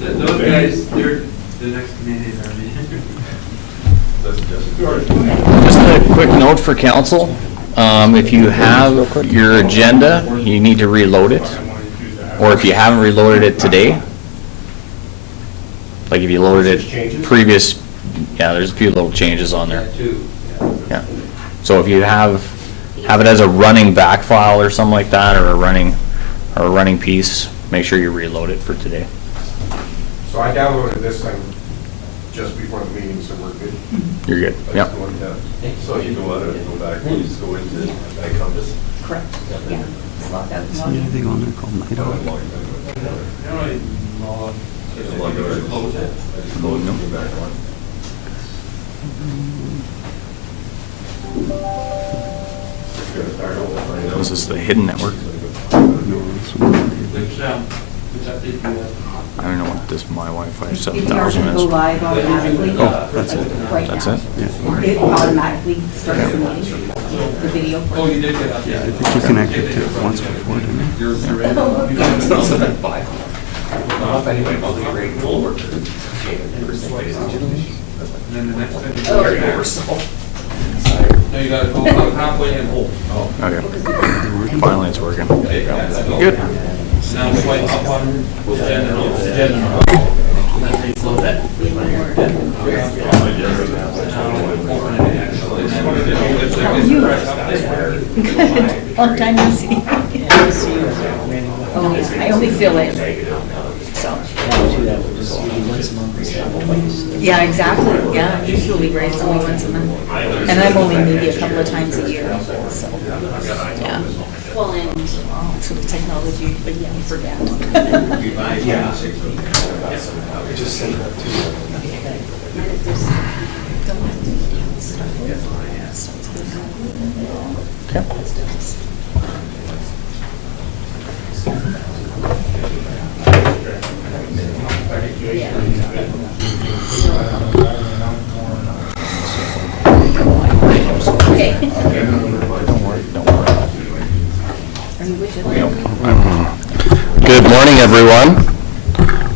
Those guys, they're the next Canadian Army. Just a quick note for council. If you have your agenda, you need to reload it. Or if you haven't reloaded it today, like if you loaded it previous, yeah, there's a few little changes on there. Yeah. So if you have it as a running back file or something like that, or a running piece, make sure you reload it for today. So I downloaded this thing just before the meeting, so we're good. You're good. Yeah. So you don't want to go back, you just go into that Compass. Correct. Yeah. Slot out. See anything on there called Night Owl? As long as I close it, I just close it and go back on. It's gonna start over right now. This is the hidden network. Which update do you have? I don't know what this, my Wi-Fi It 7000 can go is. live automatically. Oh, that's it. Right That's now. it? It automatically starts the meeting, the video. Oh, you did get up, yeah. I think you connected to it once before, didn't you? You're ready. And then the next thing. No, you gotta go about halfway and hold. Okay. Finally, it's working. Good. Now swipe up on agenda. Long time no see. Oh, I only fill in, so. Yeah, exactly, yeah, usually Ray's only once a month. And I'm only maybe a couple of times a year, so, yeah. Well, and so the technology, but yeah, we forget. Just send that to you. Okay. Don't worry, don't worry. Are you with it? Good morning, everyone.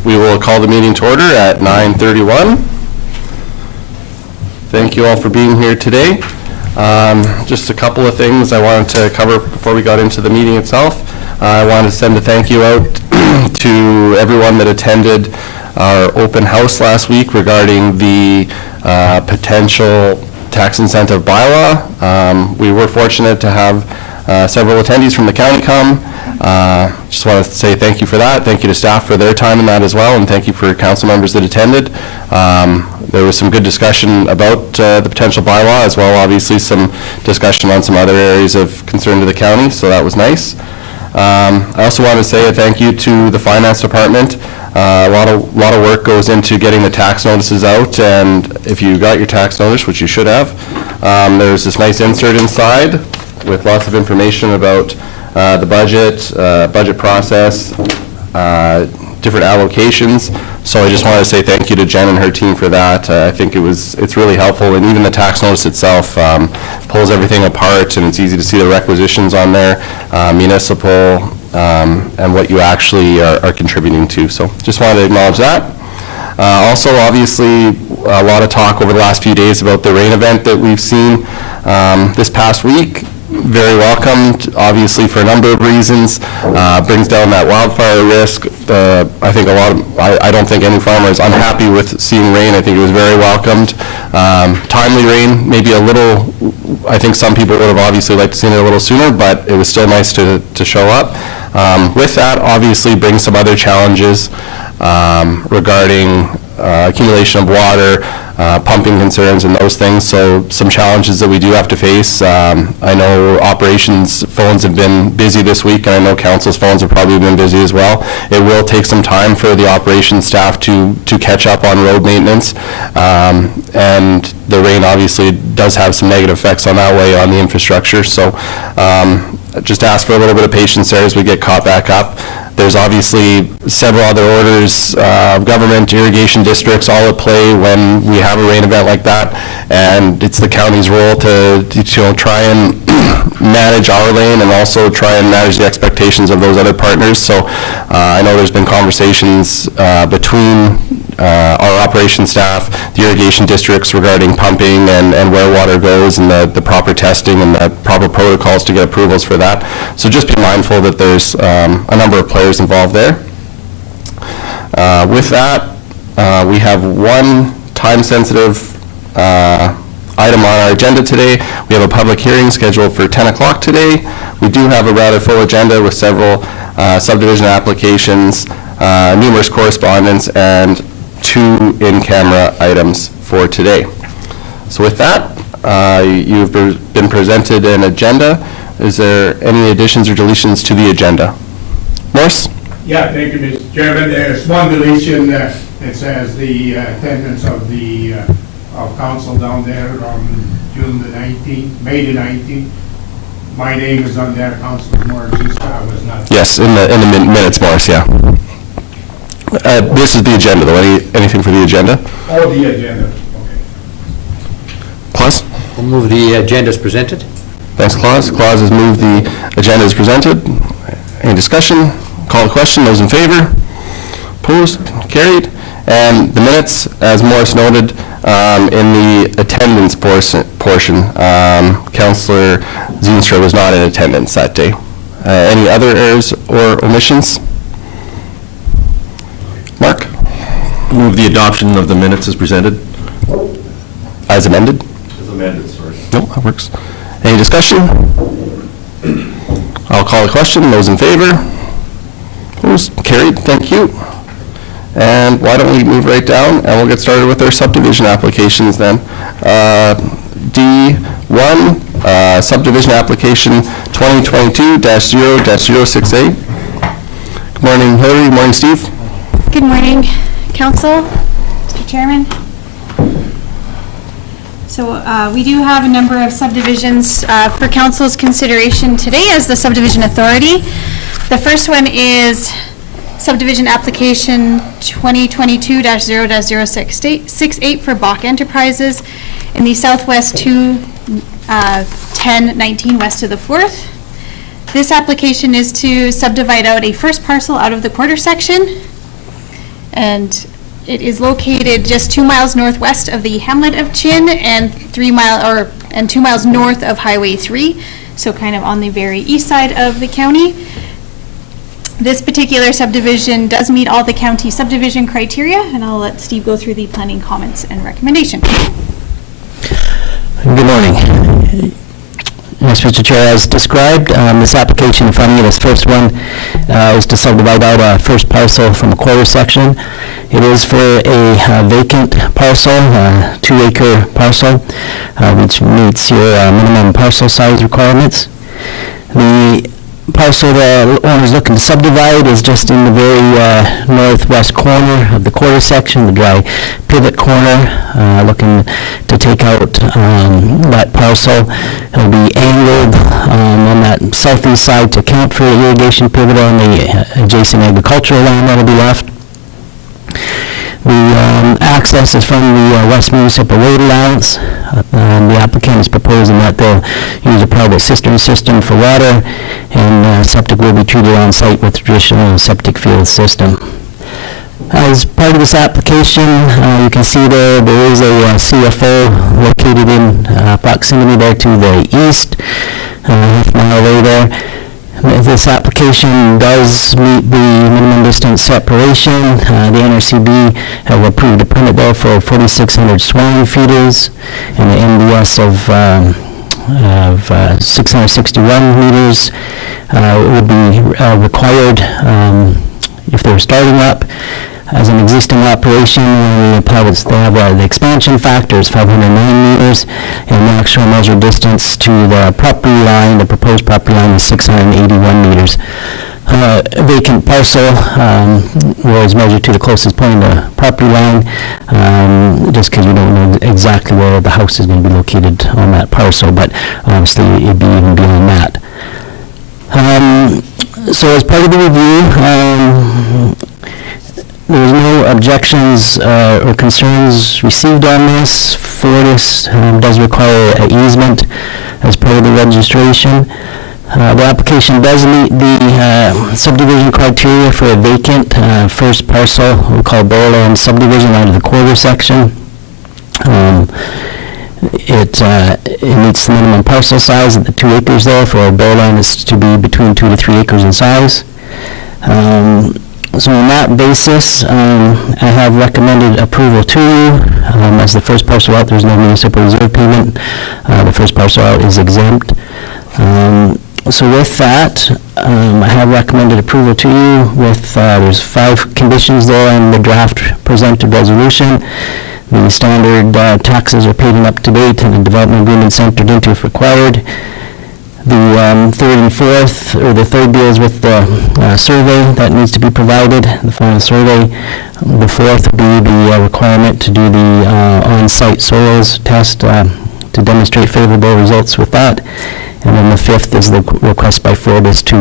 We will call the meeting to order at 9:31. Thank you all for being here today. Just a couple of things I wanted to cover before we got into the meeting itself. I wanted to send a thank you out to everyone that attended our open house last week regarding the potential tax incentive bylaw. We were fortunate to have several attendees from the county come. Just want to say thank you for that. Thank you to staff for their time in that as well, and thank you for council members that attended. There was some good discussion about the potential bylaw as well, obviously some discussion on some other areas of concern to the county, so that was nice. I also want to say a thank you to the finance department. A lot of work goes into getting the tax notices out, and if you got your tax notice, which you should have, there's this nice insert inside with lots of information about the budget process, different allocations. So I just wanted to say thank you to Jen and her team for that. I think it's really helpful, and even the tax notice itself pulls everything apart, and it's easy to see the requisitions on there, municipal, and what you actually are contributing to. So just wanted to acknowledge that. Also, obviously, a lot of talk over the last few days about the rain event that we've seen this past week. Very welcomed, obviously, for a number of reasons. Brings down that wildfire risk. I think I don't think any farmer is unhappy with seeing rain. I think it was very welcomed. Timely rain, maybe a little, I think some people would have obviously liked to see it a little sooner, but it was still nice to show up. With that, obviously, brings some other challenges regarding accumulation of water, pumping concerns and those things, so some challenges that we do have to face. I know operations phones have been busy this week, and I know council's phones have probably been busy as well. It will take some time for the operations staff to catch up on road maintenance, and the rain obviously does have some negative effects on that way on the infrastructure, so just ask for a little bit of patience there as we get caught back up. There's obviously several other orders of government, irrigation districts all at play when we have a rain event like that, and it's the county's role to try and manage our lane and also try and manage the expectations of those other partners. So I know there's been conversations between our operations staff, the irrigation districts regarding pumping and where water goes and the proper testing and the proper protocols to get approvals for that. So just be mindful that there's a number of players involved there. With that, we have one time-sensitive item on our agenda today. We have a public hearing scheduled for 10 o'clock today. We do have a rather full agenda with several subdivision applications, numerous correspondence, and 2 in-camera items for today. So with that, you've been presented an agenda. Is there any additions or deletions to the agenda? Morris? Yeah, thank you, Mr. Chairman. There's one deletion. It says the attendance of the of council down there on June the 19th, May the 19th. My name is on there, Councilor Morris. I was not. Yes, in the minutes, Morris, yeah. This is the agenda, though. Anything for the agenda? Oh, the agenda, okay. Claus? We'll move the agenda as presented. Thanks, Claus. Claus has moved the agenda as presented. Any discussion? Call the question. Those in favor? Opposed? Carried. And the minutes, as Morris noted, in the attendance portion, Councillor Zeenstra was not in attendance that day. Any other errors or omissions? Mark? Move the adoption of the minutes as presented. As amended? As amended, sorry. Nope, that works. Any discussion? I'll call the question. Those in favor? Opposed? Carried. Thank you. And why don't we move right down, and we'll get started with our subdivision applications then. D1, subdivision application 2022-0-068. Good morning, Hillary. Good morning, Steve. Good morning, Council, Mr. Chairman. So we do have a number of subdivisions for Council's consideration today as the subdivision authority. The first one is subdivision application 2022-0-068 for Bach Enterprises in the Southwest 21019 west of the 4th. This application is to subdivide out a first parcel out of the quarter section, and it is located just 2 miles northwest of the hamlet of Chin and 2 miles north of Highway 3, so kind of on the very east side of the county. This particular subdivision does meet all the county subdivision criteria, and I'll let Steve go through the planning comments and recommendation. Good morning. Yes, Mr. Chair, as described, this application in front of you, this first one, is to subdivide out a first parcel from a quarter section. It is for a vacant parcel, 2-acre parcel, which meets your minimum parcel size requirements. The parcel the owner is looking to subdivide is just in the very northwest corner of the quarter section, the dry pivot corner, looking to take out that parcel. It'll be angled on that southeast side to account for the irrigation pivot on the adjacent agricultural land that'll be left. The access is from the West Municipal Road Allowance. The applicant is proposing that they'll use a private cistern system for water, and septic will be treated on site with traditional septic field system. As part of this application, you can see there is a CFO located in proximity there to the east, half mile away there. This application does meet the minimum distance separation. The NRCB have approved a permit there for 4,600 swine feeders and an NDS of 661 meters. It would be required if they were starting up. As an existing operation, when we apply this, they have the expansion factor is 509 meters, and the actual measured distance to the property line, the proposed property line, is 681 meters. Vacant parcel was measured to the closest point of the property line, just because we don't know exactly where the house is going to be located on that parcel, but obviously it'd be even beyond that. So as part of the review, there was no objections or concerns received on this. Fortis does require an easement as part of the registration. The application does meet the subdivision criteria for a vacant first parcel, we call Boroland subdivision out of the quarter section. It meets the minimum parcel size at the 2 acres there. For a Boroland, is to be between 2 to 3 acres in size. So on that basis, I have recommended approval to you. As the first parcel out, there's no municipal reserve payment. The first parcel out is exempt. So with that, I have recommended approval to you with, there's 5 conditions there in the draft presented resolution. The standard taxes are paid and up to date, and the development agreements entered into if required. The third and fourth, or the third deals with the survey that needs to be provided, the final survey. The fourth would be the requirement to do the on-site soils test to demonstrate favorable results with that. And then the fifth is the request by Forbes to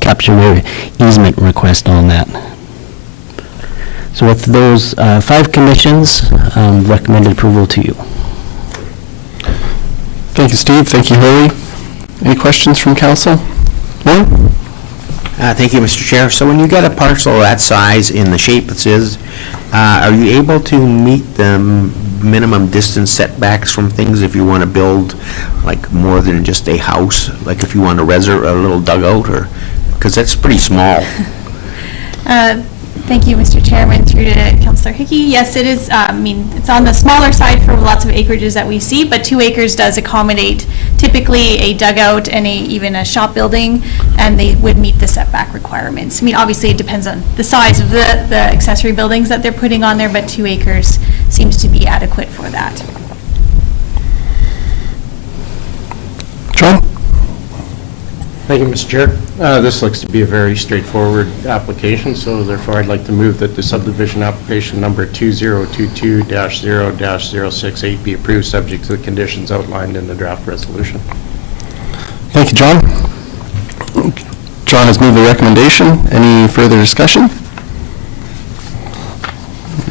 capture their easement request on that. So with those 5 conditions, recommended approval to you. Thank you, Steve. Thank you, Hurley. Any questions from council? No? Thank you, Mr. Chair. So when you get a parcel that size in the shape it is, are you able to meet the minimum distance setbacks from things if you want to build like more than just a house? Like if you want to reserve a little dugout, or, because that's pretty small. Thank you, Mr. Chairman, through to Councillor Hickey. Yes, it is, it's on the smaller side for lots of acreages that we see, but 2 acres does accommodate typically a dugout and even a shop building, and they would meet the setback requirements. Obviously, it depends on the size of the accessory buildings that they're putting on there, but 2 acres seems to be adequate for that. John? Thank you, Mr. Chair. This looks to be a very straightforward application, so therefore I'd like to move that the subdivision application number 2022-0-068 be approved, subject to the conditions outlined in the draft resolution. Thank you, John. John has moved the recommendation. Any further discussion?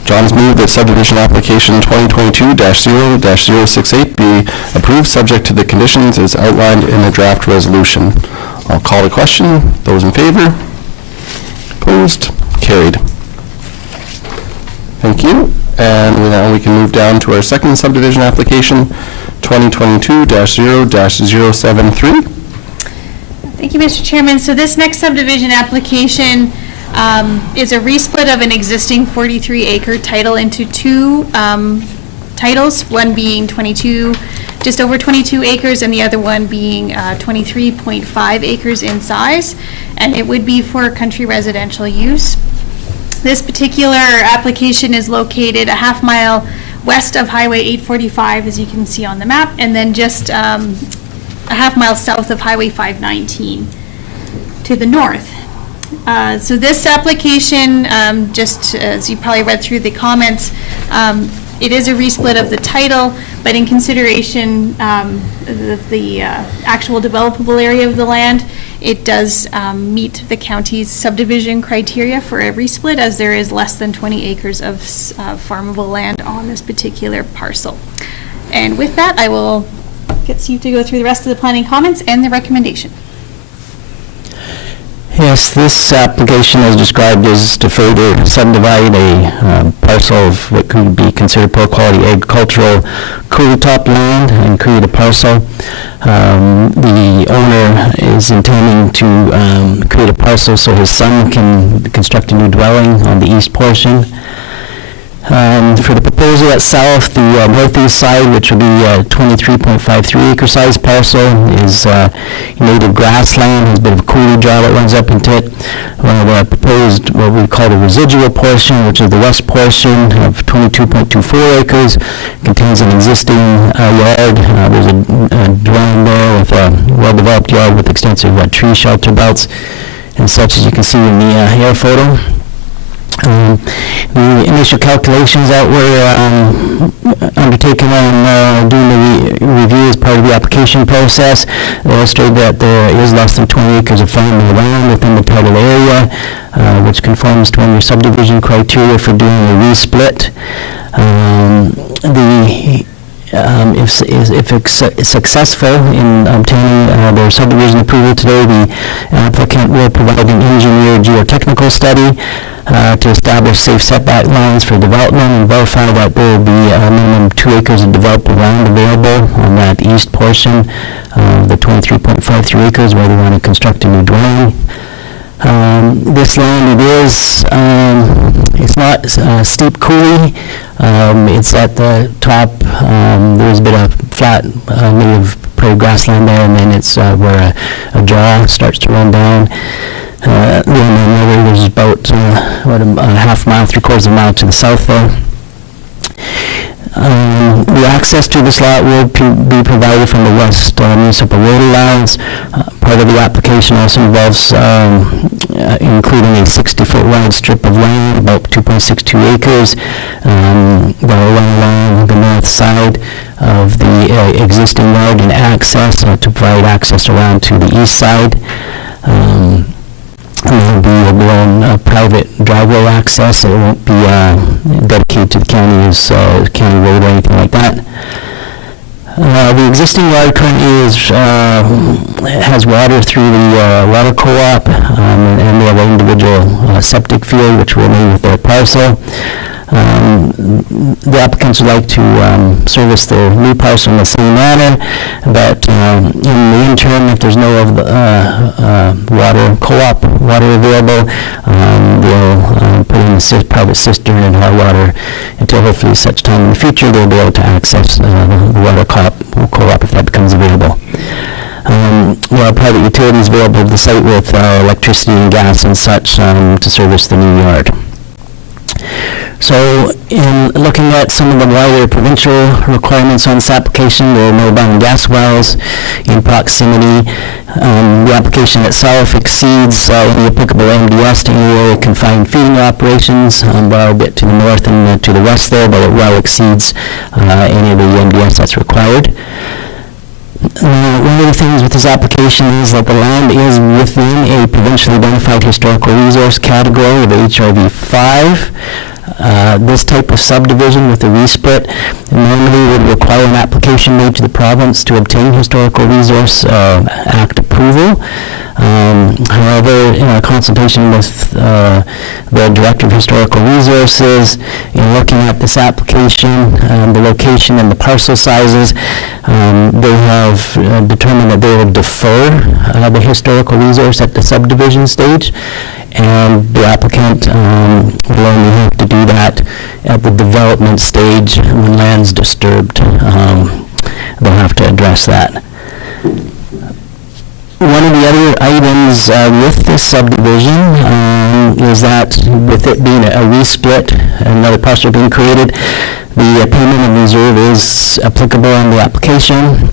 John has moved that subdivision application 2022-0-068 be approved, subject to the conditions as outlined in the draft resolution. I'll call the question. Those in favor? Opposed? Carried. Thank you. And now we can move down to our second subdivision application, 2022-0-073. Thank you, Mr. Chairman. So this next subdivision application is a resplit of an existing 43-acre title into 2 titles, one being just over 22 acres, and the other one being 23.5 acres in size, and it would be for country residential use. This particular application is located a half-mile west of Highway 845, as you can see on the map, and then just a half-mile south of Highway 519 to the north. So this application, just as you probably read through the comments, it is a resplit of the title, but in consideration the actual developable area of the land, it does meet the county's subdivision criteria for a resplit, as there is less than 20 acres of farmable land on this particular parcel. And with that, I will get Steve to go through the rest of the planning comments and the recommendation. Yes, this application as described is to further subdivide a parcel of what could be considered poor quality agricultural coulee top land and create a parcel. The owner is intending to create a parcel so his son can construct a new dwelling on the east portion. For the proposal itself, the northeast side, which will be a 23.53 acre size parcel, is native grassland, has a bit of a coulee draw that runs up into it. The proposed, what we call the residual portion, which is the west portion of 22.24 acres, contains an existing yard. There's a dwelling there with a well-developed yard with extensive tree shelter belts and such, as you can see in the air photo. The initial calculations that were undertaken on doing the review as part of the application process illustrate that there is less than 20 acres of farmable land within the title area, which conforms to one of your subdivision criteria for doing a resplit. The if successful in obtaining their subdivision approval today, the applicant will provide an engineered geotechnical study to establish safe setback lines for development and verify that there will be a minimum 2 acres of developable land available on that east portion of the 23.53 acres where they want to construct a new dwelling. This land, it's not steep coulee. It's at the top. There's a bit of flat native prairie grassland there, and then it's where a jaw starts to run down. There's about a half mile, 3/4 of a mile to the south there. The access to this lot will be provided from the west municipal road allowance. Part of the application also involves including a 60-foot wide strip of land, about 2.62 acres, that will run along the north side of the existing road and access to provide access around to the east side. And there will be their own private driveway access. It won't be dedicated to the county's county road or anything like that. The existing road currently has water through the water co-op, and they have an individual septic field which will remain with their parcel. The applicants would like to service the new parcel in the same manner, but in the interim, if there's no of the water co-op water available, they'll put in a private cistern and hot water until hopefully such time in the future they'll be able to access the water co-op if that becomes available. There are private utilities available at the site with electricity and gas and such to service the new yard. So in looking at some of the wider provincial requirements on this application, there are no abundant gas wells in proximity. The application itself exceeds any applicable MDS to any area confined feeding operations, well a bit to the north and to the west there, but it well exceeds any of the MDS that's required. One of the things with this application is that the land is within a provincially identified historical resource category of HRV 5. This type of subdivision with a resplit normally would require an application made to the province to obtain Historical Resource Act approval. However, in our consultation with the Director of Historical Resources, in looking at this application, the location and the parcel sizes, they have determined that they will defer the historical resource at the subdivision stage, and the applicant will only have to do that at the development stage when land's disturbed. They'll have to address that. One of the other items with this subdivision is that with it being a resplit, another parcel being created, the payment of reserve is applicable on the application.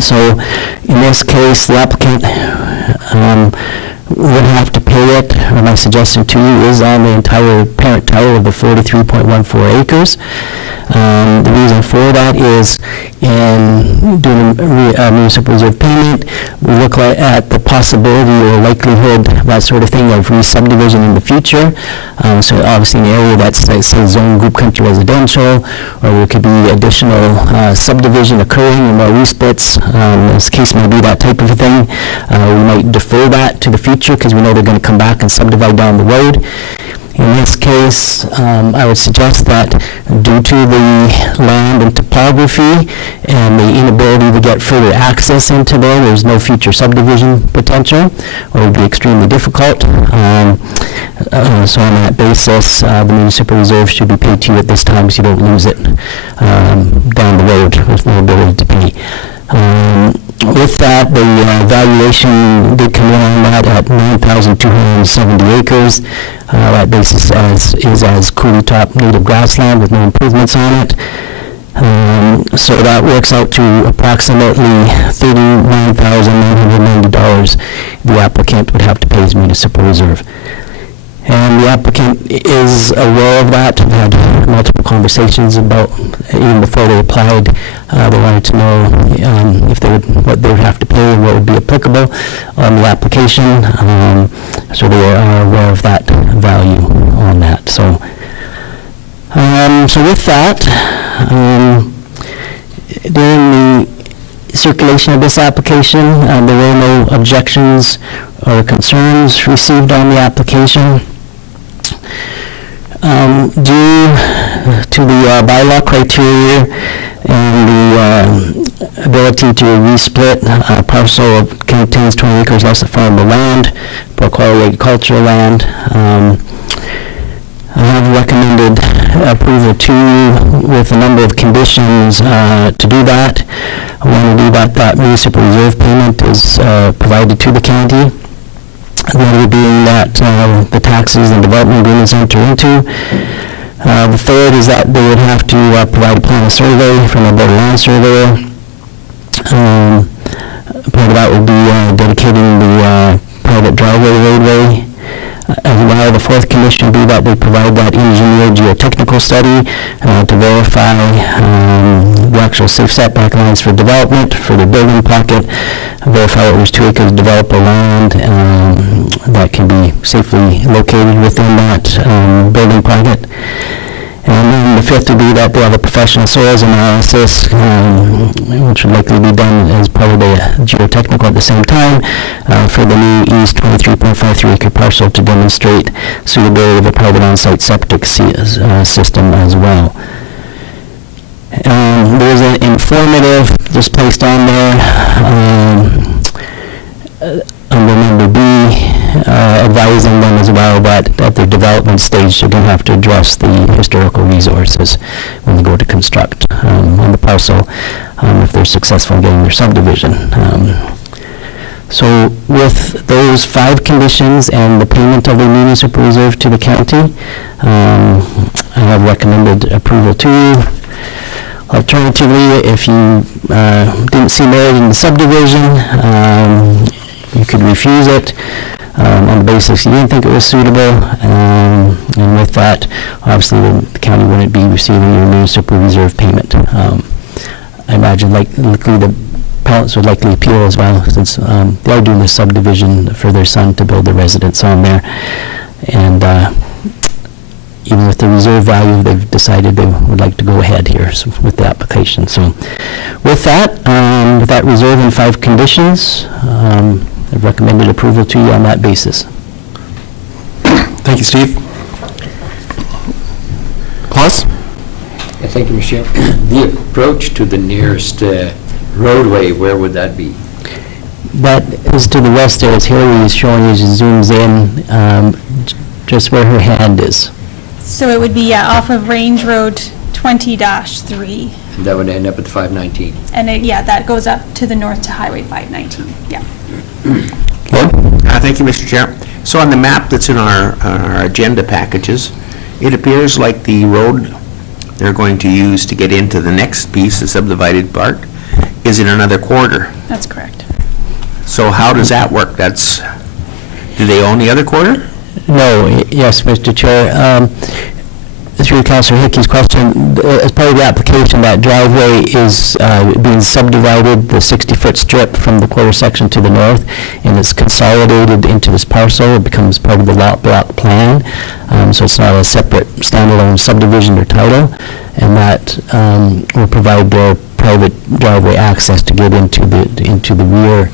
So in this case, the applicant would have to pay it, or my suggestion to you is on the entire parent title of the 43.14 acres. The reason for that is in doing a municipal reserve payment, we look at the possibility or likelihood, that sort of thing, of re-subdivision in the future. So obviously an area that's, say, zone group country residential, or there could be additional subdivision occurring and more resplits. This case may be that type of a thing. We might defer that to the future because we know they're going to come back and subdivide down the road. In this case, I would suggest that due to the land and topography and the inability to get further access into there's no future subdivision potential, or it would be extremely difficult. So on that basis, the municipal reserve should be paid to you at this time so you don't lose it down the road with no ability to pay. With that, the valuation did come in on that at 9,270 acres. That basis is as coulee top native grassland with no improvements on it. So that works out to approximately $39,990 the applicant would have to pay his municipal reserve. And the applicant is aware of that. I've had multiple conversations about, even before they applied, they wanted to know if what they would have to pay and what would be applicable on the application. So they are aware of that value on that. So with that, During the circulation of this application, there were no objections or concerns received on the application. Due to the bylaw criteria and the ability to resplit a parcel that contains 20 acres less of farmable land for quality agricultural land, I have recommended approval to you with a number of conditions to do that. I want to do that municipal reserve payment is provided to the county. The other being that the taxes and development agreements enter into. The third is that they would have to provide a plan of survey from a board of land surveyor. Part of that would be dedicating the private driveway roadway. As well, the fourth condition would be that they provide that engineered geotechnical study to verify the actual safe setback lines for development for the building pocket, verify that there's 2 acres of developable land that can be safely located within that building pocket. And then the fifth would be that they have a professional soils analysis, which would likely be done as part of the geotechnical at the same time for the new East 23.53 acre parcel to demonstrate suitability of a private on-site septic system as well. There's an informative just placed on there under number B, advising them as well that at the development stage they're going to have to address the historical resources when they go to construct on the parcel if they're successful in getting their subdivision. So with those 5 conditions and the payment of the municipal reserve to the county, I have recommended approval to you. Alternatively, if you didn't see merit in the subdivision, you could refuse it on the basis you didn't think it was suitable, and with that, obviously the county wouldn't be receiving your municipal reserve payment. I imagine likely the appellants would likely appeal as well, since they are doing this subdivision for their son to build a residence on there, and even with the reserve value, they've decided they would like to go ahead here with the application. So with that reserve and 5 conditions, I've recommended approval to you on that basis. Thank you, Steve. Klaus? Thank you, Mr. Chair. The approach to the nearest roadway, where would that be? That is to the west there, as Hillary is showing as she zooms in, just where her hand is. So it would be off of Range Road 20-3. And that would end up at 519. And that goes up to the north to Highway 519, yeah. Thank you, Mr. Chair. So on the map that's in our agenda packages, it appears like the road they're going to use to get into the next piece, the subdivided part, is in another quarter. That's correct. So how does that work? Do they own the other quarter? No, yes, Mr. Chair. Through Councilor Hickey's question, as part of the application, that driveway is being subdivided, the 60-foot strip from the quarter section to the north, and it's consolidated into this parcel. It becomes part of the lot block plan, so it's not a separate standalone subdivision or title, and that will provide the private driveway access to get into the rear.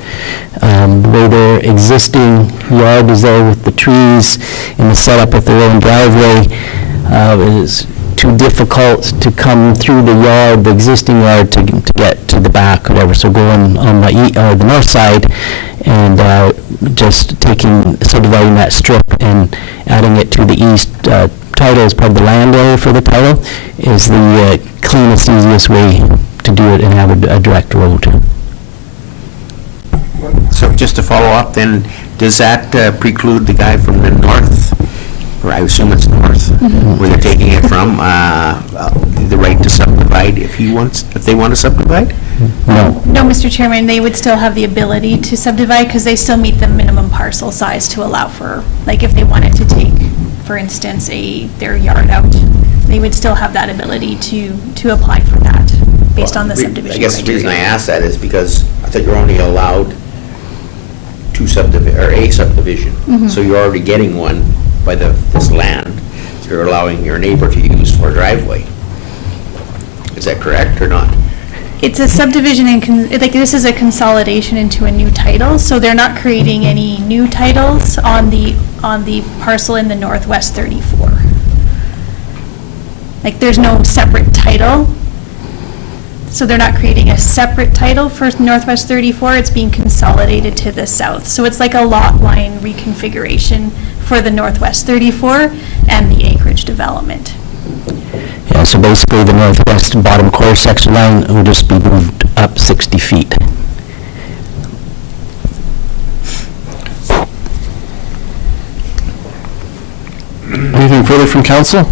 Where their existing yard is there with the trees and the setup with their own driveway, it is too difficult to come through the yard, the existing yard, to get to the back, whatever. So going on the north side and just subdividing that strip and adding it to the east title as part of the land area for the title is the cleanest, easiest way to do it and have a direct road. So just to follow up then, does that preclude the guy from the north, or I assume it's north, where they're taking it from, the right to subdivide if they want to subdivide? No. No, Mr. Chairman, they would still have the ability to subdivide because they still meet the minimum parcel size to allow for, like if they wanted to take, for instance, their yard out, they would still have that ability to apply for that based on the subdivision. I guess the reason I criteria. asked that is because I thought you're only allowed a subdivision. So you're already getting one by this land you're allowing your neighbor to use for a driveway. Is that correct or not? It's a subdivision like this is a consolidation into a new title, so they're not creating any new titles on the parcel in the Northwest 34. Like there's no separate title. So they're not creating a separate title for Northwest 34, it's being consolidated to the south. So it's like a lot line reconfiguration for the Northwest 34 and the acreage development. Yeah, so basically the northwest bottom quarter section line will just be moved up 60 feet. Anything further from council?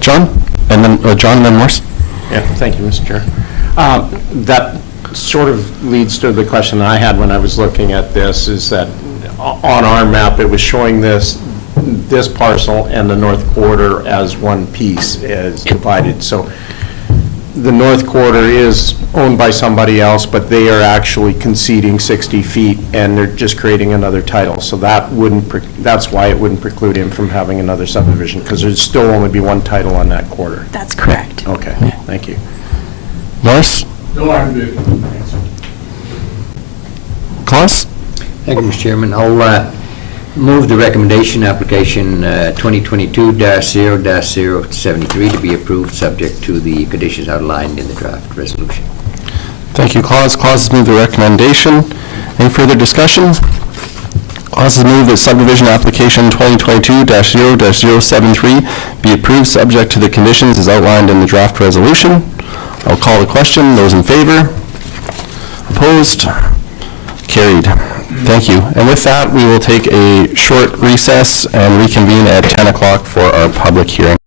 John? And then, John and then Morse? Yeah, thank you, Mr. Chair. That sort of leads to the question I had when I was looking at this, is that on our map, it was showing this parcel and the north quarter as one piece, as divided. So the north quarter is owned by somebody else, but they are actually conceding 60 feet, and they're just creating another title. So that wouldn't, that's why it wouldn't preclude him from having another subdivision, because there'd still only be one title on that quarter. That's correct. Okay, thank you. Morse? No, I'm good. Klaus? Thank you, Mr. Chairman. I'll move the recommendation application 2022-0-073 to be approved, subject to the conditions outlined in the draft resolution. Thank you, Claus. Claus has moved the recommendation. Any further discussion? Claus has moved that subdivision application 2022-0-073 be approved, subject to the conditions as outlined in the draft resolution. I'll call the question. Those in favor? Opposed? Carried. Thank you. And with that, we will take a short recess and reconvene at 10 o'clock for our public hearing.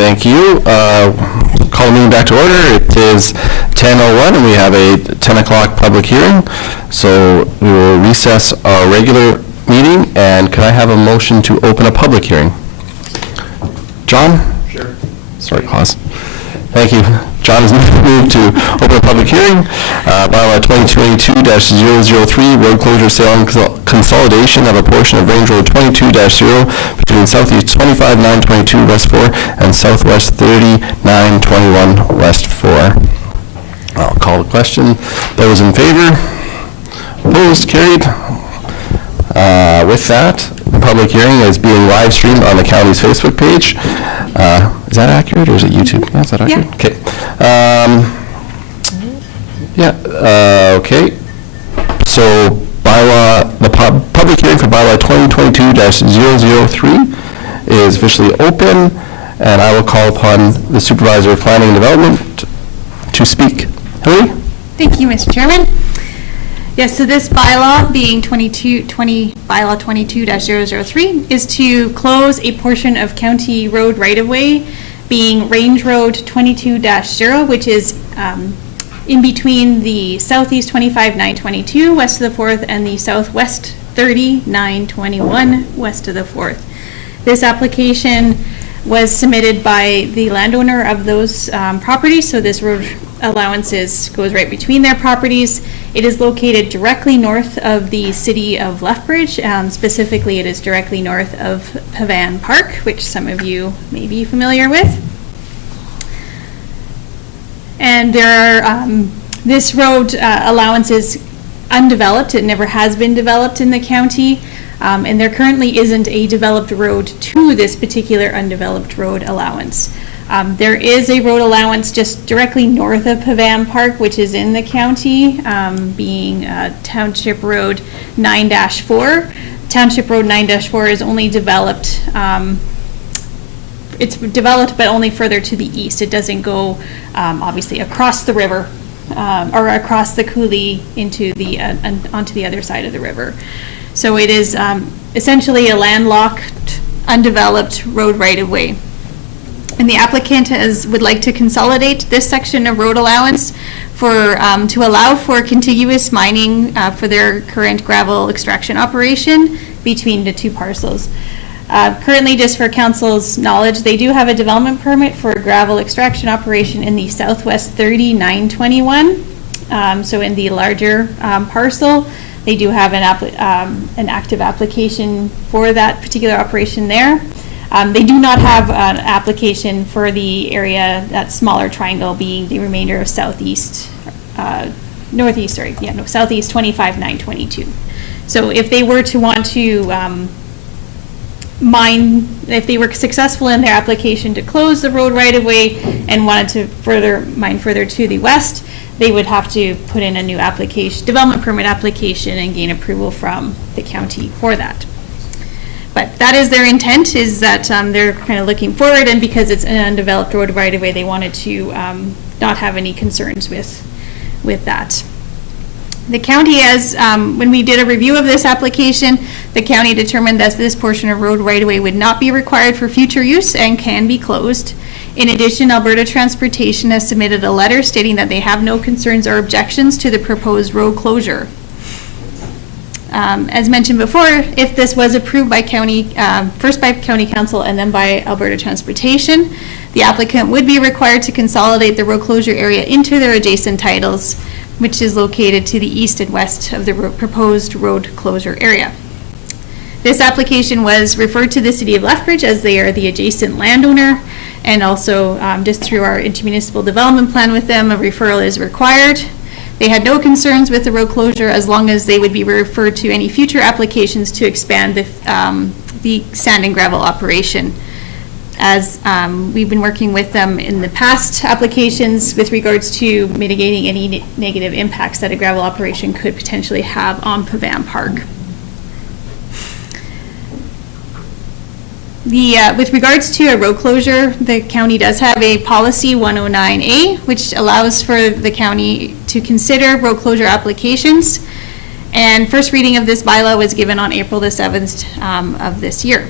Thank you. Call the meeting back to order. It is 10:01 and we have a 10 o'clock public hearing. So we will recess our regular meeting, and could I have a motion to open a public hearing? John? Sure. Sorry, pause. Thank you. John has moved to open a public hearing. Bylaw 2282-003, road closure, sale, and consolidation of a portion of Range Road 22-0 between Southeast 25-922 West 4 and Southwest 30-921 West 4. I'll call the question. Those in favor? Opposed? Carried. With that, the public hearing is being live streamed on the county's Facebook page. Is that accurate, or is it YouTube? Yeah, is that accurate? Yeah. Okay. Okay. So the public hearing for bylaw 2022-003 is officially open, and I will call upon the Supervisor of Planning and Development to speak. Hillary? Thank you, Mr. Chairman. Yes, so this bylaw, being bylaw 22-003, is to close a portion of county road right-of-way, being Range Road 22-0, which is in between the Southeast 25-922 west of the 4th and the Southwest 30-921 west of the 4th. This application was submitted by the landowner of those properties, so this road allowance goes right between their properties. It is located directly north of the city of Lethbridge. Specifically, it is directly north of Pavan Park, which some of you may be familiar with. And there are, this road allowance is undeveloped. It never has been developed in the county. And there currently isn't a developed road to this particular undeveloped road allowance. There is a road allowance just directly north of Pavan Park, which is in the county, being Township Road 9-4. Township Road 9-4 is only developed, it's developed but only further to the east. It doesn't go obviously across the river or across the coulee into onto the other side of the river. So it is essentially a landlocked, undeveloped road right-of-way. And the applicant would like to consolidate this section of road allowance to allow for contiguous mining for their current gravel extraction operation between the two parcels. Currently, just for council's knowledge, they do have a development permit for a gravel extraction operation in the Southwest 30-921. So in the larger parcel, they do have an active application for that particular operation there. They do not have an application for the area, that smaller triangle being the remainder of Southeast 25-922. So if they were to want to if they were successful in their application to close the road right of way and wanted to mine further to the west, they would have to put in a new development permit application and gain approval from the county for that. But that is their intent, is that they're kind of looking forward, and because it's an undeveloped road right of way, they wanted to not have any concerns with that. The county when we did a review of this application, the county determined that this portion of road right of way would not be required for future use and can be closed. In addition, Alberta Transportation has submitted a letter stating that they have no concerns or objections to the proposed road closure. As mentioned before, if this was approved by first by County Council and then by Alberta Transportation, the applicant would be required to consolidate the road closure area into their adjacent titles, which is located to the east and west of the proposed road closure area. This application was referred to the City of Lethbridge as they are the adjacent landowner, and also just through our intermunicipal development plan with them, a referral is required. They had no concerns with the road closure as long as they would be referred to any future applications to expand the sand and gravel operation. As we've been working with them in the past applications with regards to mitigating any negative impacts that a gravel operation could potentially have on Pavan Park. With regards to a road closure, the county does have a policy 109A, which allows for the county to consider road closure applications. And first reading of this bylaw was given on April the 7th of this year.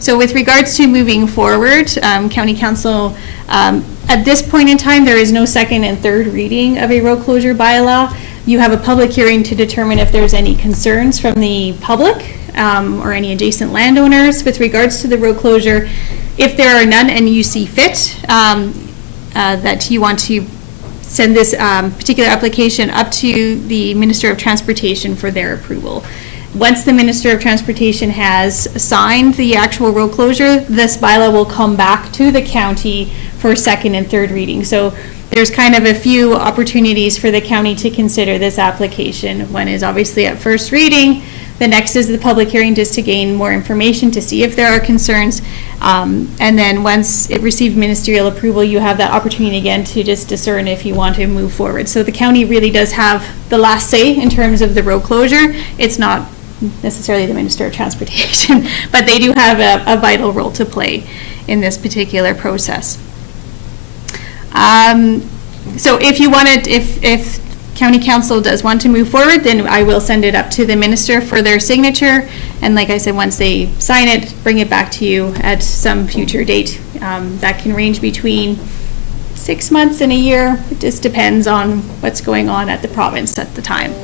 So with regards to moving forward, County Council, at this point in time, there is no second and third reading of a road closure bylaw. You have a public hearing to determine if there's any concerns from the public or any adjacent landowners with regards to the road closure. If there are none and you see fit that you want to send this particular application up to the Minister of Transportation for their approval. Once the Minister of Transportation has signed the actual road closure, this bylaw will come back to the county for second and third reading. So there's kind of a few opportunities for the county to consider this application. One is obviously at first reading. The next is the public hearing, just to gain more information to see if there are concerns. And then once it received ministerial approval, you have that opportunity again to just discern if you want to move forward. So the county really does have the last say in terms of the road closure. It's not necessarily the Minister of Transportation, but they do have a vital role to play in this particular process. So if you wanted, if County Council does want to move forward, then I will send it up to the minister for their signature. And like I said, once they sign it, bring it back to you at some future date. That can range between 6 months and a year. It just depends on what's going on at the province at the time.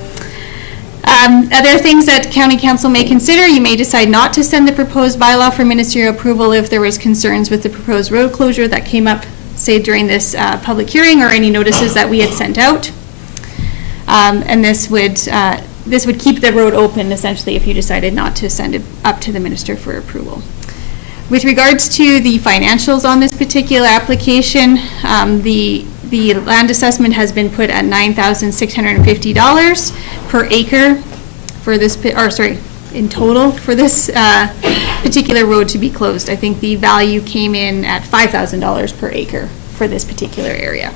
Other things that County Council may consider, you may decide not to send the proposed bylaw for ministerial approval if there was concerns with the proposed road closure that came up, say, during this public hearing or any notices that we had sent out. And this would keep the road open essentially if you decided not to send it up to the minister for approval. With regards to the financials on this particular application, the land assessment has been put at $9,650 per acre for this, in total for this particular road to be closed. I think the value came in at $5,000 per acre for this particular area.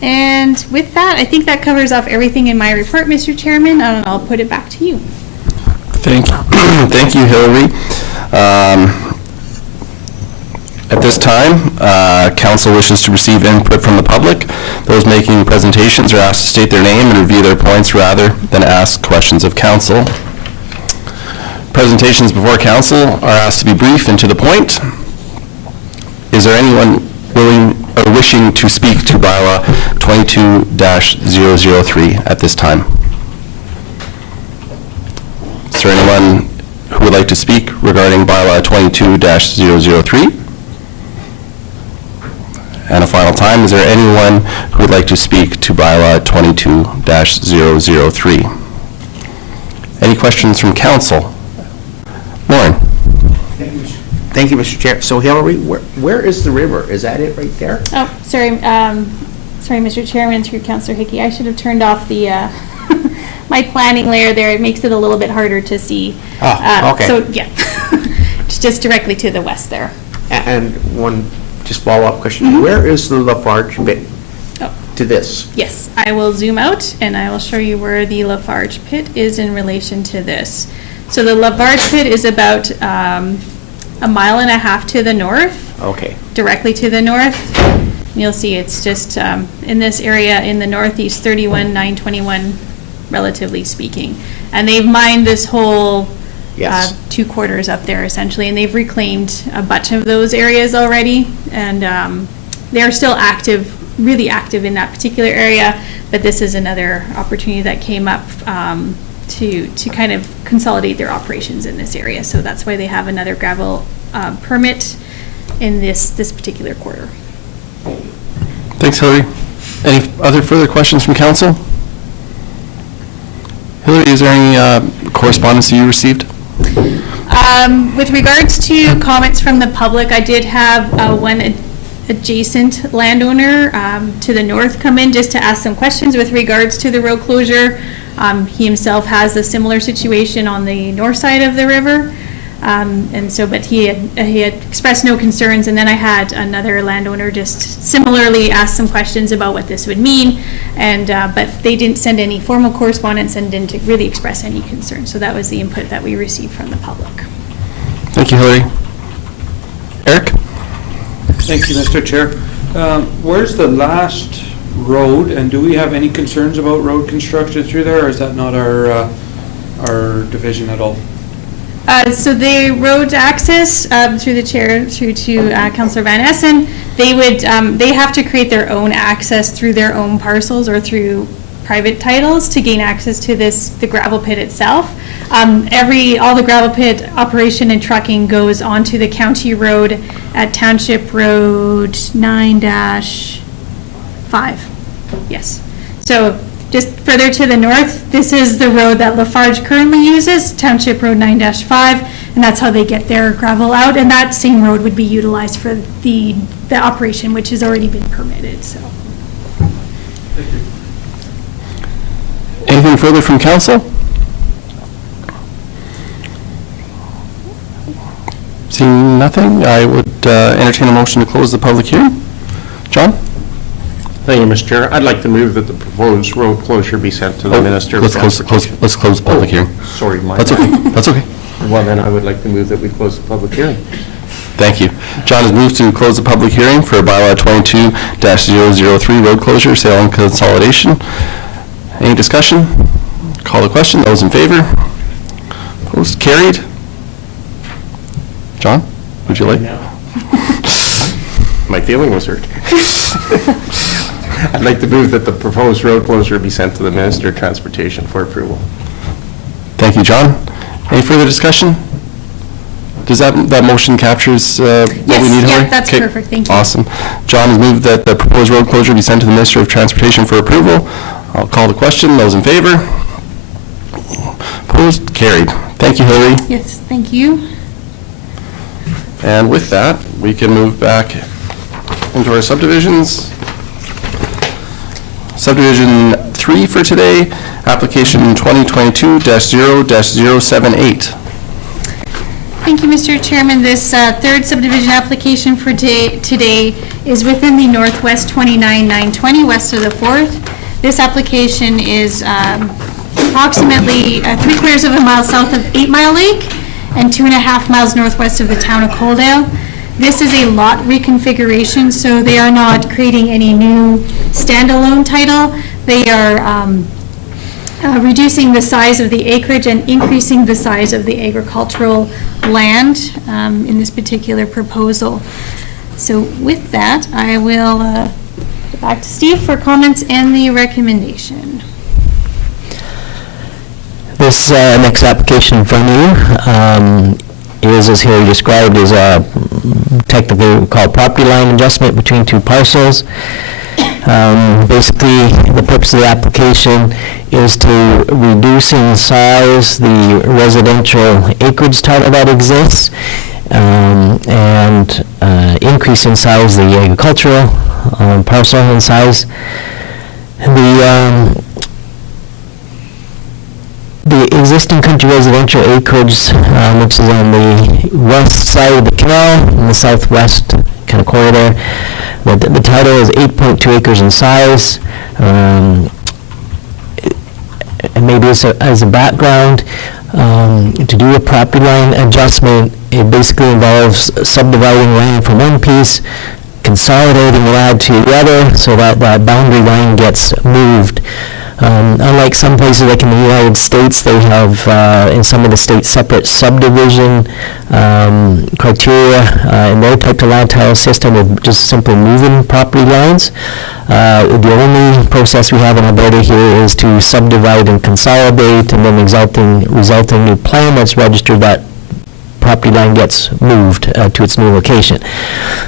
And with that, I think that covers off everything in my report, Mr. Chairman, and I'll put it back to you. Thank you, Hillary. At this time, council wishes to receive input from the public. Those making presentations are asked to state their name and review their points rather than ask questions of council. Presentations before council are asked to be brief and to the point. Is there anyone willing or wishing to speak to bylaw 22-003 at this time? Is there anyone who would like to speak regarding bylaw 22-003? And a final time, is there anyone who would like to speak to bylaw 22-003? Any questions from council? Lauren? Thank you, Mr. Chair. So Hillary, where is the river? Is that it right there? Oh, sorry, sorry, Mr. Chairman, through Councillor Hickey. I should have turned off the, my planning layer there. It makes it a little bit harder to see. Oh, okay. So, yeah, it's just directly to the west there. And one just follow-up question. Where is the Lafarge pit to this? Yes, I will zoom out and I will show you where the Lafarge pit is in relation to this. So the Lafarge pit is about 1.5 miles to the north. Okay. Directly to the north. You'll see it's just in this area in the northeast, 31,921, relatively speaking. And they've mined this whole 2 quarters up there essentially, and they've reclaimed a bunch of those areas already. And they're still active, really active in that particular area, but this is another opportunity that came up to kind of consolidate their operations in this area. So that's why they have another gravel permit in this particular quarter. Thanks, Hillary. Any other further questions from council? Hillary, is there any correspondence that you received? With regards to comments from the public, I did have one adjacent landowner to the north come in just to ask some questions with regards to the road closure. He himself has a similar situation on the north side of the river. And so, but he had expressed no concerns, and then I had another landowner just similarly ask some questions about what this would mean, and but they didn't send any formal correspondence and didn't really express any concern. So that was the input that we received from the public. Thank you, Hillary. Eric? Thank you, Mr. Chair. Where's the last road, and do we have any concerns about road construction through there, or is that not our division at all? So the road access, through the chair, through to Councillor Van Essen, they would, they have to create their own access through their own parcels or through private titles to gain access to the gravel pit itself. All the gravel pit operation and trucking goes onto the county road at Township Road 9-5. Yes. So just further to the north, this is the road that Lafarge currently uses, Township Road 9-5, and that's how they get their gravel out, and that same road would be utilized for the operation, which has already been permitted, so. Anything further from council? Seeing nothing, I would entertain a motion to close the public hearing. John? Thank you, Mr. Chair. I'd like to move that the proposed road closure be sent to the Minister of Let's close the public hearing. Sorry, my That's okay, that's okay. Well, then I would like to move that we close the public hearing. Thank you. John has moved to close the public hearing for bylaw 22-003 road closure, sale and consolidation. Any discussion? Call the question. Those in favor? Opposed? Carried? John, would you like? My feeling was hurt. I'd like to move that the proposed road closure be sent to the Minister of Transportation for approval. Thank you, John. Any further discussion? Does that motion captures what we need, Hillary? Yes, that's Okay, perfect, thank you. Awesome. John has moved that the proposed road closure be sent to the Minister of Transportation for approval. I'll call the question. Those in favor? Opposed? Carried. Thank you, Hillary. Yes, thank you. And with that, we can move back into our subdivisions. Subdivision 3 for today, application 2022-0-078. Thank you, Mr. Chairman. This third subdivision application for today is within the Northwest 29-920, west of the 4th. This application is approximately 3/4 of a mile south of 8 Mile Lake and 2.5 miles northwest of the town of Coaldale. This is a lot reconfiguration, so they are not creating any new standalone title. They are reducing the size of the acreage and increasing the size of the agricultural land in this particular proposal. So with that, I will go back to Steve for comments and the recommendation. This next application in front of you is, as Harry described, is a technically called property line adjustment between two parcels. Basically, the purpose of the application is to reduce in size the residential acreage title that exists and increase in size the agricultural parcel in size. The existing country residential acreage, which is on the west side of the canal, in the southwest kind of corridor, the title is 8.2 acres in size. And maybe as a background, to do a property line adjustment, it basically involves subdividing land from one piece, consolidating land to the other, so that that boundary line gets moved. Unlike some places like in the United States, they have in some of the states separate subdivision criteria in their type of land title system with just simply moving property lines. The only process we have in Alberta here is to subdivide and consolidate, and then resulting new plan that's registered, that property line gets moved to its new location.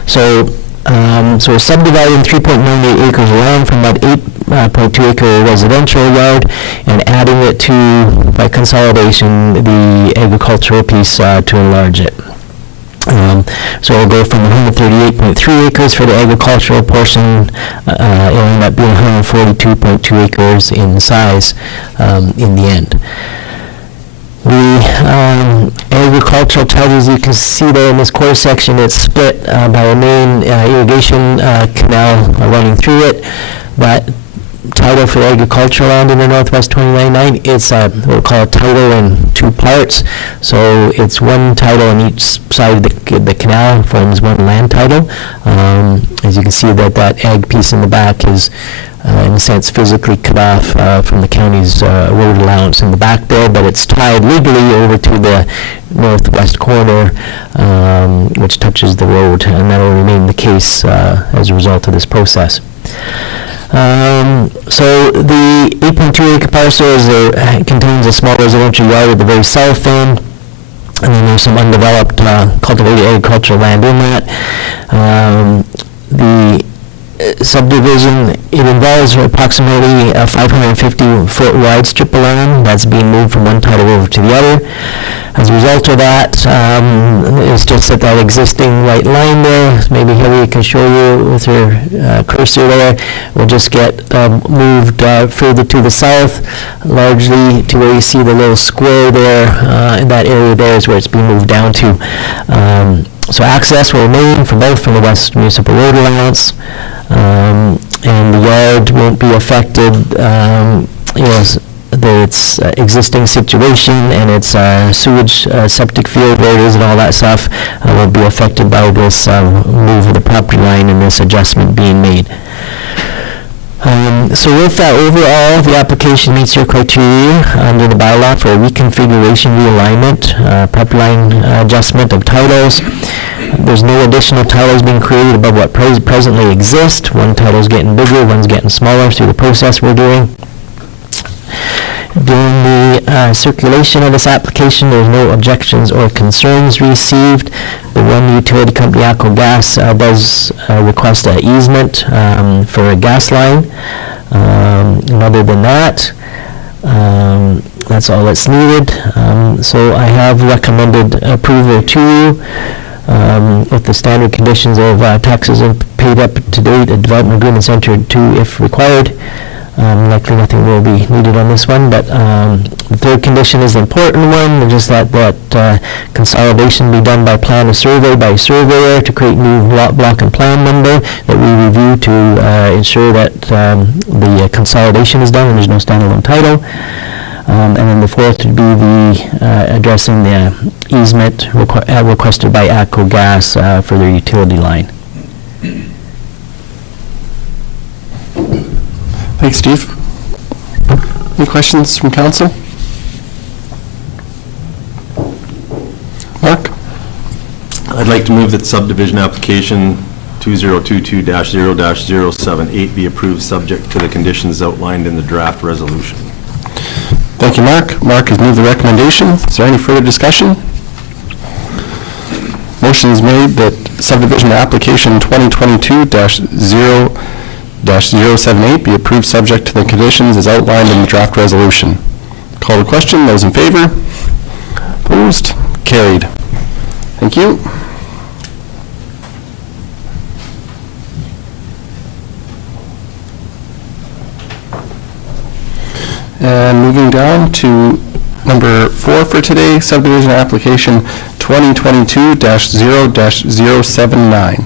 So we're subdividing 3.98 acres of land from that 8.2 acre residential yard and adding it to, by consolidation, the agricultural piece to enlarge it. So we'll go from 138.3 acres for the agricultural portion, it'll end up being 142.2 acres in size in the end. The agricultural title, as you can see there in this quarter section, it's split by a main irrigation canal running through it. But title for agricultural land in the Northwest 299. It's we'll call it title in two parts. So it's one title on each side of the canal forms one land title. As you can see, that ag piece in the back is in a sense physically cut off from the county's road allowance in the back there, but it's tied legally over to the northwest corner, which touches the road, and that will remain the case as a result of this process. So the 8.2 acre parcel contains a small residential yard at the very south end, and then there's some undeveloped cultivated agricultural land in that. The subdivision, it involves approximately a 550-foot wide strip of land that's being moved from one title over to the other. As a result of that, it's just that existing white line there, maybe Hilary can show you with her cursor there, will just get moved further to the south, largely to where you see the little square there, in that area there is where it's being moved down to. So access will remain from the West Municipal Road Allowance, and the yard won't be affected, its existing situation and its sewage septic field where it is and all that stuff will be affected by this move of the property line and this adjustment being made. So with that, overall, the application meets your criteria under the bylaw for a reconfiguration, realignment, property line adjustment of titles. There's no additional titles being created above what presently exist. One title's getting bigger, one's getting smaller through the process we're doing. During the circulation of this application, there's no objections or concerns received. The one utility company, ACO Gas, does request an easement for a gas line. And other than that, that's all that's needed. So I have recommended approval to you with the standard conditions of taxes paid up to date, a development agreements entered to if required. Likely nothing will be needed on this one, but the third condition is the important one, just that consolidation be done by plan of survey by surveyor to create new lot, block, and plan number that we review to ensure that the consolidation is done and there's no standalone title. And then the fourth would be the addressing the easement requested by ACO Gas for their utility line. Thanks, Steve. Any questions from council? Mark? I'd like to move that subdivision application 2022-0-078 be approved subject to the conditions outlined in the draft resolution. Thank you, Mark. Mark has moved the recommendation. Is there any further discussion? Motion is made that subdivision application 2022-0-078 be approved subject to the conditions as outlined in the draft resolution. Call the question. Those in favor? Opposed? Carried. Thank you. And moving down to number 4 for today, subdivision application 2022-0-079.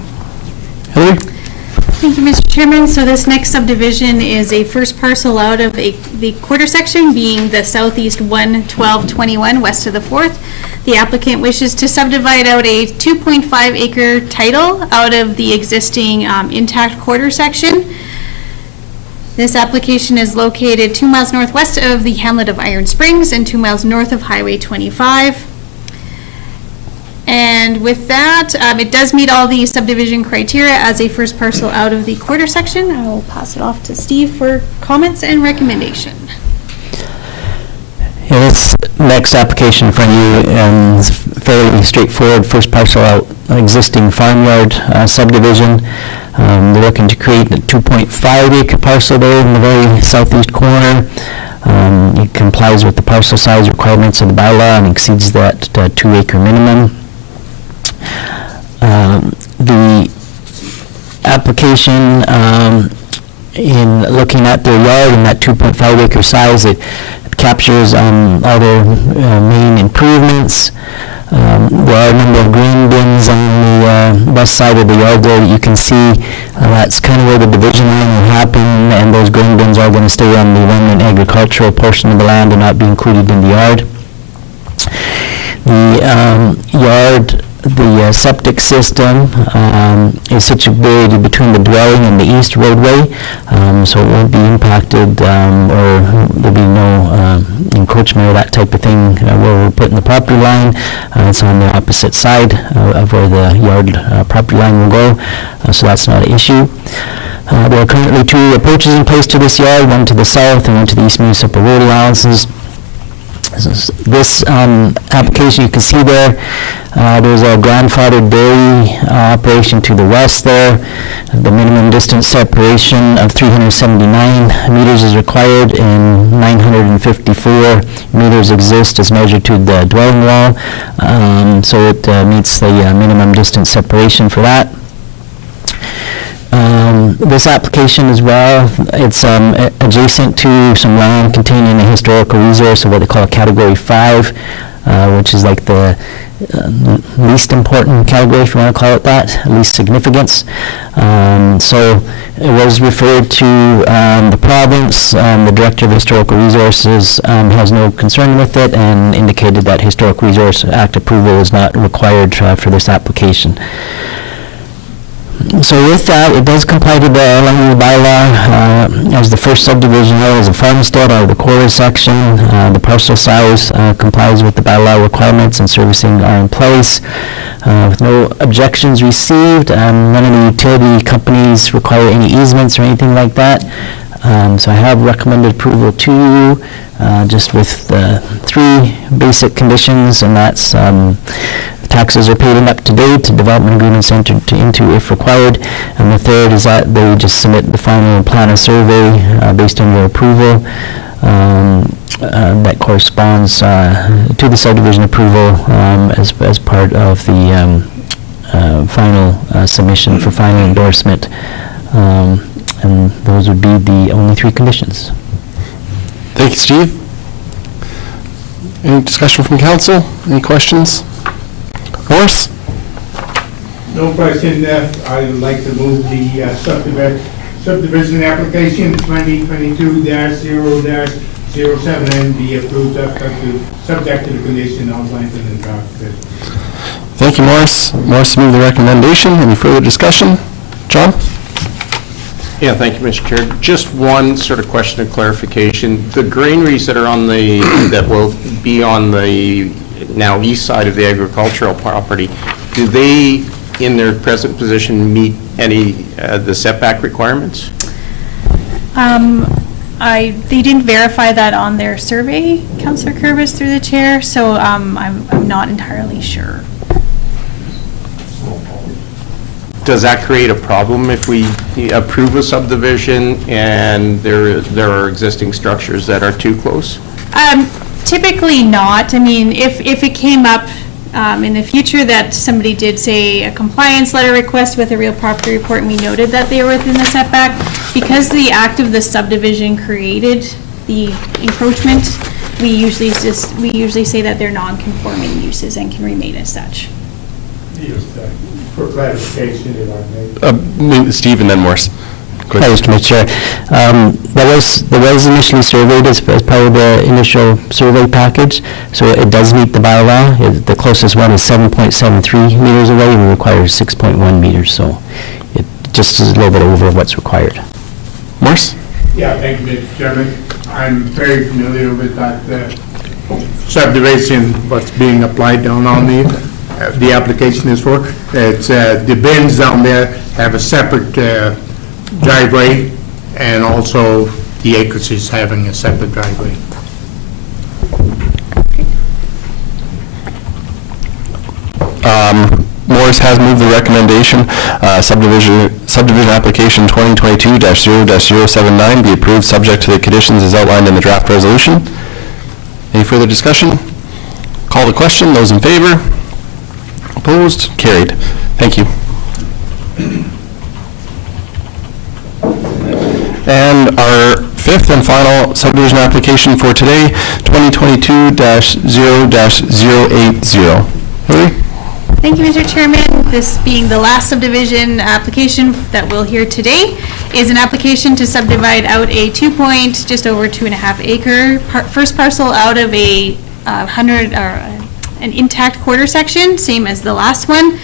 Hillary? Thank you, Mr. Chairman. So this next subdivision is a first parcel out of the quarter section, being the southeast 11221 west of the 4th. The applicant wishes to subdivide out a 2.5 acre title out of the existing intact quarter section. This application is located 2 miles northwest of the hamlet of Iron Springs and 2 miles north of Highway 25. And with that, it does meet all the subdivision criteria as a first parcel out of the quarter section. I will pass it off to Steve for comments and recommendation. Yeah, this next application in front of you is fairly straightforward. First parcel out, existing farmyard subdivision. They're looking to create a 2.5 acre parcel there in the very southeast corner. It complies with the parcel size requirements of the bylaw and exceeds that 2 acre minimum. The application, in looking at their yard and that 2.5 acre size, it captures all their main improvements. There are a number of green bins on the west side of the yard there that you can see. That's kind of where the division line will happen, and those grain bins are going to stay on the remnant agricultural portion of the land and not be included in the yard. The yard, the septic system is situated between the dwelling and the east roadway, so it won't be impacted, or there'll be no encroachment or that type of thing where we're putting the property line. It's on the opposite side of where the yard property line will go, so that's not an issue. There are currently 2 approaches in place to this yard, one to the south and one to the east municipal road allowances. This application, you can see there, there's a grandfathered dairy operation to the west there. The minimum distance separation of 379 meters is required, and 954 meters exist as measured to the dwelling wall. So it meets the minimum distance separation for that. This application as well, it's adjacent to some land containing a historical resource of what they call a Category 5, which is like the least important category, if you want to call it that, least significance. So it was referred to the province. The Director of Historical Resources has no concern with it and indicated that Historic Resource Act approval is not required for this application. So with that, it does comply to the land bylaw as the first subdivision as a farmstead out of the quarter section. The parcel size complies with the bylaw requirements, and servicing are in place. With no objections received, none of the utility companies require any easements or anything like that. So I have recommended approval to you, just with the 3 basic conditions, and that's taxes are paid and up to date, development agreements entered into if required, and the third is that they just submit the final plan of survey based on your approval that corresponds to the subdivision approval as part of the final submission for final endorsement, and those would be the only 3 conditions. Thank you, Steve. Any discussion from council? Any questions? Morris? No question. I would like to move the subdivision application 2022-0-07 and be approved subject to the condition outlined in the draft. Thank you, Morris. Morris moved the recommendation. Any further discussion? John? Yeah, thank you, Mr. Chair. Just one sort of question of clarification. The granaries that are on the, that will be on the now east side of the agricultural property, do they, in their present position, meet any the setback requirements? They didn't verify that on their survey, Councillor Kurbis, through the chair, so I'm not entirely sure. Does that create a problem if we approve a subdivision and there are existing structures that are too close? Typically not. I mean, if it came up in the future that somebody did, say, a compliance letter request with a real property report, and we noted that they were within the setback, because the act of the subdivision created the encroachment, we usually say that they're non-conforming uses and can remain as such. Just for clarification, if I may. Steve and then Morris. Hi, Mr. Chair. That was initially surveyed as part of the initial survey package, so it does meet the bylaw. The closest one is 7.73 meters away, and requires 6.1 meters, so it just is a little bit over what's required. Morris? Yeah, thank you, Mr. Chairman. I'm very familiar with that subdivision, what's being applied down on the application is for. It's the bins down there have a separate driveway, and also the acres is having a separate driveway. Morris has moved the recommendation, subdivision application 2022-0-079 be approved subject to the conditions as outlined in the draft resolution. Any further discussion? Call the question. Those in favor? Opposed? Carried. Thank you. And our fifth and final subdivision application for today, 2022-0-080. Hillary? Thank you, Mr. Chairman. This being the last subdivision application that we'll hear today, is an application to subdivide out a just over 2.5 acre first parcel out of a 100, or an intact quarter section, same as the last one.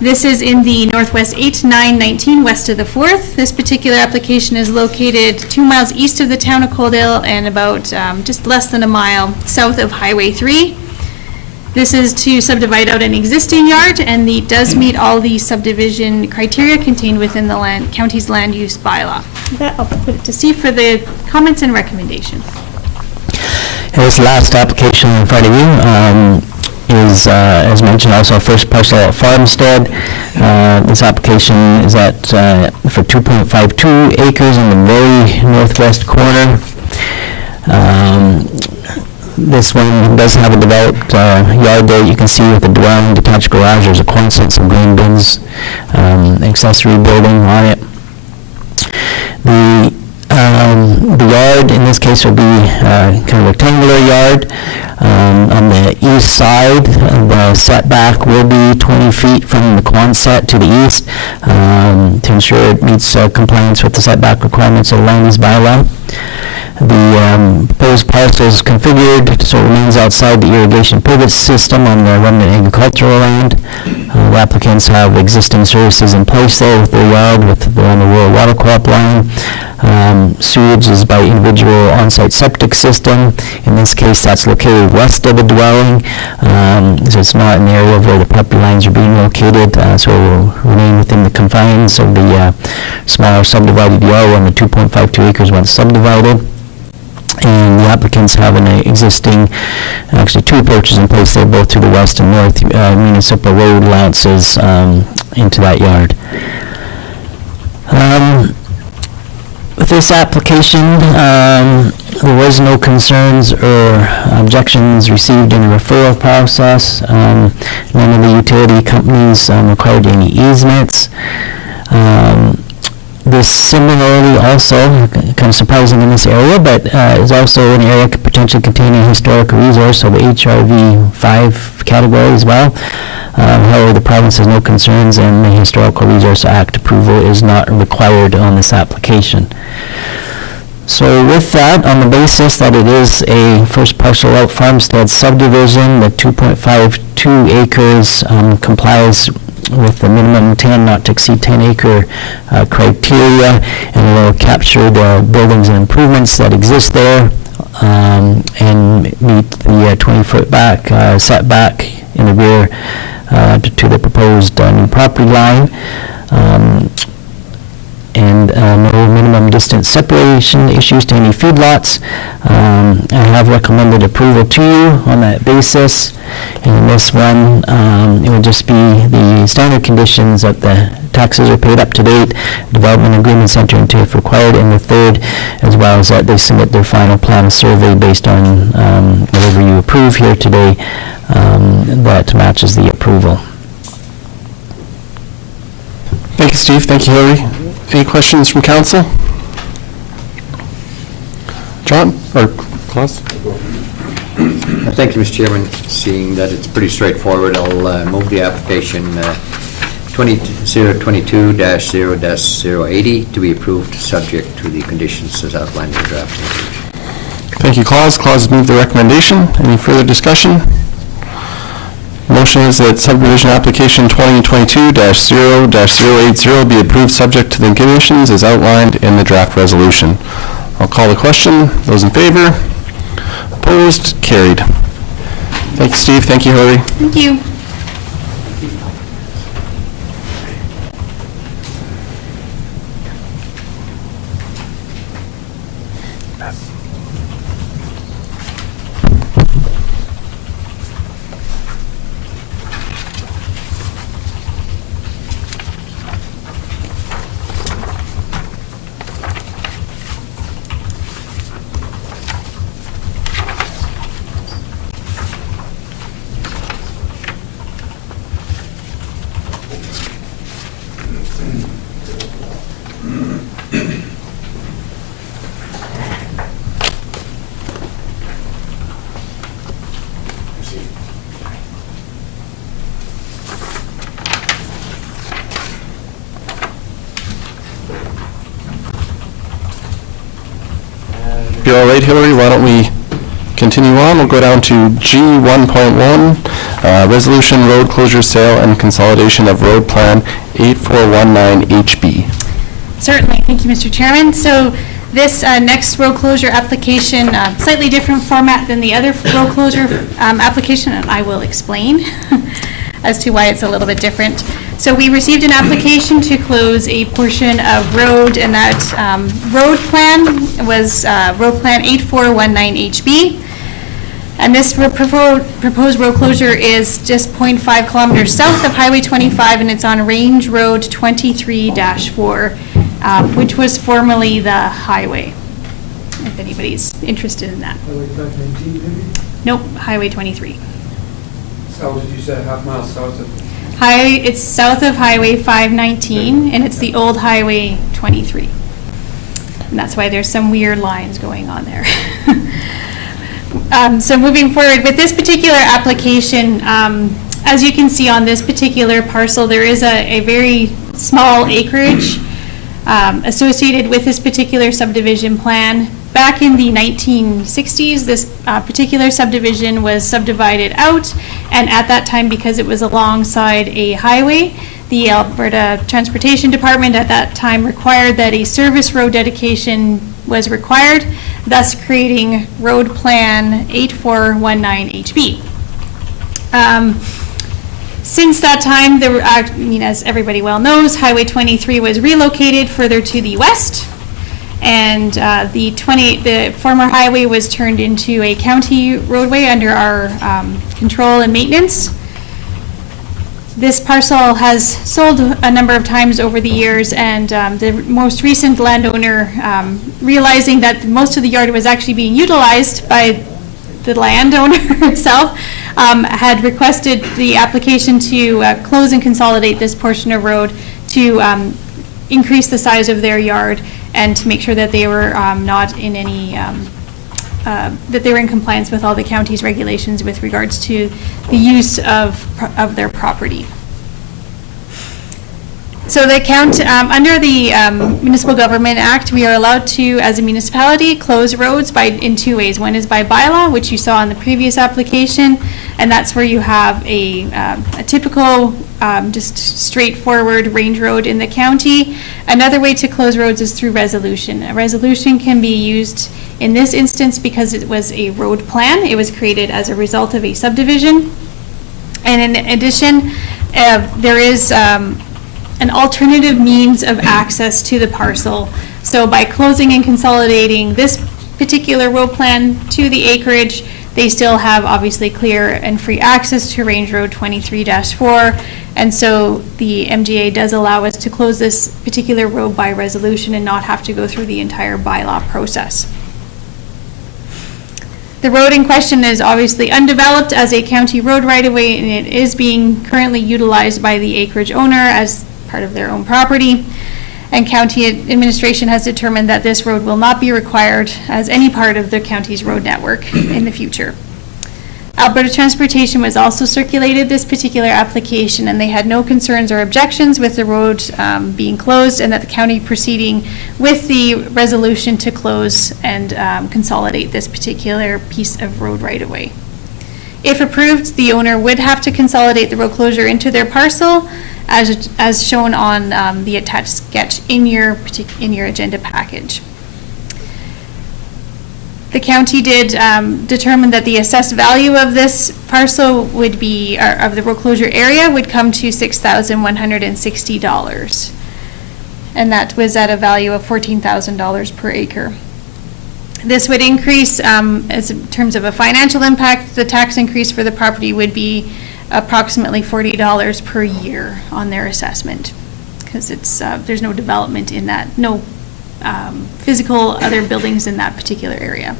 This is in the Northwest 8919 west of the 4th. This particular application is located 2 miles east of the town of Coaldale and about just less than a mile south of Highway 3. This is to subdivide out an existing yard, and it does meet all the subdivision criteria contained within the county's land use bylaw. With that, I'll put it to Steve for the comments and recommendation. And this last application in front of you is, as mentioned, also a first parcel at Farmstead. This application is for 2.52 acres in the very northwest corner. This one does have a developed yard there. You can see with the dwelling, detached garage, there's a Quonset, some grain bins, accessory building on it. The yard in this case will be kind of a rectangular yard. On the east side, the setback will be 20 feet from the Quonset to the east to ensure it meets compliance with the setback requirements of the land use bylaw. The proposed parcel is configured so it remains outside the irrigation pivot system on the remnant agricultural land. The applicants have existing services in place there with their yard, with the rural water co-op line. Sewage is by individual on-site septic system. In this case, that's located west of the dwelling, so it's not in the area where the property lines are being located, so it will remain within the confines of the smaller subdivided yard when the 2.52 acres once subdivided. And the applicants have an existing, actually 2 approaches in place there, both to the west and north municipal road allowances into that yard. With this application, there was no concerns or objections received in the referral process. None of the utility companies required any easements. This similarly also, kind of surprising in this area, but is also an area potentially containing a historic resource, so the HRV 5 category as well. However, the province has no concerns, and the Historical Resource Act approval is not required on this application. So with that, on the basis that it is a first parcel out farmstead subdivision, the 2.52 acres complies with the minimum 10, not to exceed 10 acre criteria, and will capture the buildings and improvements that exist there and meet the 20-foot back setback in the rear to the proposed new property line. And no minimum distance separation issues to any feedlots. I have recommended approval to you on that basis. And in this one, it will just be the standard conditions that the taxes are paid up to date, development agreements enter into if required, and the third, as well as that they submit their final plan of survey based on whatever you approve here today that matches the approval. Thank you, Steve. Thank you, Hillary. Any questions from council? John or Klaus? Thank you, Mr. Chairman. Seeing that it's pretty straightforward, I'll move the application 2022-0-080 to be approved, subject to the conditions as outlined in the draft resolution. Thank you, Klaus. Klaus has moved the recommendation. Any further discussion? Motion is that subdivision application 2022-0-080 be approved subject to the conditions as outlined in the draft resolution. I'll call the question. Those in favor? Opposed? Carried. Thank you, Steve. Thank you, Hillary. Thank you. If you're all right, Hillary, why don't we continue on? We'll go down to G 1.1, Resolution Road Closure Sale and Consolidation of Road Plan 8419 HB. Certainly, thank you, Mr. Chairman. So this next road closure application, slightly different format than the other road closure application, and I will explain as to why it's a little bit different. So we received an application to close a portion of road, and that road plan was Road Plan 8419 HB. And this proposed road closure is just 0.5 kilometers south of Highway 25, and it's on Range Road 23-4, which was formerly the highway, if anybody's interested in that. Highway 519, maybe? Nope, Highway 23. South, did you say half mile south of? It's south of Highway 519, and it's the old Highway 23. And that's why there's some weird lines going on there. So moving forward, with this particular application, as you can see on this particular parcel, there is a very small acreage associated with this particular subdivision plan. Back in the 1960s, this particular subdivision was subdivided out, and at that time, because it was alongside a highway, the Alberta Transportation Department at that time required that a service road dedication was required, thus creating Road Plan 8419 HB. Since that time, as everybody well knows, Highway 23 was relocated further to the west, and the former highway was turned into a county roadway under our control and maintenance. This parcel has sold a number of times over the years, and the most recent landowner, realizing that most of the yard was actually being utilized by the landowner itself, had requested the application to close and consolidate this portion of road to increase the size of their yard and to make sure that they were not in any, that they were in compliance with all the county's regulations with regards to the use of their property. So the under the Municipal Government Act, we are allowed to, as a municipality, close roads in two ways. One is by bylaw, which you saw in the previous application, and that's where you have a typical, just straightforward range road in the county. Another way to close roads is through resolution. A resolution can be used in this instance because it was a road plan. It was created as a result of a subdivision. And in addition, there is an alternative means of access to the parcel. So by closing and consolidating this particular road plan to the acreage, they still have obviously clear and free access to Range Road 23-4. And so the MGA does allow us to close this particular road by resolution and not have to go through the entire bylaw process. The road in question is obviously undeveloped as a county road right-of-way, and it is being currently utilized by the acreage owner as part of their own property. And county administration has determined that this road will not be required as any part of the county's road network in the future. Alberta Transportation was also circulated this particular application, and they had no concerns or objections with the road being closed, and that the county proceeding with the resolution to close and consolidate this particular piece of road right-of-way. If approved, the owner would have to consolidate the road closure into their parcel, as shown on the attached sketch in your agenda package. The county did determine that the assessed value of this parcel would be, of the road closure area, would come to $6,160. And that was at a value of $14,000 per acre. This would increase, as in terms of a financial impact, the tax increase for the property would be approximately $40 per year on their assessment, because it's there's no development in that, no physical other buildings in that particular area.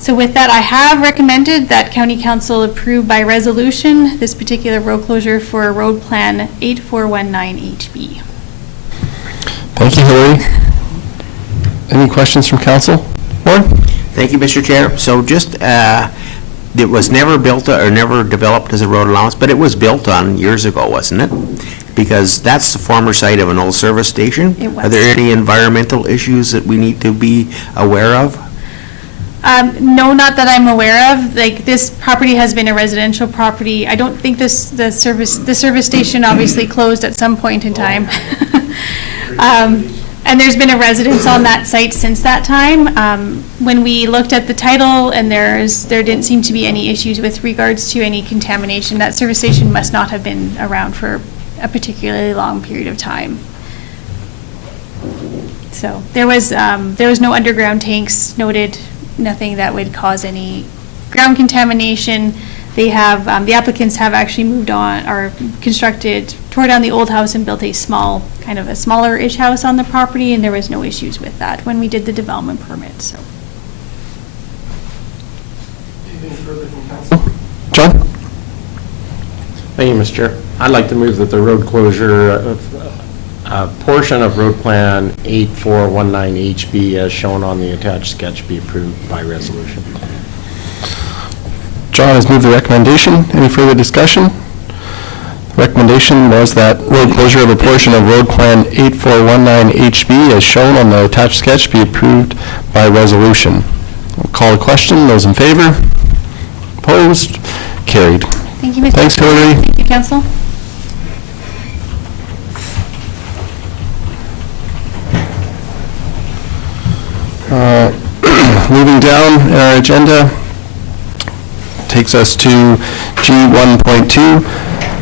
So with that, I have recommended that County Council approve by resolution this particular road closure for Road Plan 8419 HB. Thank you, Hillary. Any questions from council? Warren? Thank you, Mr. Chair. So just, it was never built or never developed as a road allowance, but it was built on years ago, wasn't it? Because that's the former site of an old service station. It was. Are there any environmental issues that we need to be aware of? No, not that I'm aware of. Like, this property has been a residential property. I don't think the service station obviously closed at some point in time. And there's been a residence on that site since that time. When we looked at the title, and there didn't seem to be any issues with regards to any contamination. That service station must not have been around for a particularly long period of time. So there was no underground tanks noted, nothing that would cause any ground contamination. They have, the applicants have actually moved on, or tore down the old house and built a smaller-ish house on the property, and there was no issues with that when we did the development permit, so. John? Thank you, Mr. Chair. I'd like to move that the road closure, portion of road plan 8419HB as shown on the attached sketch be approved by resolution. John has moved the recommendation. Any further discussion? Recommendation was that road closure of a portion of road plan 8419HB as shown on the attached sketch be approved by resolution. We'll call a question. Those in favor? Opposed? Carried. Thank you, Mr. Thanks, Chair. Hillary. Thank you, Council. Moving down in our agenda takes us to G1.2,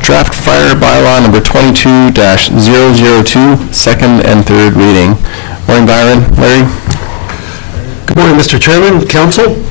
draft fire bylaw number 22-002, second and third reading. Morning, Byron. Larry? Good morning, Mr. Chairman, Council.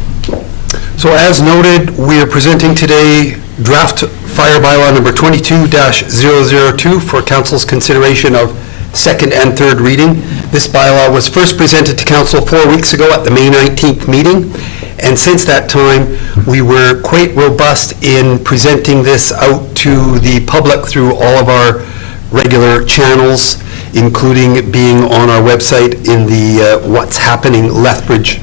So as noted, we are presenting today draft fire bylaw number 22-002 for Council's consideration of second and third reading. This bylaw was first presented to Council 4 weeks ago at the May 19th meeting, and since that time, we were quite robust in presenting this out to the public through all of our regular channels, including being on our website in the What's Happening Lethbridge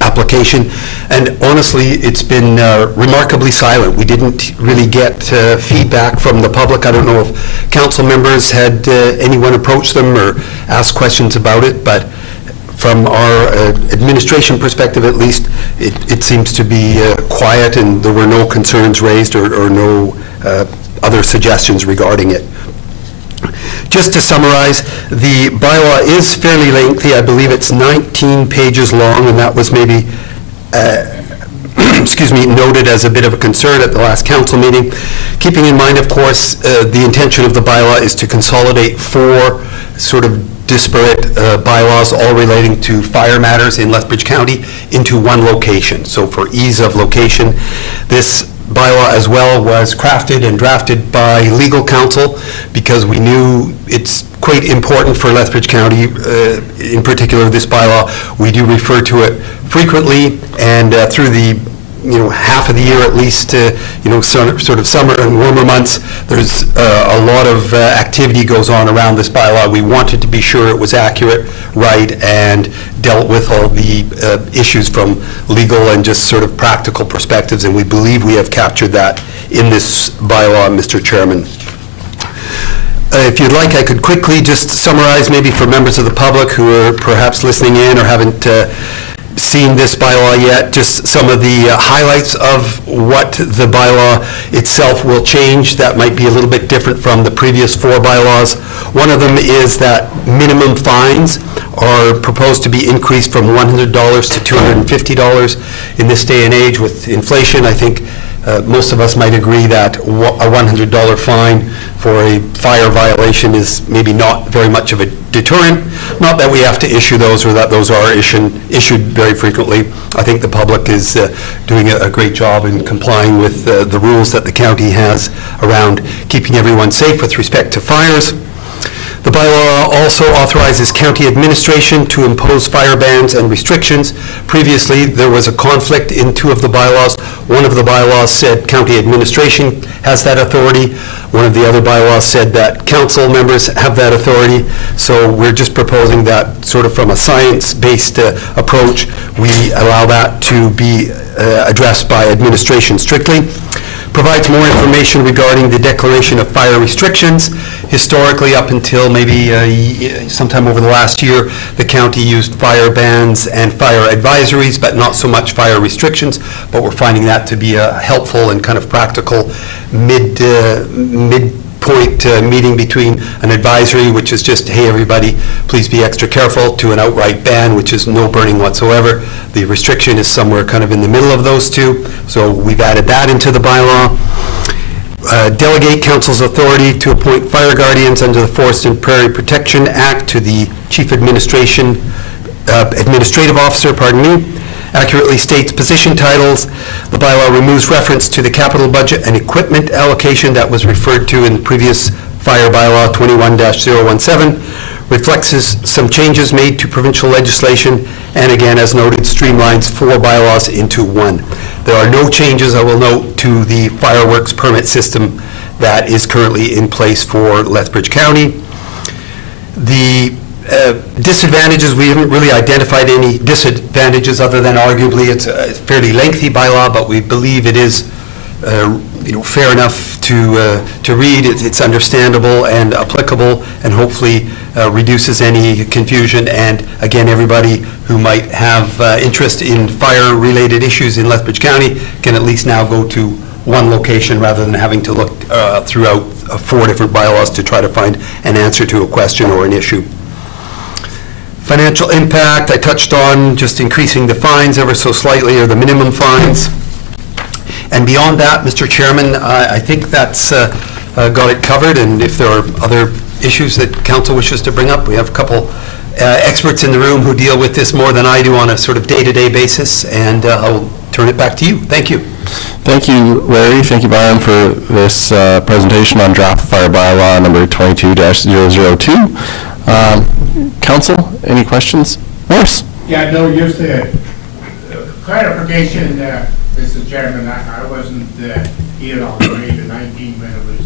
application. And honestly, it's been remarkably silent. We didn't really get feedback from the public. I don't know if council members had anyone approach them or ask questions about it, but from our administration perspective at least, it seems to be quiet, and there were no concerns raised or no other suggestions regarding it. Just to summarize, the bylaw is fairly lengthy. I believe it's 19 pages long, and that was maybe, noted as a bit of a concern at the last council meeting. Keeping in mind, of course, the intention of the bylaw is to consolidate 4 sort of disparate bylaws, all relating to fire matters in Lethbridge County, into one location. So for ease of location, this bylaw as well was crafted and drafted by legal counsel because we knew it's quite important for Lethbridge County, in particular this bylaw. We do refer to it frequently, and through the half of the year at least, sort of summer and warmer months, there's a lot of activity goes on around this bylaw. We wanted to be sure it was accurate, right, and dealt with all the issues from legal and just sort of practical perspectives, and we believe we have captured that in this bylaw, Mr. Chairman. If you'd like, I could quickly just summarize, maybe for members of the public who are perhaps listening in or haven't seen this bylaw yet, just some of the highlights of what the bylaw itself will change that might be a little bit different from the previous 4 bylaws. One of them is that minimum fines are proposed to be increased from $100 to $250. In this day and age with inflation, I think most of us might agree that a $100 fine for a fire violation is maybe not very much of a deterrent. Not that we have to issue those or that those are issued very frequently. I think the public is doing a great job in complying with the rules that the county has around keeping everyone safe with respect to fires. The bylaw also authorizes county administration to impose fire bans and restrictions. Previously, there was a conflict in 2 of the bylaws. One of the bylaws said county administration has that authority. One of the other bylaws said that council members have that authority. So we're just proposing that sort of from a science-based approach, we allow that to be addressed by administration strictly. Provides more information regarding the declaration of fire restrictions. historically, up until maybe sometime over the last year, the county used fire bans and fire advisories, but not so much fire restrictions. But we're finding that to be a helpful and kind of practical midpoint meeting between an advisory, which is just, hey, everybody, please be extra careful, to an outright ban, which is no burning whatsoever. The restriction is somewhere kind of in the middle of those two, so we've added that into the bylaw. Delegate council's authority to appoint fire guardians under the Forest and Prairie Protection Act to the chief administrative officer, accurately states position titles. The bylaw removes reference to the capital budget and equipment allocation that was referred to in the previous fire bylaw 21-017, reflects some changes made to provincial legislation, and again, as noted, streamlines 4 bylaws into 1. There are no changes, I will note, to the fireworks permit system that is currently in place for Lethbridge County. The disadvantages, we haven't really identified any disadvantages other than arguably it's a fairly lengthy bylaw, but we believe it is fair enough to read. It's understandable and applicable, and hopefully reduces any confusion. And again, everybody who might have interest in fire-related issues in Lethbridge County can at least now go to one location rather than having to look throughout 4 different bylaws to try to find an answer to a question or an issue. Financial impact, I touched on just increasing the fines ever so slightly, or the minimum fines. And beyond that, Mr. Chairman, I think that's got it covered, and if there are other issues that council wishes to bring up, we have a couple experts in the room who deal with this more than I do on a sort of day-to-day basis, and I'll turn it back to you. Thank you. Thank you, Larry. Thank you, Byron, for this presentation on draft fire bylaw number 22-002. Council, any questions? Morris? Yeah, no, just a clarification, Mr. Chairman. I wasn't here on May the 19th when it was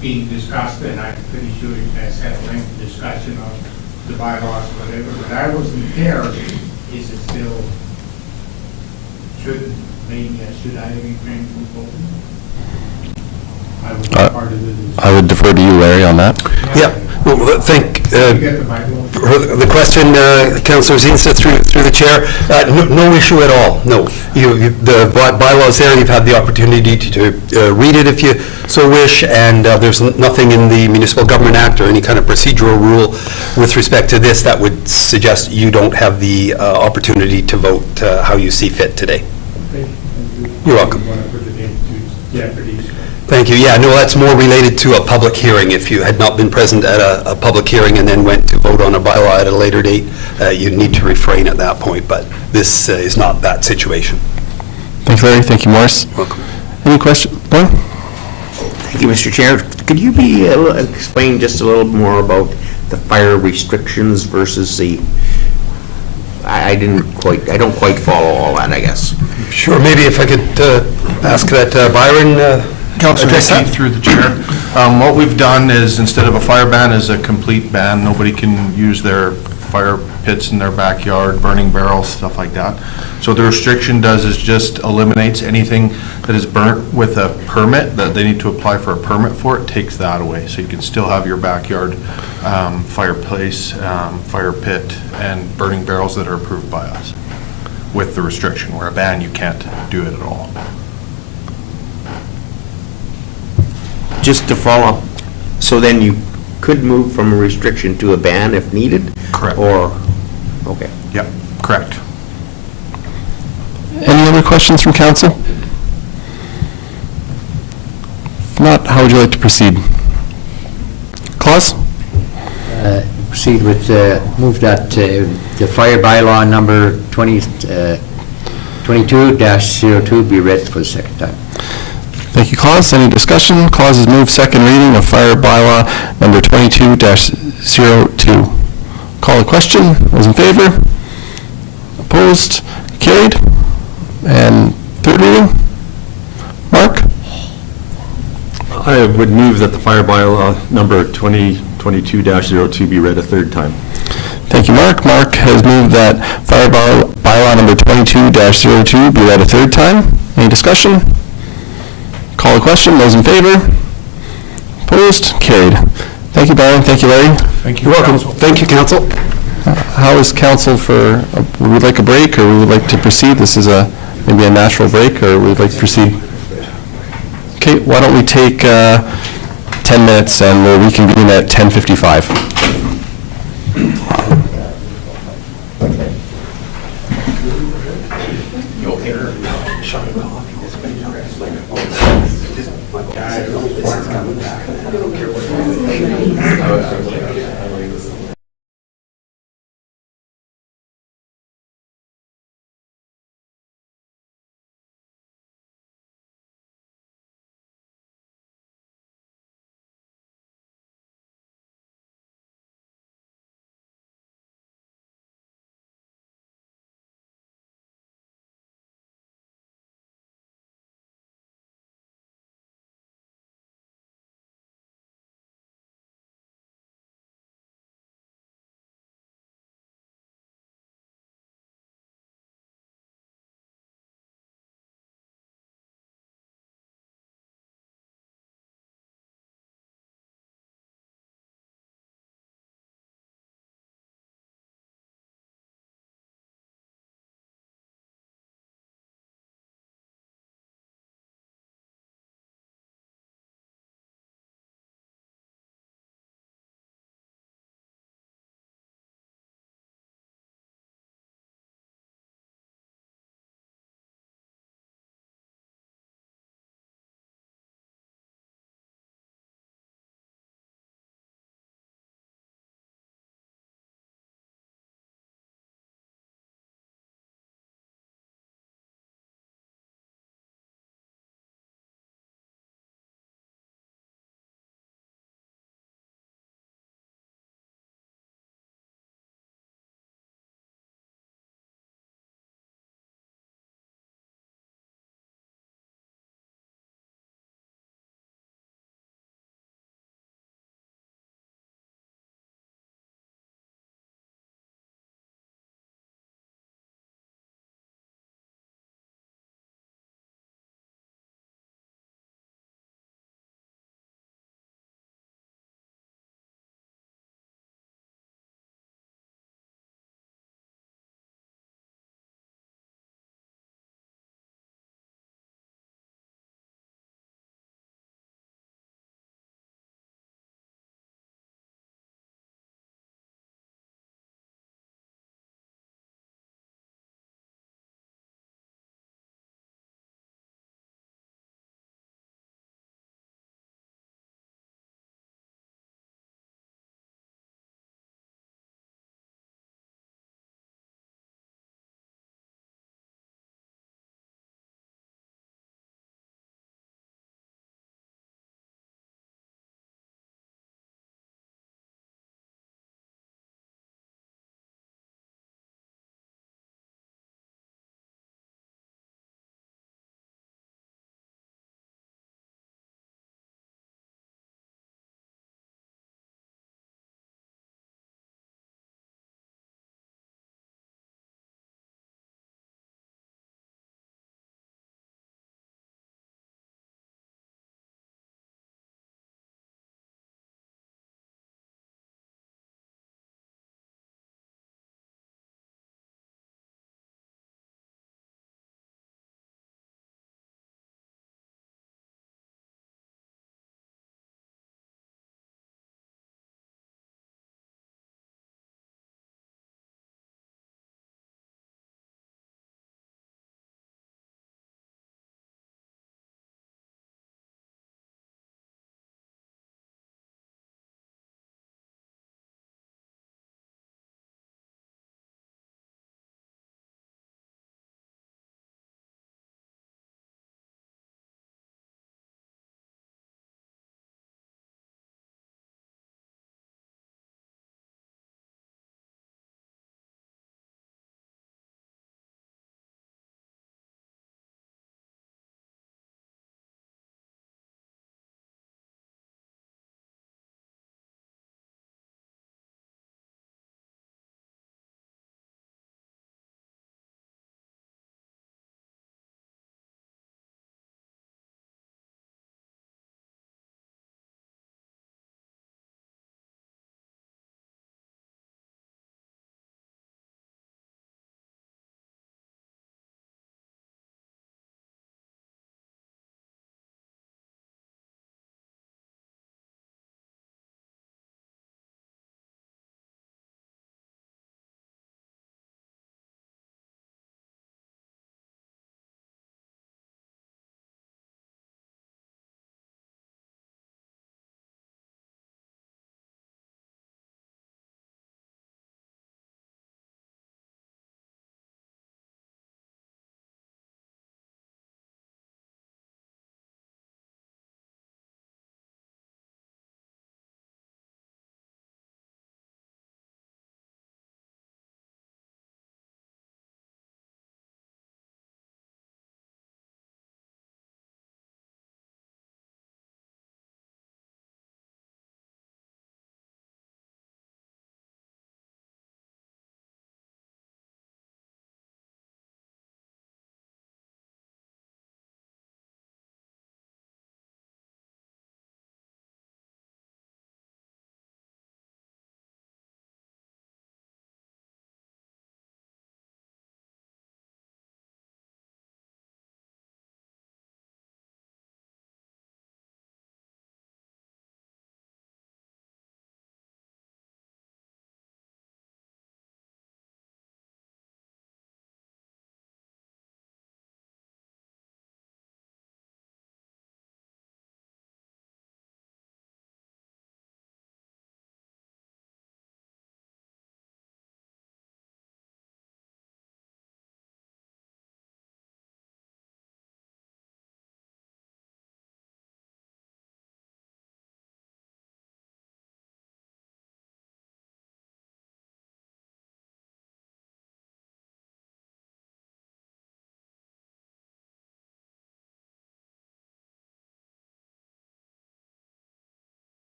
being discussed, and I'm pretty sure you guys had a lengthy discussion on the bylaws, whatever, but I wasn't there. Is it still, should I refrain from voting? I was part of the discussion. I would defer to you, Larry, on that. Yeah. Well, the question, Councillor Zinstra, through the chair, no issue at all, no. The bylaws there, you've had the opportunity to read it if you so wish, and there's nothing in the Municipal Government Act or any kind of procedural rule with respect to this that would suggest you don't have the opportunity to vote how you see fit today. You're welcome. Thank you. Yeah, no, that's more related to a public hearing. If you had not been present at a public hearing and then went to vote on a bylaw at a later date, you'd need to refrain at that point, but this is not that situation. Thank you, Larry. Thank you, Morris. Welcome. Any questions? Brian? Thank you, Mr. Chair. Could you explain just a little more about the fire restrictions versus the, I don't quite follow all that, I guess. Sure, maybe if I could ask that Byron Councilor address that. Hickey, through the chair. What we've done is, instead of a fire ban, is a complete ban. Nobody can use their fire pits in their backyard, burning barrels, stuff like that. So the restriction does is just eliminates anything that is burnt with a permit, that they need to apply for a permit for, it takes that away. So you can still have your backyard fireplace, fire pit, and burning barrels that are approved by us with the restriction, where a ban, you can't do it at all. Just to follow, so then you could move from a restriction to a ban if needed? Correct. Or, okay. Yep, correct. Any other questions from council? If not, how would you like to proceed? Claus? Proceed with, move that the fire bylaw number 22-02 be read for the second time. Thank you, Claus. Any discussion? Claus has moved second reading of fire bylaw number 22-02. Call a question. Those in favor? Opposed? Carried. And third reading? Mark? I would move that the fire bylaw number 2022-02 be read a third time. Thank you, Mark. Mark has moved that fire bylaw number 22-02 be read a third time. Any discussion? Call a question. Those in favor? Opposed? Carried. Thank you, Brian. Thank you, Larry. Thank you, You're welcome. council. Thank you, council. How is council for, would we like a break, or we would like to proceed? This is maybe a natural break, or would we like to proceed? Okay, why don't we take 10 minutes, and we'll reconvene at 10:55.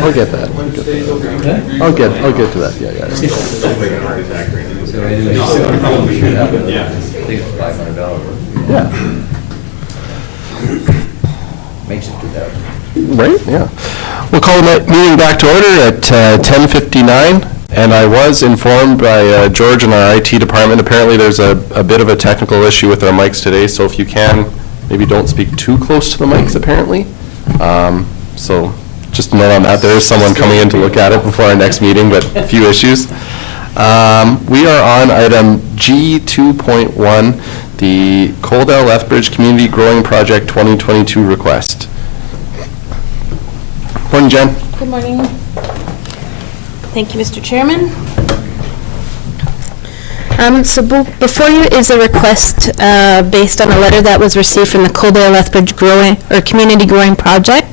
I'll get that. I'll get to that, yeah. Yeah. Makes it 2,000. Right, yeah. We'll call the meeting back to order at 10:59, and I was informed by George in our IT department, apparently there's a bit of a technical issue with our mics today, so if you can, maybe don't speak too close to the mics, apparently. So just a note on that, there is someone coming in to look at it before our next meeting, but a few issues. We are on item G 2.1, the Coaldale Lethbridge Community Growing Project 2022 request. Morning, Jen. Good morning. Thank you, Mr. Chairman. So before you is a request based on a letter that was received from the Coaldale Lethbridge Community Growing Project.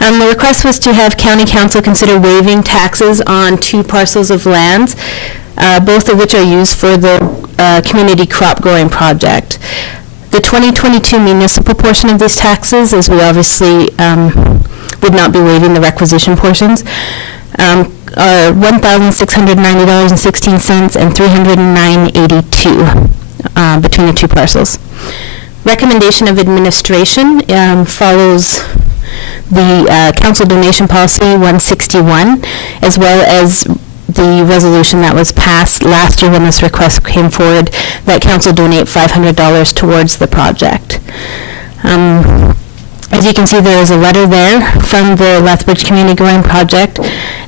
The request was to have County Council consider waiving taxes on 2 parcels of lands, both of which are used for the community crop growing project. The 2022 municipal portion of these taxes, as we obviously would not be waiving the requisition portions, are $1,690.16 and $309.82 between the 2 parcels. Recommendation of administration follows the council donation policy 161, as well as the resolution that was passed last year when this request came forward, that council donate $500 towards the project. As you can see, there is a letter there from the Lethbridge Community Growing Project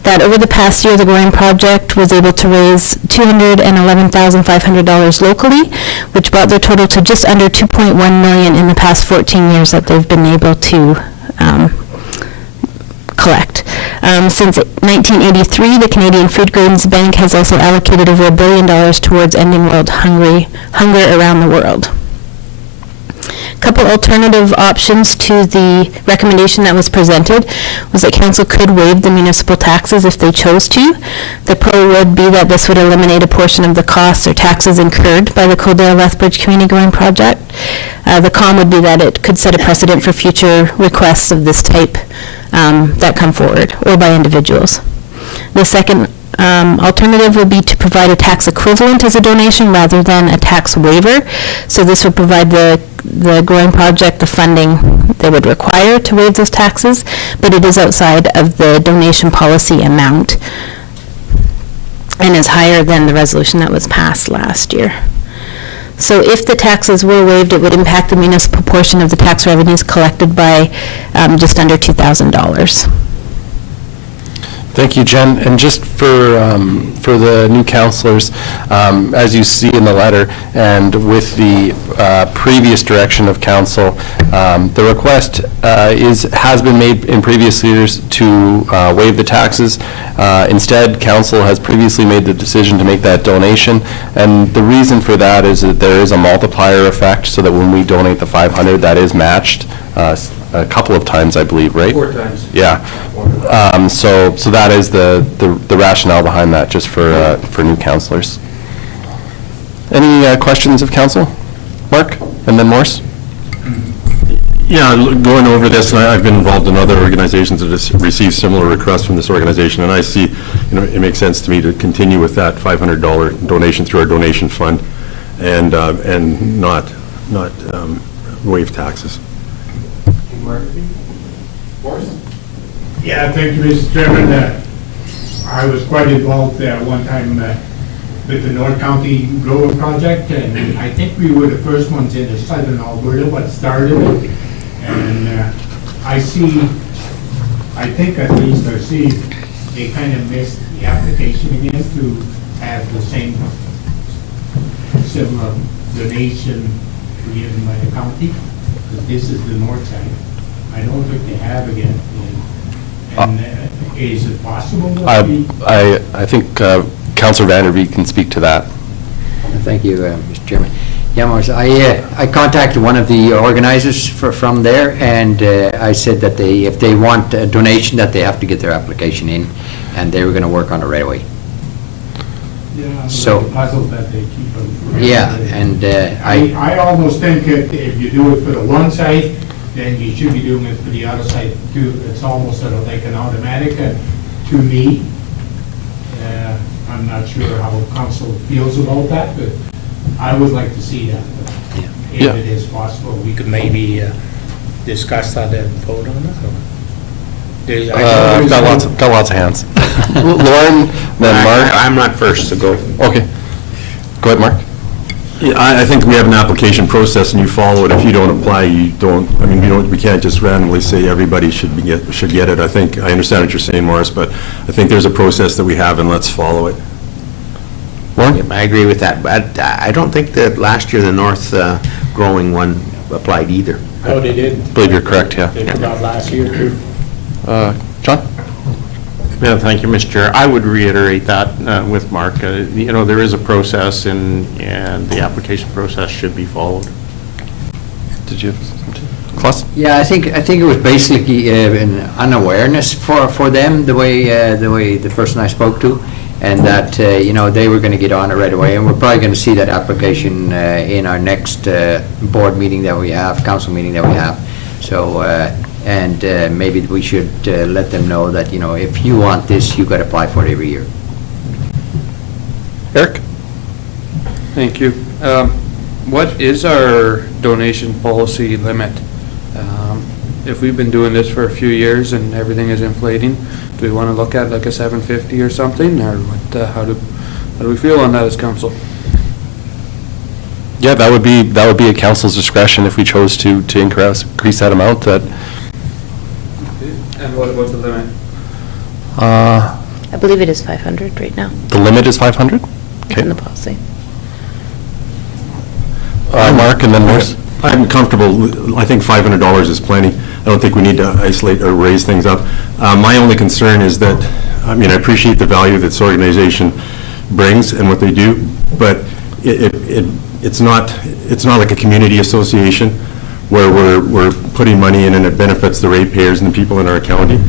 that over the past year, the Growing Project was able to raise $211,500 locally, which brought their total to just under $2.1 million in the past 14 years that they've been able to collect. Since 1983, the Canadian Food Grains Bank has also allocated over $1 billion towards ending world hunger around the world. Couple alternative options to the recommendation that was presented was that council could waive the municipal taxes if they chose to. The pro would be that this would eliminate a portion of the costs or taxes incurred by the Coaldale Lethbridge Community Growing Project. The con would be that it could set a precedent for future requests of this type that come forward, or by individuals. The second alternative would be to provide a tax equivalent as a donation rather than a tax waiver. So this would provide the growing project the funding they would require to waive those taxes, but it is outside of the donation policy amount and is higher than the resolution that was passed last year. So if the taxes were waived, it would impact the municipal portion of the tax revenues collected by just under $2,000. Thank you, Jen. And just for the new councilors, as you see in the letter, and with the previous direction of council, the request has been made in previous years to waive the taxes. Instead, council has previously made the decision to make that donation, and the reason for that is that there is a multiplier effect, so that when we donate the 500, that is matched a couple of times, I believe, right? 4 times. Yeah. So that is the rationale behind that, just for new councilors. Any questions of council? Mark, and then Morse? Yeah, going over this, and I've been involved in other organizations that have received similar requests from this organization, and I see, it makes sense to me to continue with that $500 donation through our donation fund, and not waive taxes. Yeah, thank you, Mr. Chairman. I was quite involved at one time with the North County Growing Project, and I think we were the first ones in the southern Alberta what started it. And I think at least I see they kind of missed the application again to have the same similar donation given by the county, because this is the north side. I don't think they have again. And is it possible that we... I think Councillor Vanderbeek can speak to that. Thank you, Mr. Chairman. Yeah, Morris, I contacted one of the organizers from there, and I said that if they want a donation, that they have to get their application in, and they were going to work on it right away. Yeah, So- the puzzle that they keep them. Yeah, and I almost think that if you do it for the one side, then you should be doing it for the other side too. It's almost sort of like an automatic to me. I'm not sure how council feels about that, but I would like to see that. If Yeah. it is possible, we could maybe discuss that and vote on it. I've got lots of hands. Lauren, then Mark. I'm not first, so go. Okay. Go ahead, Mark. Yeah, I think we have an application process and you follow it. If you don't apply, you don't, I mean, we can't just randomly say everybody should get it. I think, I understand what you're saying, Morris, but I think there's a process that we have and let's follow it. Yep, I agree with that, but I don't think that last year the North growing one applied either. Oh, they did. I believe you're correct, yeah. They forgot last year too. John? Yeah, thank you, Mr. Chair. I would reiterate that with Mark. You know, there is a process and the application process should be followed. Did you have something? Klaus? Yeah, I think it was basically an unawareness for them, the way the person I spoke to, and that, you know, they were going to get on it right away, and we're probably going to see that application in our next board meeting that we have, council meeting that we have. So, and maybe we should let them know that, you know, if you want this, you got to apply for it every year. Eric? Thank you. What is our donation policy limit? If we've been doing this for a few years and everything is inflating, do we want to look at like a 750 or something, or what, how do we feel on that as council? Yeah, that would be a council's discretion if we chose to increase that amount. That. And what about the limit? I believe it is 500 right now. The limit is 500? Okay. In the policy. Mark, and then Morris. I'm comfortable, I think $500 is plenty. I don't think we need to isolate or raise things up. My only concern is that, I mean, I appreciate the value that this organization brings and what they do, but it's not like a community association where we're putting money in and it benefits the ratepayers and the people in our county.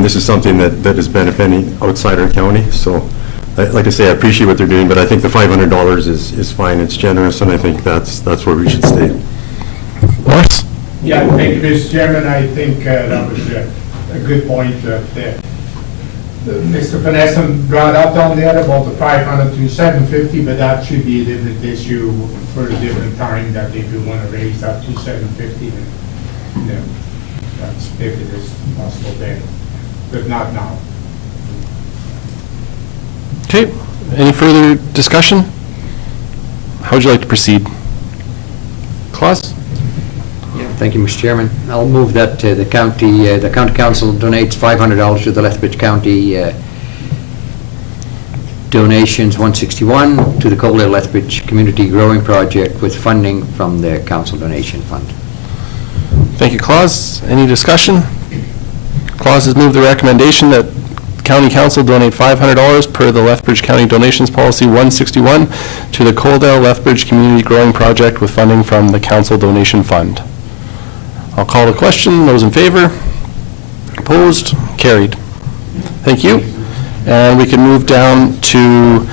This is something that is benefiting outside our county, so like I say, I appreciate what they're doing, but I think the $500 is fine, it's generous, and I think that's where we should stay. Morris? Yeah, thank you, Mr. Chairman. I think that was a good point that Mr. Vanessa brought up down there about the 500 to 750, but that should be a different issue for a different time, that if you want to raise that to 750, then, you know, that's if it is possible then, but not now. Okay, any further discussion? How would you like to proceed? Klaus? Thank you, Mr. Chairman. I'll move that the county council donates $500 to the Lethbridge County donations 161 to the Coaldale Lethbridge Community Growing Project with funding from the council donation fund. Thank you, Klaus. Any discussion? Klaus has moved the recommendation that County Council donate $500 per the Lethbridge County Donations Policy 161 to the Coaldale Lethbridge Community Growing Project with funding from the Council Donation Fund. I'll call the question. Those in favor? Opposed? Carried. Thank you. And we can move down to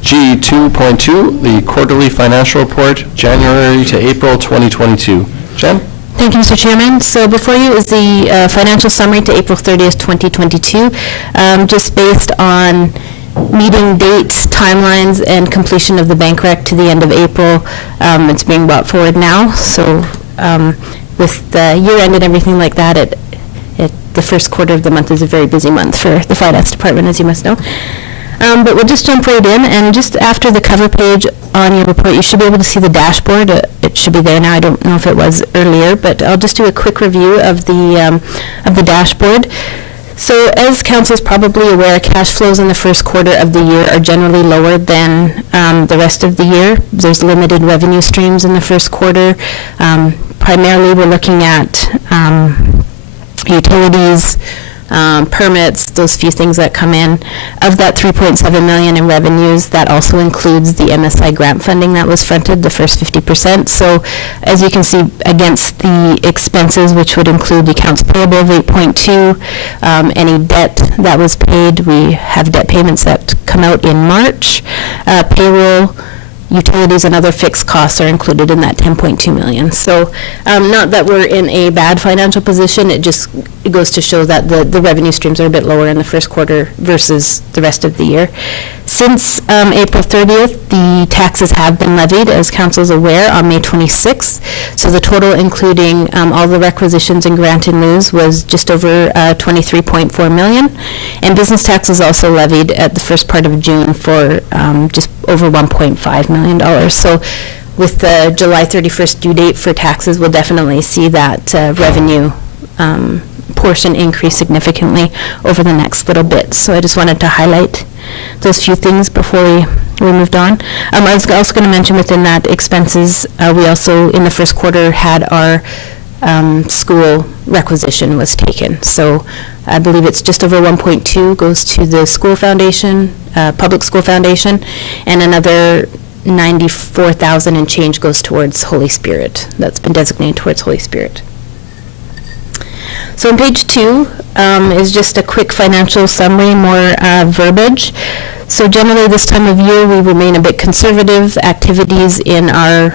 G 2.2, the Quarterly Financial Report, January to April 2022. Jen? Thank you, Mr. Chairman. So before you is the financial summary to April 30th, 2022, just based on meeting dates, timelines, and completion of the bank rec to the end of April. It's being brought forward now, so with the year end and everything like that, the first quarter of the month is a very busy month for the finance department, as you must know. But we'll just jump right in, and just after the cover page on your report, you should be able to see the dashboard. It should be there now. I don't know if it was earlier, but I'll just do a quick review of the dashboard. So as council is probably aware, cash flows in the first quarter of the year are generally lower than the rest of the year. There's limited revenue streams in the first quarter. Primarily, we're looking at utilities, permits, those few things that come in. Of that 3.7 million in revenues, that also includes the MSI grant funding that was fronted, the first 50%. So as you can see, against the expenses, which would include the accounts payable of 8.2, any debt that was paid, we have debt payments that come out in March. Payroll, utilities, and other fixed costs are included in that 10.2 million. So not that we're in a bad financial position, it goes to show that the revenue streams are a bit lower in the first quarter versus the rest of the year. Since April 30th, the taxes have been levied, as council is aware, on May 26th. So the total, including all the requisitions and grant in lieu, was just over 23.4 million. And business tax was also levied at the first part of June for just over $1.5 million. So with the July 31st due date for taxes, we'll definitely see that revenue portion increase significantly over the next little bit. So I just wanted to highlight those few things before we moved on. I was also going to mention within that expenses, we also in the first quarter had our school requisition was taken. So I believe it's just over 1.2 goes to the school foundation, public school foundation, and another 94,000 and change goes towards Holy Spirit. That's been designated towards Holy Spirit. So on page 2 is just a quick financial summary, more verbiage. So generally this time of year we remain a bit conservative. Activities in our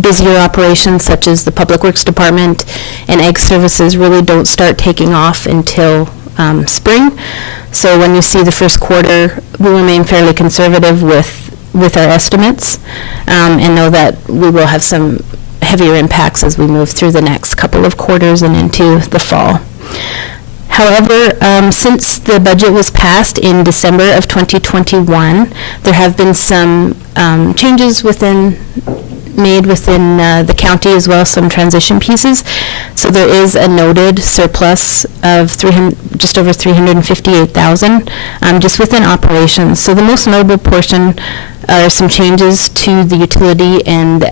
busier operations such as the Public Works Department and Ag Services really don't start taking off until spring. So when you see the first quarter, we remain fairly conservative with our estimates and know that we will have some heavier impacts as we move through the next couple of quarters and into the fall. However, since the budget was passed in December of 2021, there have been some changes made within the county as well, some transition pieces. So there is a noted surplus of just over 358,000 just within operations. So the most notable portion are some changes to the utility and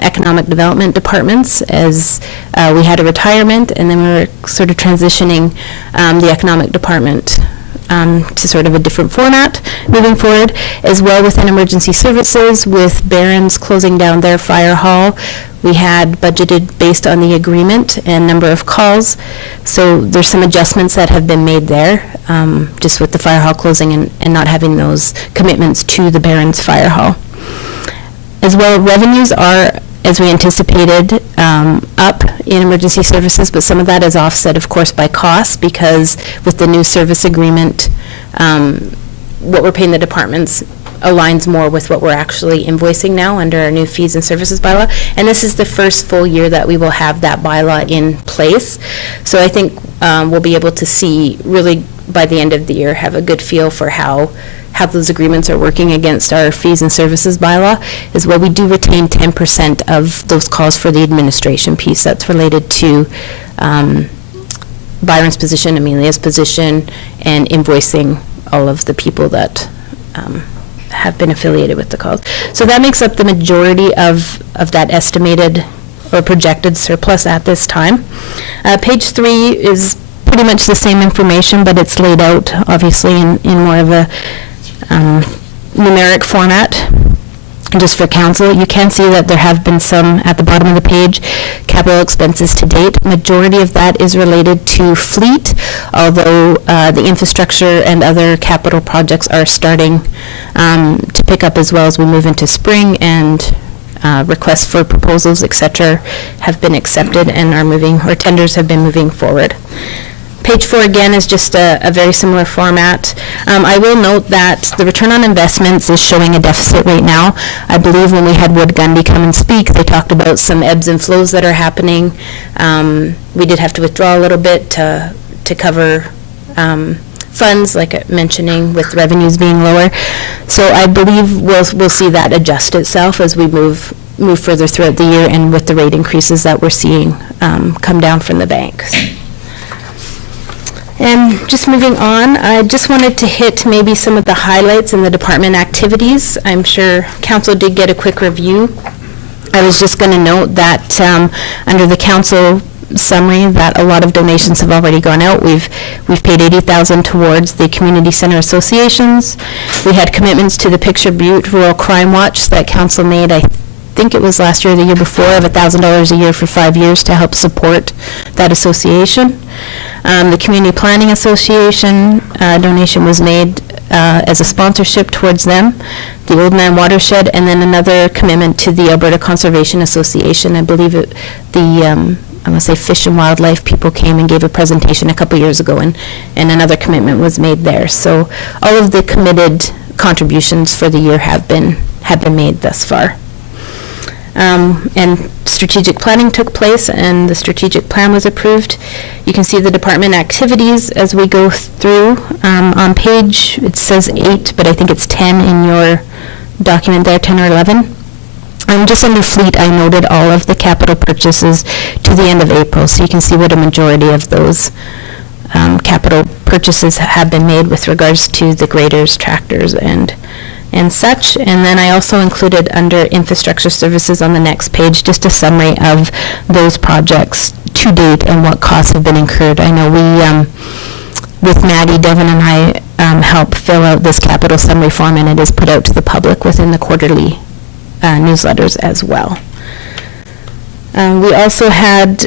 economic development departments, as we had a retirement and then we were sort of transitioning the economic department to sort of a different format moving forward, as well within emergency services with Barron's closing down their fire hall. We had budgeted based on the agreement and number of calls. So there's some adjustments that have been made there, just with the fire hall closing and not having those commitments to the Barron's fire hall. As well, revenues are, as we anticipated, up in emergency services, but some of that is offset, of course, by costs, because with the new service agreement, what we're paying the departments aligns more with what we're actually invoicing now under our new fees and services bylaw. And this is the first full year that we will have that bylaw in place. So I think we'll be able to see really by the end of the year, have a good feel for how those agreements are working against our fees and services bylaw. As well, we do retain 10% of those calls for the administration piece that's related to Byron's position, Amelia's position, and invoicing all of the people that have been affiliated with the calls. So that makes up the majority of that estimated or projected surplus at this time. Page 3 is pretty much the same information, but it's laid out obviously in more of a numeric format. Just for council, you can see that there have been some at the bottom of the page, capital expenses to date. Majority of that is related to fleet, although the infrastructure and other capital projects are starting to pick up as well as we move into spring, and requests for proposals, et cetera, have been accepted and are moving, or tenders have been moving forward. Page 4 again is just a very similar format. I will note that the return on investments is showing a deficit right now. I believe when we had Wood Gundy come and speak, they talked about some ebbs and flows that are happening. We did have to withdraw a little bit to cover funds, like mentioning, with revenues being lower. So I believe we'll see that adjust itself as we move further throughout the year, and with the rate increases that we're seeing come down from the banks. And just moving on, I just wanted to hit maybe some of the highlights in the department activities. I'm sure council did get a quick review. I was just going to note that under the council summary that a lot of donations have already gone out. We've paid $80,000 towards the community center associations. We had commitments to the Picture Butte Rural Crime Watch that council made, I think it was last year or the year before, of $1,000 a year for 5 years to help support that association. The Community Planning Association donation was made as a sponsorship towards them, the Old Man Watershed, and then another commitment to the Alberta Conservation Association. I believe I want to say Fish and Wildlife people came and gave a presentation a couple years ago, and another commitment was made there. So all of the committed contributions for the year have been made thus far. And strategic planning took place, and the strategic plan was approved. You can see the department activities as we go through. On page, it says 8, but I think it's 10 in your document there, 10 or 11. Just under fleet, I noted all of the capital purchases to the end of April, so you can see what a majority of those capital purchases have been made with regards to the graders, tractors, and such. And then I also included under infrastructure services on the next page just a summary of those projects to date and what costs have been incurred. I know we, with Maddie, Devin, and I help fill out this capital summary form, and it is put out to the public within the quarterly newsletters as well. We also had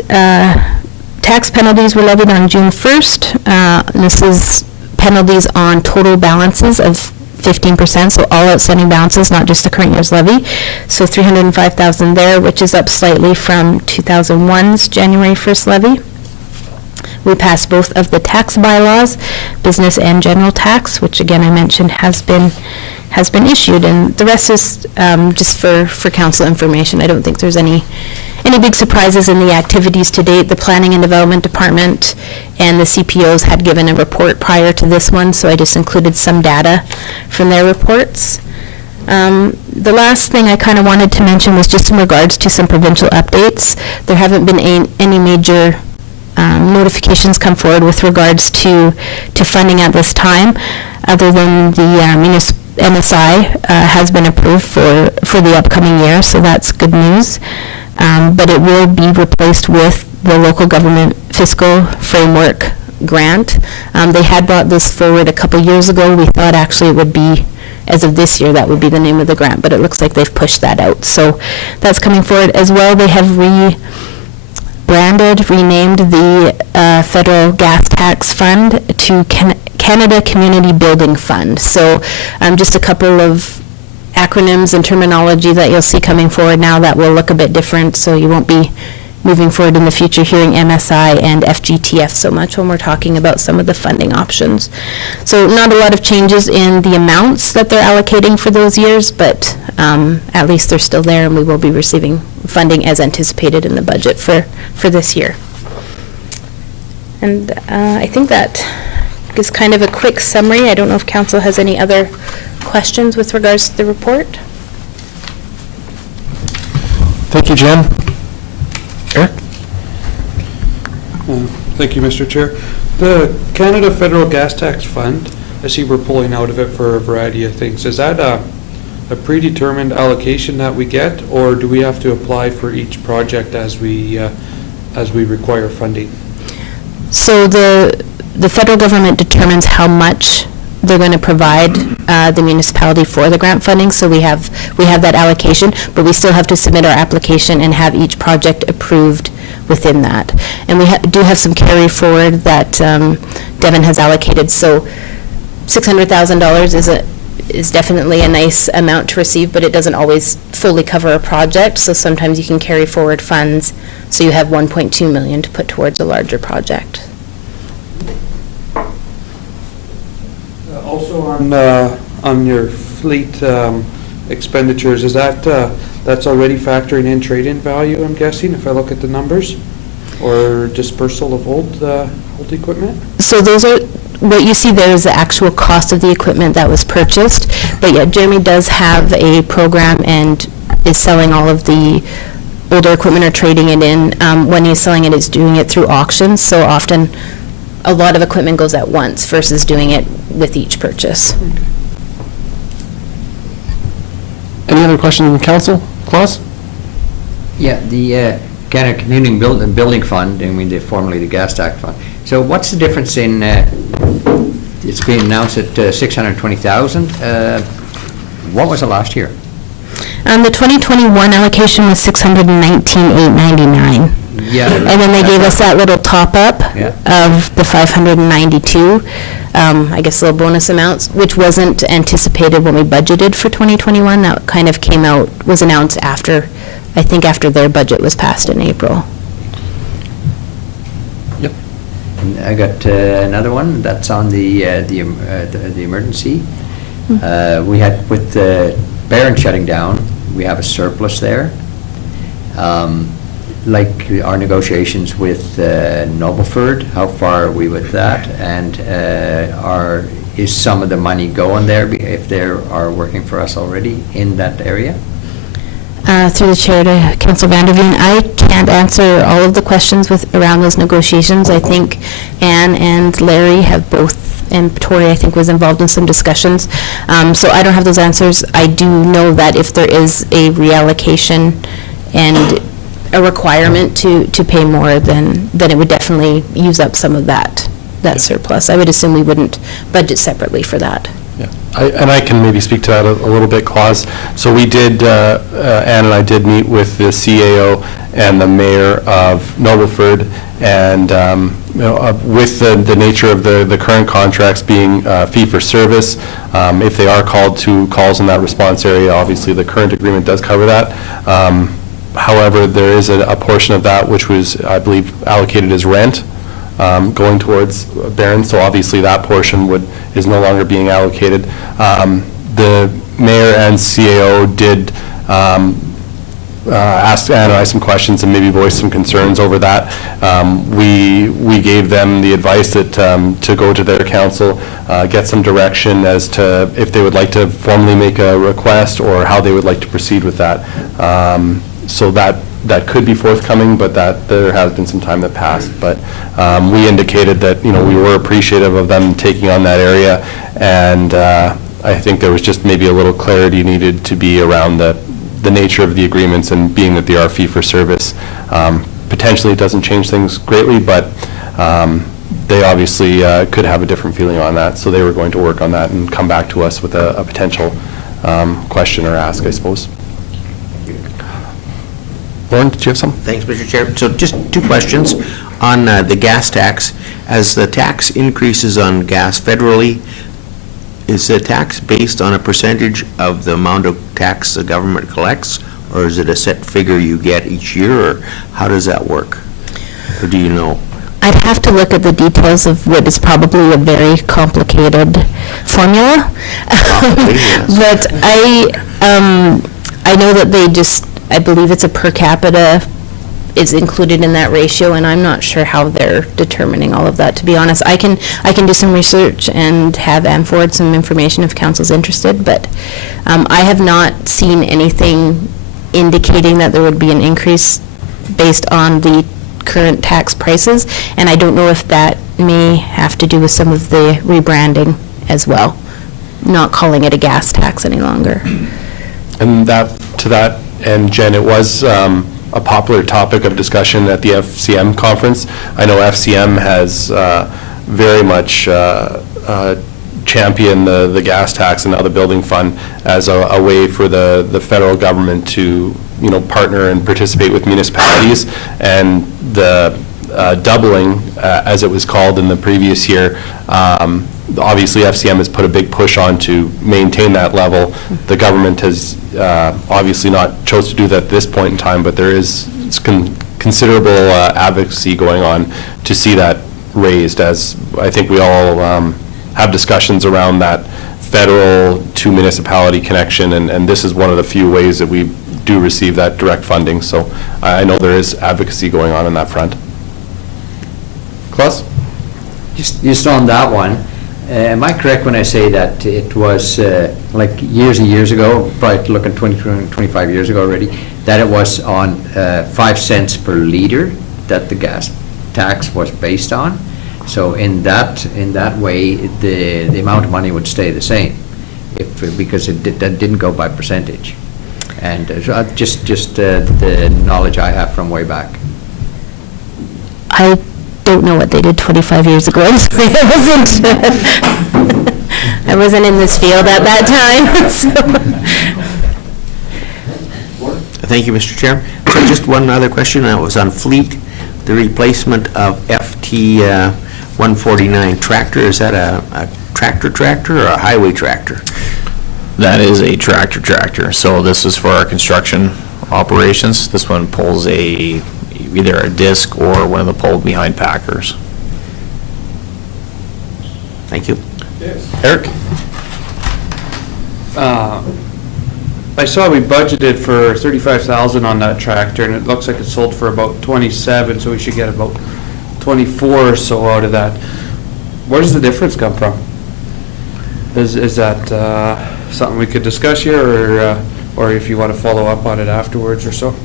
tax penalties were levied on June 1st. This is penalties on total balances of 15%, so all outstanding balances, not just the current year's levy. So $305,000 there, which is up slightly from 2001's January 1st levy. We passed both of the tax bylaws, business and general tax, which again I mentioned has been issued, and the rest is just for council information. I don't think there's any big surprises in the activities to date. The Planning and Development Department and the CPOs had given a report prior to this one, so I just included some data from their reports. The last thing I kind of wanted to mention was just in regards to some provincial updates. There haven't been any major notifications come forward with regards to funding at this time, other than the MSI has been approved for the upcoming year, so that's good news. But it will be replaced with the local government fiscal framework grant. They had brought this forward a couple years ago. We thought actually it would be, as of this year, that would be the name of the grant, but it looks like they've pushed that out. So that's coming forward as well. They have renamed the Federal Gas Tax Fund to Canada Community Building Fund. So just a couple of acronyms and terminology that you'll see coming forward now that will look a bit different, so you won't be moving forward in the future hearing MSI and FGTF so much when we're talking about some of the funding options. So not a lot of changes in the amounts that they're allocating for those years, but at least they're still there, and we will be receiving funding as anticipated in the budget for this year. And I think that is kind of a quick summary. I don't know if council has any other questions with regards to the report. Thank you, Jen. Eric? Thank you, Mr. Chair. The Canada Federal Gas Tax Fund, I see we're pulling out of it for a variety of things. Is that a predetermined allocation that we get, or do we have to apply for each project as we require funding? So the federal government determines how much they're going to provide the municipality for the grant funding, so we have that allocation, but we still have to submit our application and have each project approved within that. And we do have some carry forward that Devin has allocated, so $600,000 is definitely a nice amount to receive, but it doesn't always fully cover a project, so sometimes you can carry forward funds, so you have $1.2 million to put towards a larger project. Also on your fleet expenditures, is that's already factoring in trade-in value, I'm guessing, if I look at the numbers, or dispersal of old equipment? So those are, what you see there is the actual cost of the equipment that was purchased, but yeah, Jeremy does have a program and is selling all of the older equipment or trading it in. When he's selling it, he's doing it through auctions, so often a lot of equipment goes at once versus doing it with each purchase. Okay. Any other questions from the council? Claus? Yeah, Canada Community Building Fund, I mean, formerly the gas tax fund. So what's the difference in, it's being announced at 620,000. What was it last year? The 2021 allocation was 619,899. Yeah. And then they gave us that little top-up Yeah. of the 592, I guess little bonus amounts, which wasn't anticipated when we budgeted for 2021. That kind of came out, was announced after, I think after their budget was passed in April. And I got another one that's on the emergency. We had, with Barron shutting down, we have a surplus there. Like our negotiations with Nobleford, how far are we with that? And is some of the money going there if they are working for us already in that area? Through the chair to Councillor Vanderveen, I can't answer all of the questions around those negotiations. I think Ann and Larry have both, and Tori, I think, was involved in some discussions. So I don't have those answers. I do know that if there is a reallocation and a requirement to pay more, then it would definitely use up some of that surplus. I would assume we wouldn't budget separately for that. Yeah, and I can maybe speak to that a little bit, Claus. So we did, Ann and I did meet with the CAO and the mayor of Nobleford, and with the nature of the current contracts being fee-for-service, if they are called to calls in that response area, obviously the current agreement does cover that. However, there is a portion of that which was, I believe, allocated as rent, going towards Barron, so obviously that portion is no longer being allocated. The mayor and CAO did ask Ann and I some questions and maybe voice some concerns over that. We gave them the advice that to go to their council, get some direction as to if they would like to formally make a request or how they would like to proceed with that. So that could be forthcoming, but that there has been some time that passed. But we indicated that, we were appreciative of them taking on that area, and I think there was just maybe a little clarity needed to be around the nature of the agreements, and being that they are fee-for-service. Potentially it doesn't change things greatly, but they obviously could have a different feeling on that, so they were going to work on that and come back to us with a potential question or ask, I suppose. Lauren, did you have some? Thanks, Mr. Chair. So just two questions on the gas tax. As the tax increases on gas federally, is the tax based on a percentage of the amount of tax the government collects, or is it a set figure you get each year, or how does that work? Or do you know? I'd have to look at the details of what is probably a very complicated formula. But I know that I believe it's a per capita is included in that ratio, and I'm not sure how they're determining all of that, to be honest. I can do some research and have Ann forward some information if council's interested, but I have not seen anything indicating that there would be an increase based on the current tax prices, and I don't know if that may have to do with some of the rebranding as well, not calling it a gas tax any longer. And to that end, Jen, it was a popular topic of discussion at the FCM conference. I know FCM has very much championed the gas tax and other building fund as a way for the federal government to partner and participate with municipalities, and the doubling, as it was called in the previous year. Obviously, FCM has put a big push on to maintain that level. The government has obviously not chose to do that at this point in time, but there is considerable advocacy going on to see that raised, as I think we all have discussions around that federal to municipality connection, and this is one of the few ways that we do receive that direct funding. So I know there is advocacy going on that front. Klaus? Just on that one, am I correct when I say that it was like years and years ago, probably looking 20, 25 years ago already, that it was on 5 cents per liter that the gas tax was based on? So in that way, the amount of money would stay the same, because that didn't go by percentage. And just the knowledge I have from way back. I don't know what they did 25 years ago. I'm sorry, I wasn't in this field at that time, so. Thank you, Mr. Chair. So just one other question, that was on fleet, the replacement of FT 149 tractor, is that a tractor or a highway tractor? That is a tractor. So this is for our construction operations. This one pulls either a disc or one of the pulled behind packers. Thank you. Eric? I saw we budgeted for 35,000 on that tractor, and it looks like it sold for about 27, so we should get about 24 or so out of that. Where does the difference come from? Is that something we could discuss here, or if you want to follow up on it afterwards or so?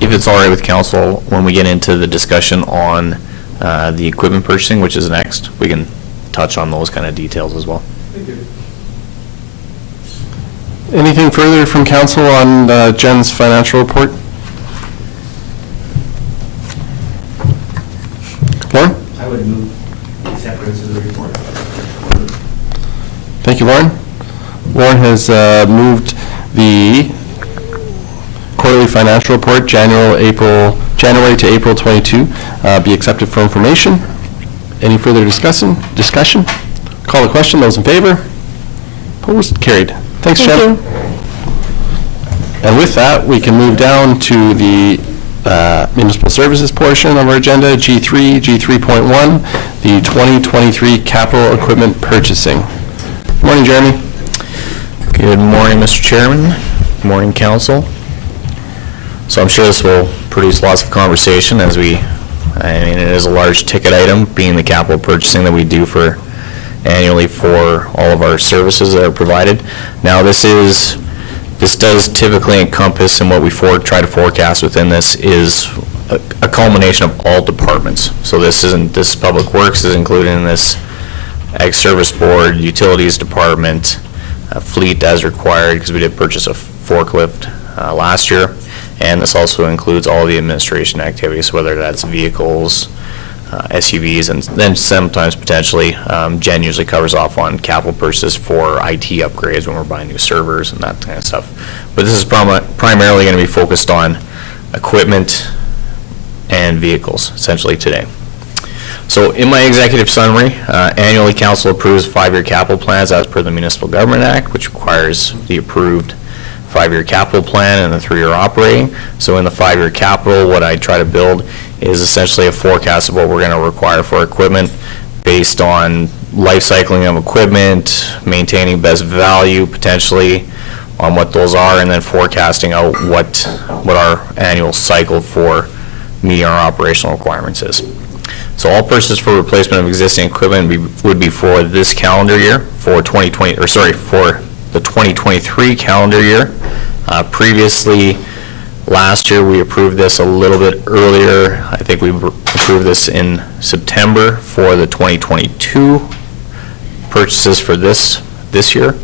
If it's all right with council, when we get into the discussion on the equipment purchasing, which is next, we can touch on those kind of details as well. Thank you. Anything further from council on Jen's financial report? Lauren? I would move acceptance of the report. Thank you, Lauren. Lauren has moved the quarterly financial report, January to April 22, be accepted for information. Any further discussion? Call the question. Those in favor? Opposed? Carried. Thanks, Jen. Thank you. And with that, we can move down to the municipal services portion of our agenda, G3, G3.1, the 2023 capital equipment purchasing. Morning, Jeremy. Good morning, Mr. Chairman. Good morning, council. So I'm sure this will produce lots of conversation as it is a large ticket item, being the capital purchasing that we do annually for all of our services that are provided. Now, this does typically encompass, and what we try to forecast within this is a culmination of all departments. So this Public Works is included in this, Ag Service Board, Utilities Department, Fleet as required, because we did purchase a forklift last year, and this also includes all the administration activities, whether that's vehicles, SUVs, and then sometimes potentially, Jen usually covers off on capital purchases for IT upgrades when we're buying new servers and that kind of stuff. But this is primarily going to be focused on equipment and vehicles, essentially today. So in my executive summary, annually council approves 5-year capital plans as per the Municipal Government Act, which requires the approved 5-year capital plan and the 3-year operating. So in the 5-year capital, what I try to build is essentially a forecast of what we're going to require for equipment based on life cycling of equipment, maintaining best value potentially on what those are, and then forecasting out what our annual cycle for meeting our operational requirements is. So all purchases for replacement of existing equipment would be for this calendar year, for the 2023 calendar year. Previously, last year, we approved this a little bit earlier. I think we approved this in September for the 2022 purchases for this year.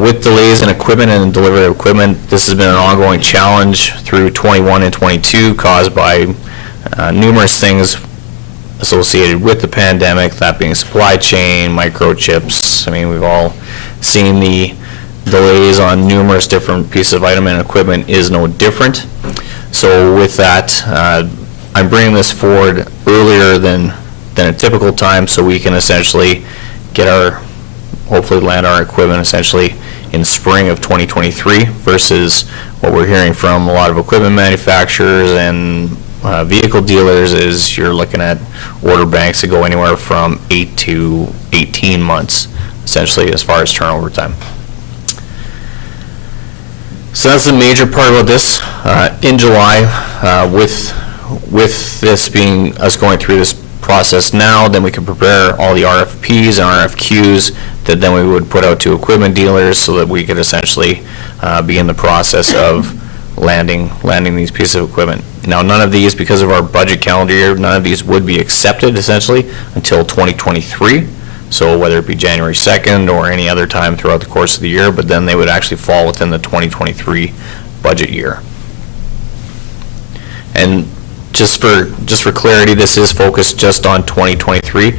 With delays in equipment and delivery of equipment, this has been an ongoing challenge through 21 and 22 caused by numerous things associated with the pandemic, that being supply chain, microchips. I mean, we've all seen the delays on numerous different pieces of item, and equipment is no different. So with that, I'm bringing this forward earlier than a typical time, so we can essentially hopefully land our equipment essentially in spring of 2023 versus what we're hearing from a lot of equipment manufacturers and vehicle dealers is you're looking at order banks that go anywhere from 8 to 18 months, essentially, as far as turnover time. So that's the major part about this. In July, with this being us going through this process now, then we can prepare all the RFPs and RFQs that then we would put out to equipment dealers so that we could essentially be in the process of landing these pieces of equipment. Now, none of these, because of our budget calendar year, none of these would be accepted essentially until 2023. So whether it be January 2nd or any other time throughout the course of the year, but then they would actually fall within the 2023 budget year. And just for clarity, this is focused just on 2023.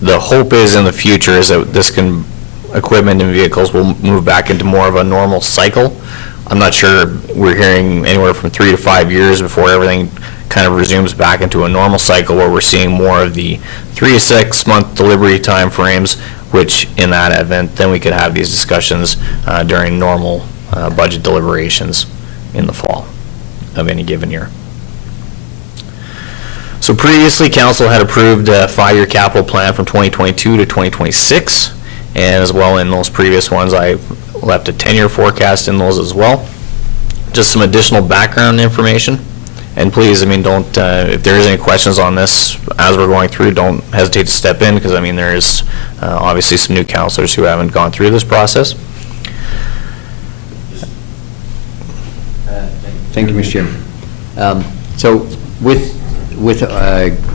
The hope is in the future is that equipment and vehicles will move back into more of a normal cycle. I'm not sure, we're hearing anywhere from 3 to 5 years before everything kind of resumes back into a normal cycle where we're seeing more of the 3 to 6 month delivery time frames, which in that event, then we could have these discussions during normal budget deliberations in the fall of any given year. So previously, council had approved a 5-year capital plan from 2022 to 2026, and as well in those previous ones, I left a 10-year forecast in those as well. Just some additional background information, and please, I mean, don't, if there is any questions on this as we're going through, don't hesitate to step in, because I mean, there is obviously some new councilors who haven't gone through this process. Thank you, Mr. Chairman. So with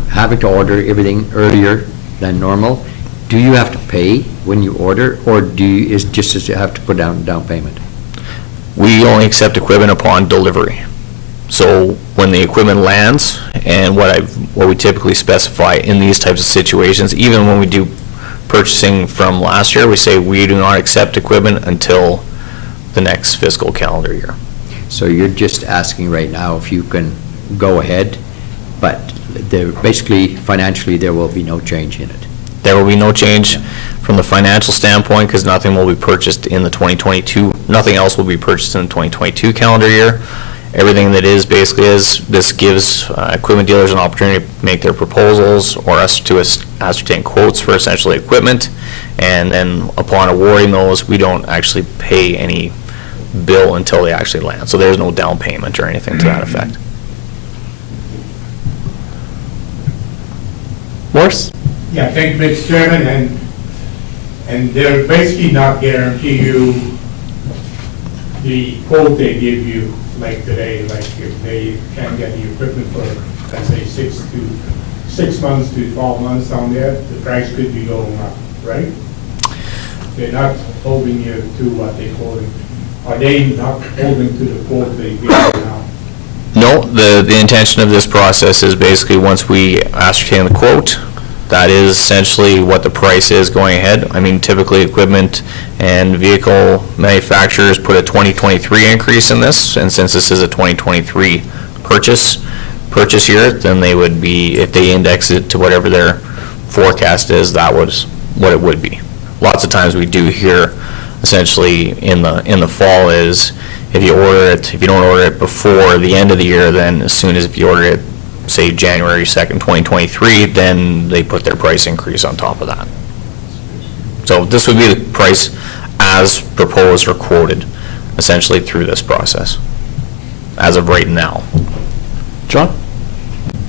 having to order everything earlier than normal, do you have to pay when you order, or is just as you have to put down payment? We only accept equipment upon delivery. So when the equipment lands, and what we typically specify in these types of situations, even when we do purchasing from last year, we say we do not accept equipment until the next fiscal calendar year. So you're just asking right now if you can go ahead, but basically financially there will be no change in it. There will be no change from the financial standpoint, because nothing will be purchased in the 2022, nothing else will be purchased in the 2022 calendar year. Everything that is basically this gives equipment dealers an opportunity to make their proposals or us to ascertain quotes for essentially equipment, and then upon awarding those, we don't actually pay any bill until they actually land. So there's no down payment or anything to that effect. Morris? Yeah, thank you, Mr. Chairman, and they're basically not guarantee you the quote they give you, like today, like if they can get the equipment for, let's say, 6 months to 12 months down there, the price could be going up, right? They're not holding you to what they quoted. Are they not holding to the quote they give you now? No, the intention of this process is basically once we ascertain the quote, that is essentially what the price is going ahead. I mean, typically equipment and vehicle manufacturers put a 2023 increase in this, and since this is a 2023 purchase year, then they would be, if they index it to whatever their forecast is, that was what it would be. Lots of times we do hear essentially in the fall is if you don't order it before the end of the year, then as soon as if you order it, say January 2nd, 2023, then they put their price increase on top of that. So this would be the price as proposed or quoted essentially through this process as of right now. John?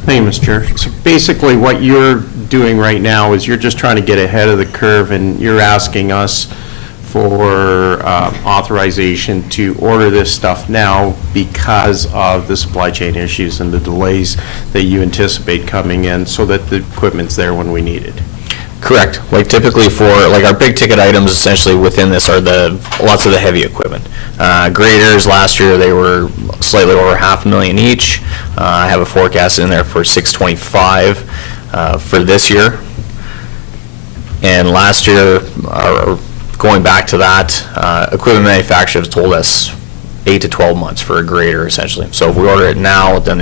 Thank you, Mr. Chair. So basically what you're doing right now is you're just trying to get ahead of the curve, and you're asking us for authorization to order this stuff now because of the supply chain issues and the delays that you anticipate coming in, so that the equipment's there when we need it. Correct. Like typically for, like our big ticket items essentially within this are lots of the heavy equipment. Graders, last year they were slightly over $500,000 each. I have a forecast in there for $625 for this year. And last year, going back to that, equipment manufacturers told us 8 to 12 months for a grader essentially. So if we order it now, then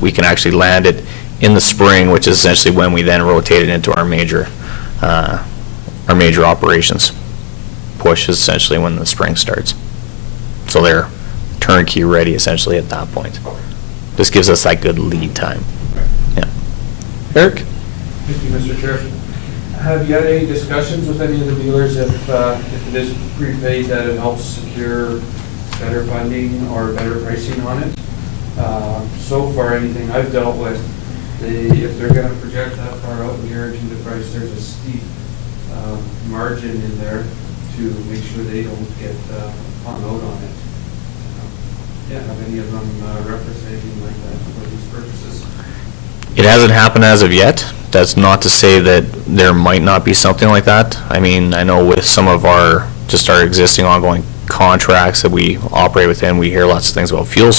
we can actually land it in the spring, which is essentially when we then rotate it into our major operations. Push is essentially when the spring starts. So they're turnkey ready essentially at that point. This gives us that good lead time. Yeah. Eric? Thank you, Mr. Chair. Have you had any discussions with any of the dealers if it is prepaid, that it helps secure better funding or better pricing on it? So far, anything I've dealt with, if they're going to project that far out and guarantee the price, there's a steep margin in there to make sure they don't get hung out on it. Have any of them referenced anything like that for these purchases? It hasn't happened as of yet. That's not to say that there might not be something like that. I mean, I know with some of our existing ongoing contracts that we operate within, we hear lots of things about fuel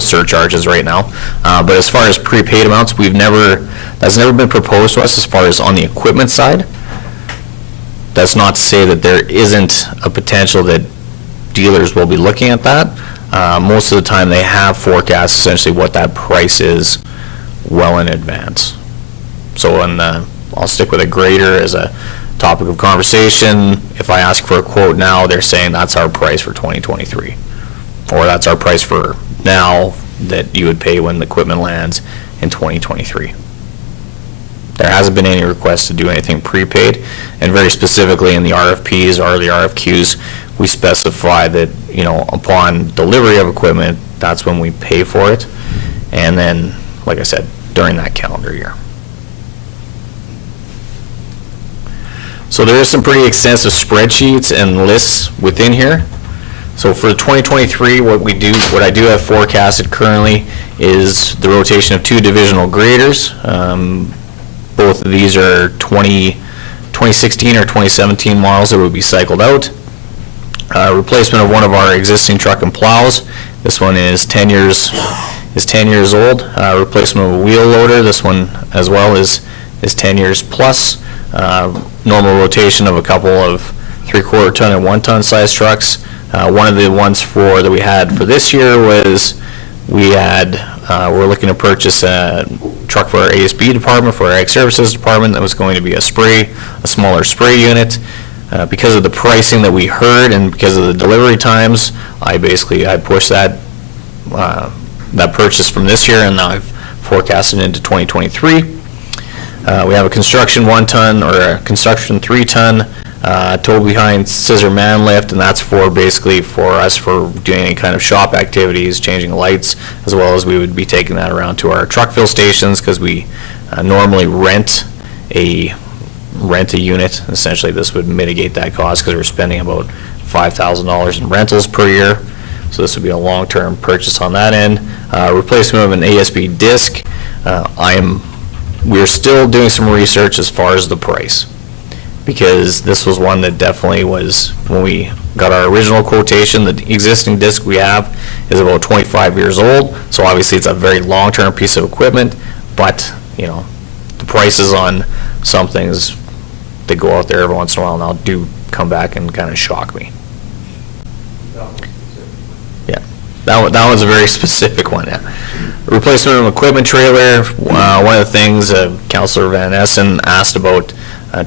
surcharges right now. But as far as prepaid amounts, that's never been proposed to us as far as on the equipment side. That's not to say that there isn't a potential that dealers will be looking at that. Most of the time, they have forecast essentially what that price is well in advance. So I'll stick with a grader as a topic of conversation. If I ask for a quote now, they're saying that's our price for 2023. Or that's our price for now that you would pay when the equipment lands in 2023. There hasn't been any request to do anything prepaid, and very specifically in the RFPs or the RFQs, we specify that, upon delivery of equipment, that's when we pay for it, and then, like I said, during that calendar year. So there is some pretty extensive spreadsheets and lists within here. So for 2023, what I do have forecasted currently is the rotation of 2 divisional graders. Both of these are 2016 or 2017 models that would be cycled out. Replacement of one of our existing truck and plows. This one is 10 years old. Replacement of a wheel loader. This one as well is 10 years plus. Normal rotation of a couple of 3/4 ton and 1 ton size trucks. One of the ones that we had for this year was we're looking to purchase a truck for our ASB department, for our Ag Services department, that was going to be a smaller spray unit. Because of the pricing that we heard and because of the delivery times, I pushed that purchase from this year, and now I've forecasted into 2023. We have a construction 1 ton or a construction 3 ton tow behind scissor man lift, and that's for us for doing any kind of shop activities, changing lights, as well as we would be taking that around to our truck fill stations, because we normally rent a unit. Essentially, this would mitigate that cost because we're spending about $5,000 in rentals per year. So this would be a long-term purchase on that end. Replacement of an ASB disc. We're still doing some research as far as the price, because this was one that definitely was, when we got our original quotation, the existing disc we have is about 25 years old, so obviously it's a very long-term piece of equipment, but, the prices on some things, they go out there every once in a while, and they'll come back and kind of shock me. Yeah, that was a very specific one, yeah. Replacement of an equipment trailer. One of the things Councillor Van Essen asked about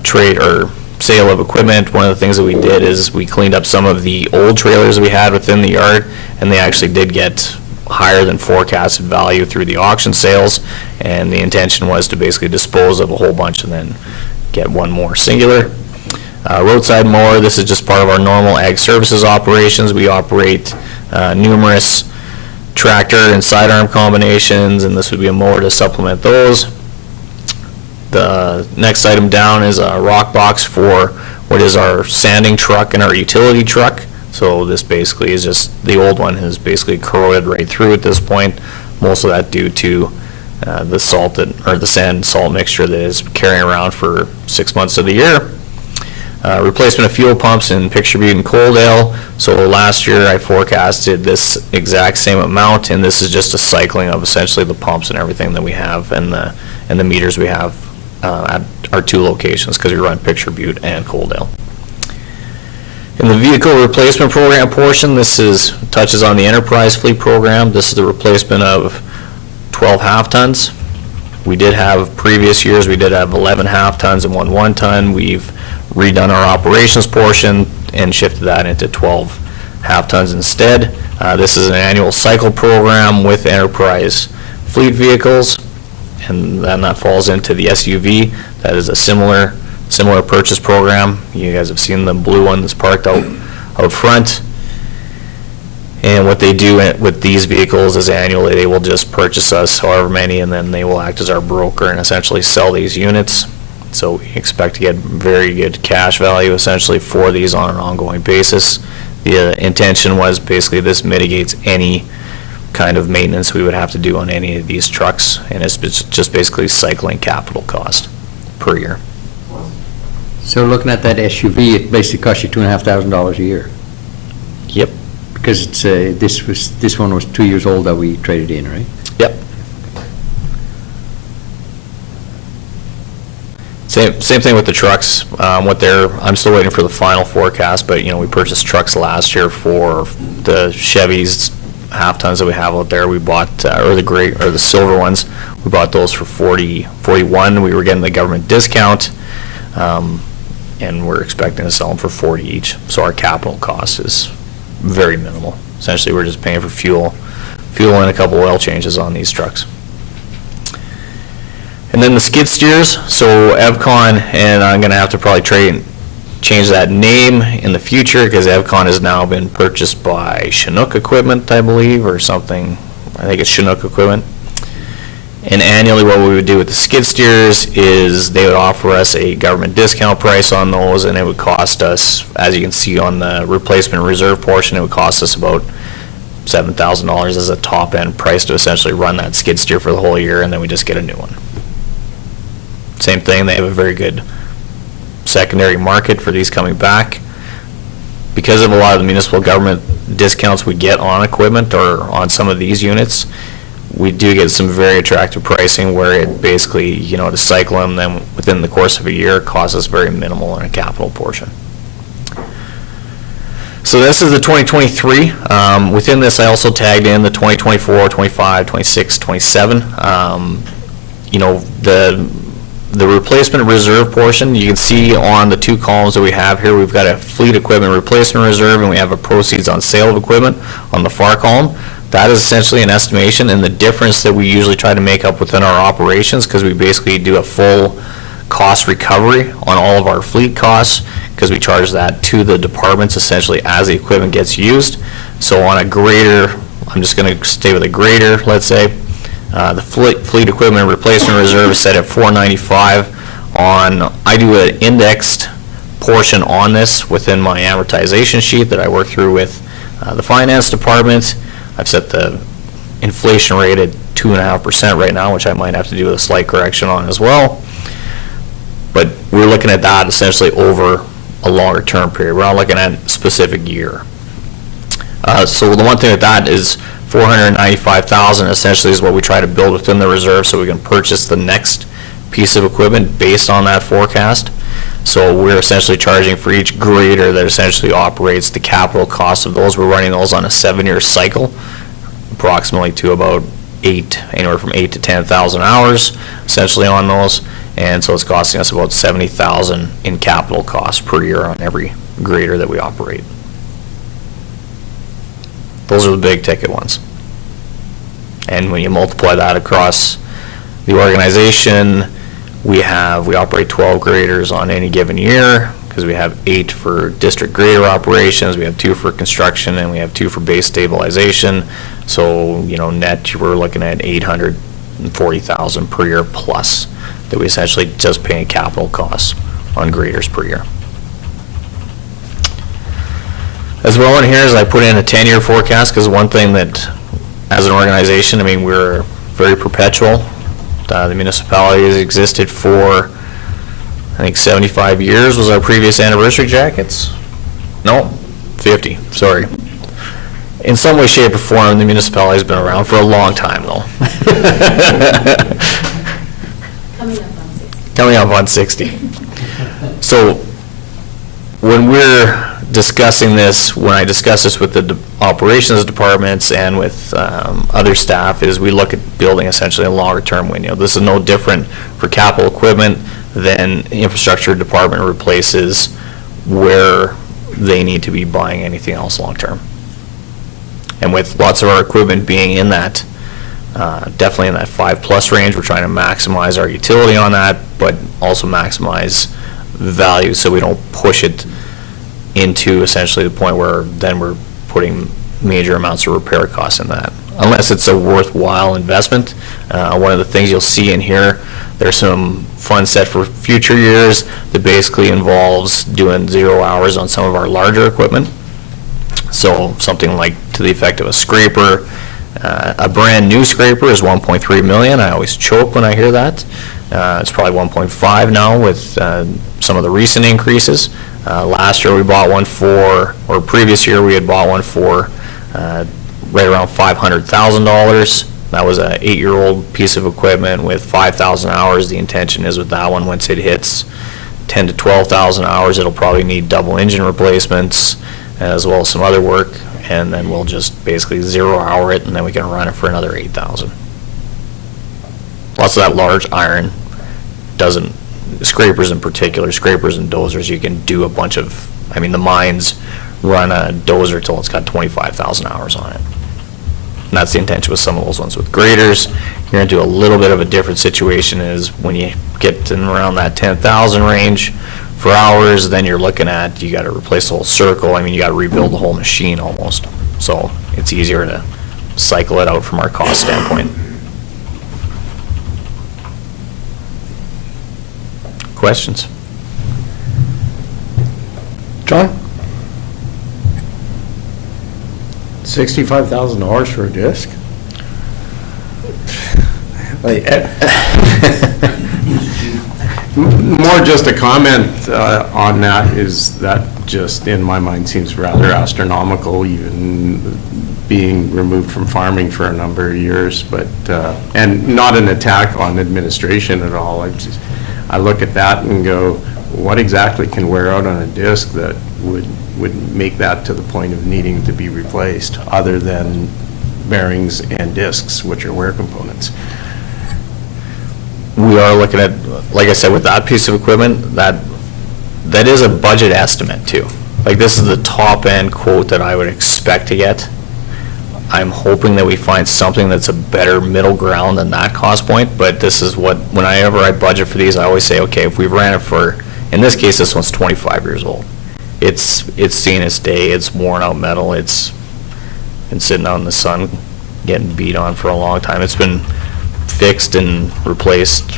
trade or sale of equipment. One of the things that we did is we cleaned up some of the old trailers we had within the yard, and they actually did get higher than forecasted value through the auction sales, and the intention was to basically dispose of a whole bunch and then get one more singular. Roadside mower. This is just part of our normal Ag Services operations. We operate numerous tractor and sidearm combinations, and this would be a mower to supplement those. The next item down is a rock box for what is our sanding truck and our utility truck. So this basically is just, the old one has basically corroded right through at this point. Most of that due to the sand salt mixture that is carrying around for 6 months of the year. Replacement of fuel pumps in Picture Butte and Coaldale. So last year I forecasted this exact same amount, and this is just a cycling of essentially the pumps and everything that we have, and the meters we have at our 2 locations, because we run Picture Butte and Coaldale. In the vehicle replacement program portion, touches on the enterprise fleet program. This is the replacement of 12 half-tons. We did have, previous years, we did have 11 half-tons and 1 1-ton. We've redone our operations portion and shifted that into 12 half-tons instead. This is an annual cycle program with enterprise fleet vehicles, and then that falls into the SUV. That is a similar purchase program. You guys have seen the blue one that's parked out front. And what they do with these vehicles is annually they will just purchase us however many, and then they will act as our broker and essentially sell these units. So we expect to get very good cash value essentially for these on an ongoing basis. The intention was basically this mitigates any kind of maintenance we would have to do on any of these trucks, and it's just basically cycling capital cost per year. So looking at that SUV, it basically costs you $2,500 a year. Yep. Because it's, this one was 2 years old that we traded in, right? Yep. Same thing with the trucks. I'm still waiting for the final forecast, but, we purchased trucks last year for the Chevys, half-tons that we have out there. We bought, or the silver ones, we bought those for 41. We were getting the government discount, and we're expecting to sell them for 40 each. So our capital cost is very minimal. Essentially, we're just paying for fuel and a couple oil changes on these trucks. And then the skid steers, so Evcon, and I'm going to have to probably change that name in the future because Evcon has now been purchased by Chinook Equipment, I believe, or something. I think it's Chinook Equipment. And annually what we would do with the skid steers is they would offer us a government discount price on those, and it would cost us, as you can see on the replacement reserve portion, it would cost us about $7,000 as a top-end price to essentially run that skid steer for the whole year, and then we just get a new one. Same thing, they have a very good secondary market for these coming back. Because of a lot of the municipal government discounts we get on equipment or on some of these units, we do get some very attractive pricing where it basically, to cycle them then within the course of a year costs us very minimal in a capital portion. So this is the 2023. Within this, I also tagged in the 2024, 25, 26, 27. The replacement reserve portion, you can see on the two columns that we have here, we've got a fleet equipment replacement reserve and we have a proceeds on sale of equipment on the far column. That is essentially an estimation, and the difference that we usually try to make up within our operations, because we basically do a full cost recovery on all of our fleet costs, because we charge that to the departments essentially as the equipment gets used. So on a grader, I'm just going to stay with a grader, let's say, the fleet equipment replacement reserve is set at $495. I do an indexed portion on this within my amortization sheet that I work through with the finance department. I've set the inflation rate at 2.5% right now, which I might have to do a slight correction on as well. But we're looking at that essentially over a longer term period. We're not looking at a specific year. So the one thing with that is $495,000 essentially is what we try to build within the reserve so we can purchase the next piece of equipment based on that forecast. So we're essentially charging for each grader that essentially operates the capital cost of those. We're running those on a 7-year cycle, approximately to about anywhere from 8,000 to 10,000 hours essentially on those. And so it's costing us about $70,000 in capital costs per year on every grader that we operate. Those are the big ticket ones. And when you multiply that across the organization, we operate 12 graders on any given year, because we have 8 for district grader operations, we have 2 for construction, and we have 2 for base stabilization. So, net, we're looking at $840,000 per year plus that we essentially just pay in capital costs on graders per year. As well in here is I put in a 10-year forecast, because one thing that, as an organization, we're very perpetual. The municipality has existed for, I think, 75 years was our previous anniversary, Jack. No, 50, sorry. In some way, shape, or form, the municipality's been around for a long time, though. Coming up on 60. So when we're discussing this, when I discuss this with the operations departments and with other staff, is we look at building essentially a longer term window. This is no different for capital equipment than the infrastructure department replaces where they need to be buying anything else long term. And with lots of our equipment being in that, definitely in that 5+ range, we're trying to maximize our utility on that, but also maximize value so we don't push it into essentially the point where then we're putting major amounts of repair costs in that, unless it's a worthwhile investment. One of the things you'll see in here, there's some funds set for future years that basically involves doing 0 hours on some of our larger equipment. So something like to the effect of a scraper, A brand-new scraper is 1.3 million. I always choke when I hear that. It's probably 1.5 now with some of the recent increases. Last year, we bought one for, or previous year, we had bought one for right around $500,000. That was a 8-year-old piece of equipment with 5,000 hours. The intention is with that one, once it hits 10 to 12,000 hours, it'll probably need double engine replacements as well as some other work, and then we'll just basically 0-hour it, and then we can run it for another 8,000. Lots of that large iron doesn't, scrapers in particular, scrapers and dozers, you can do a bunch of, I mean, the mines run a dozer till it's got 25,000 hours on it. And that's the intention with some of those ones. With graders, you're going to do a little bit of a different situation is when you get in around that 10,000 range for hours, then you're looking at, you got to replace the whole circle. I mean, you got to rebuild the whole machine almost. So it's easier to cycle it out from our cost standpoint. Questions? John? $65,000 for a disc? More just a comment on that, is that just in my mind seems rather astronomical, even being removed from farming for a number of years, but, and not an attack on administration at all. I look at that and go, what exactly can wear out on a disc that would make that to the point of needing to be replaced, other than bearings and discs, which are wear components? We are looking at, like I said, with that piece of equipment, that is a budget estimate too. Like, this is the top end quote that I would expect to get. I'm hoping that we find something that's a better middle ground than that cost point, but this is what, whenever I budget for these, I always say, okay, if we ran it for, in this case, this one's 25 years old. It's seen its day, it's worn out metal, it's been sitting out in the sun getting beat on for a long time. It's been fixed and replaced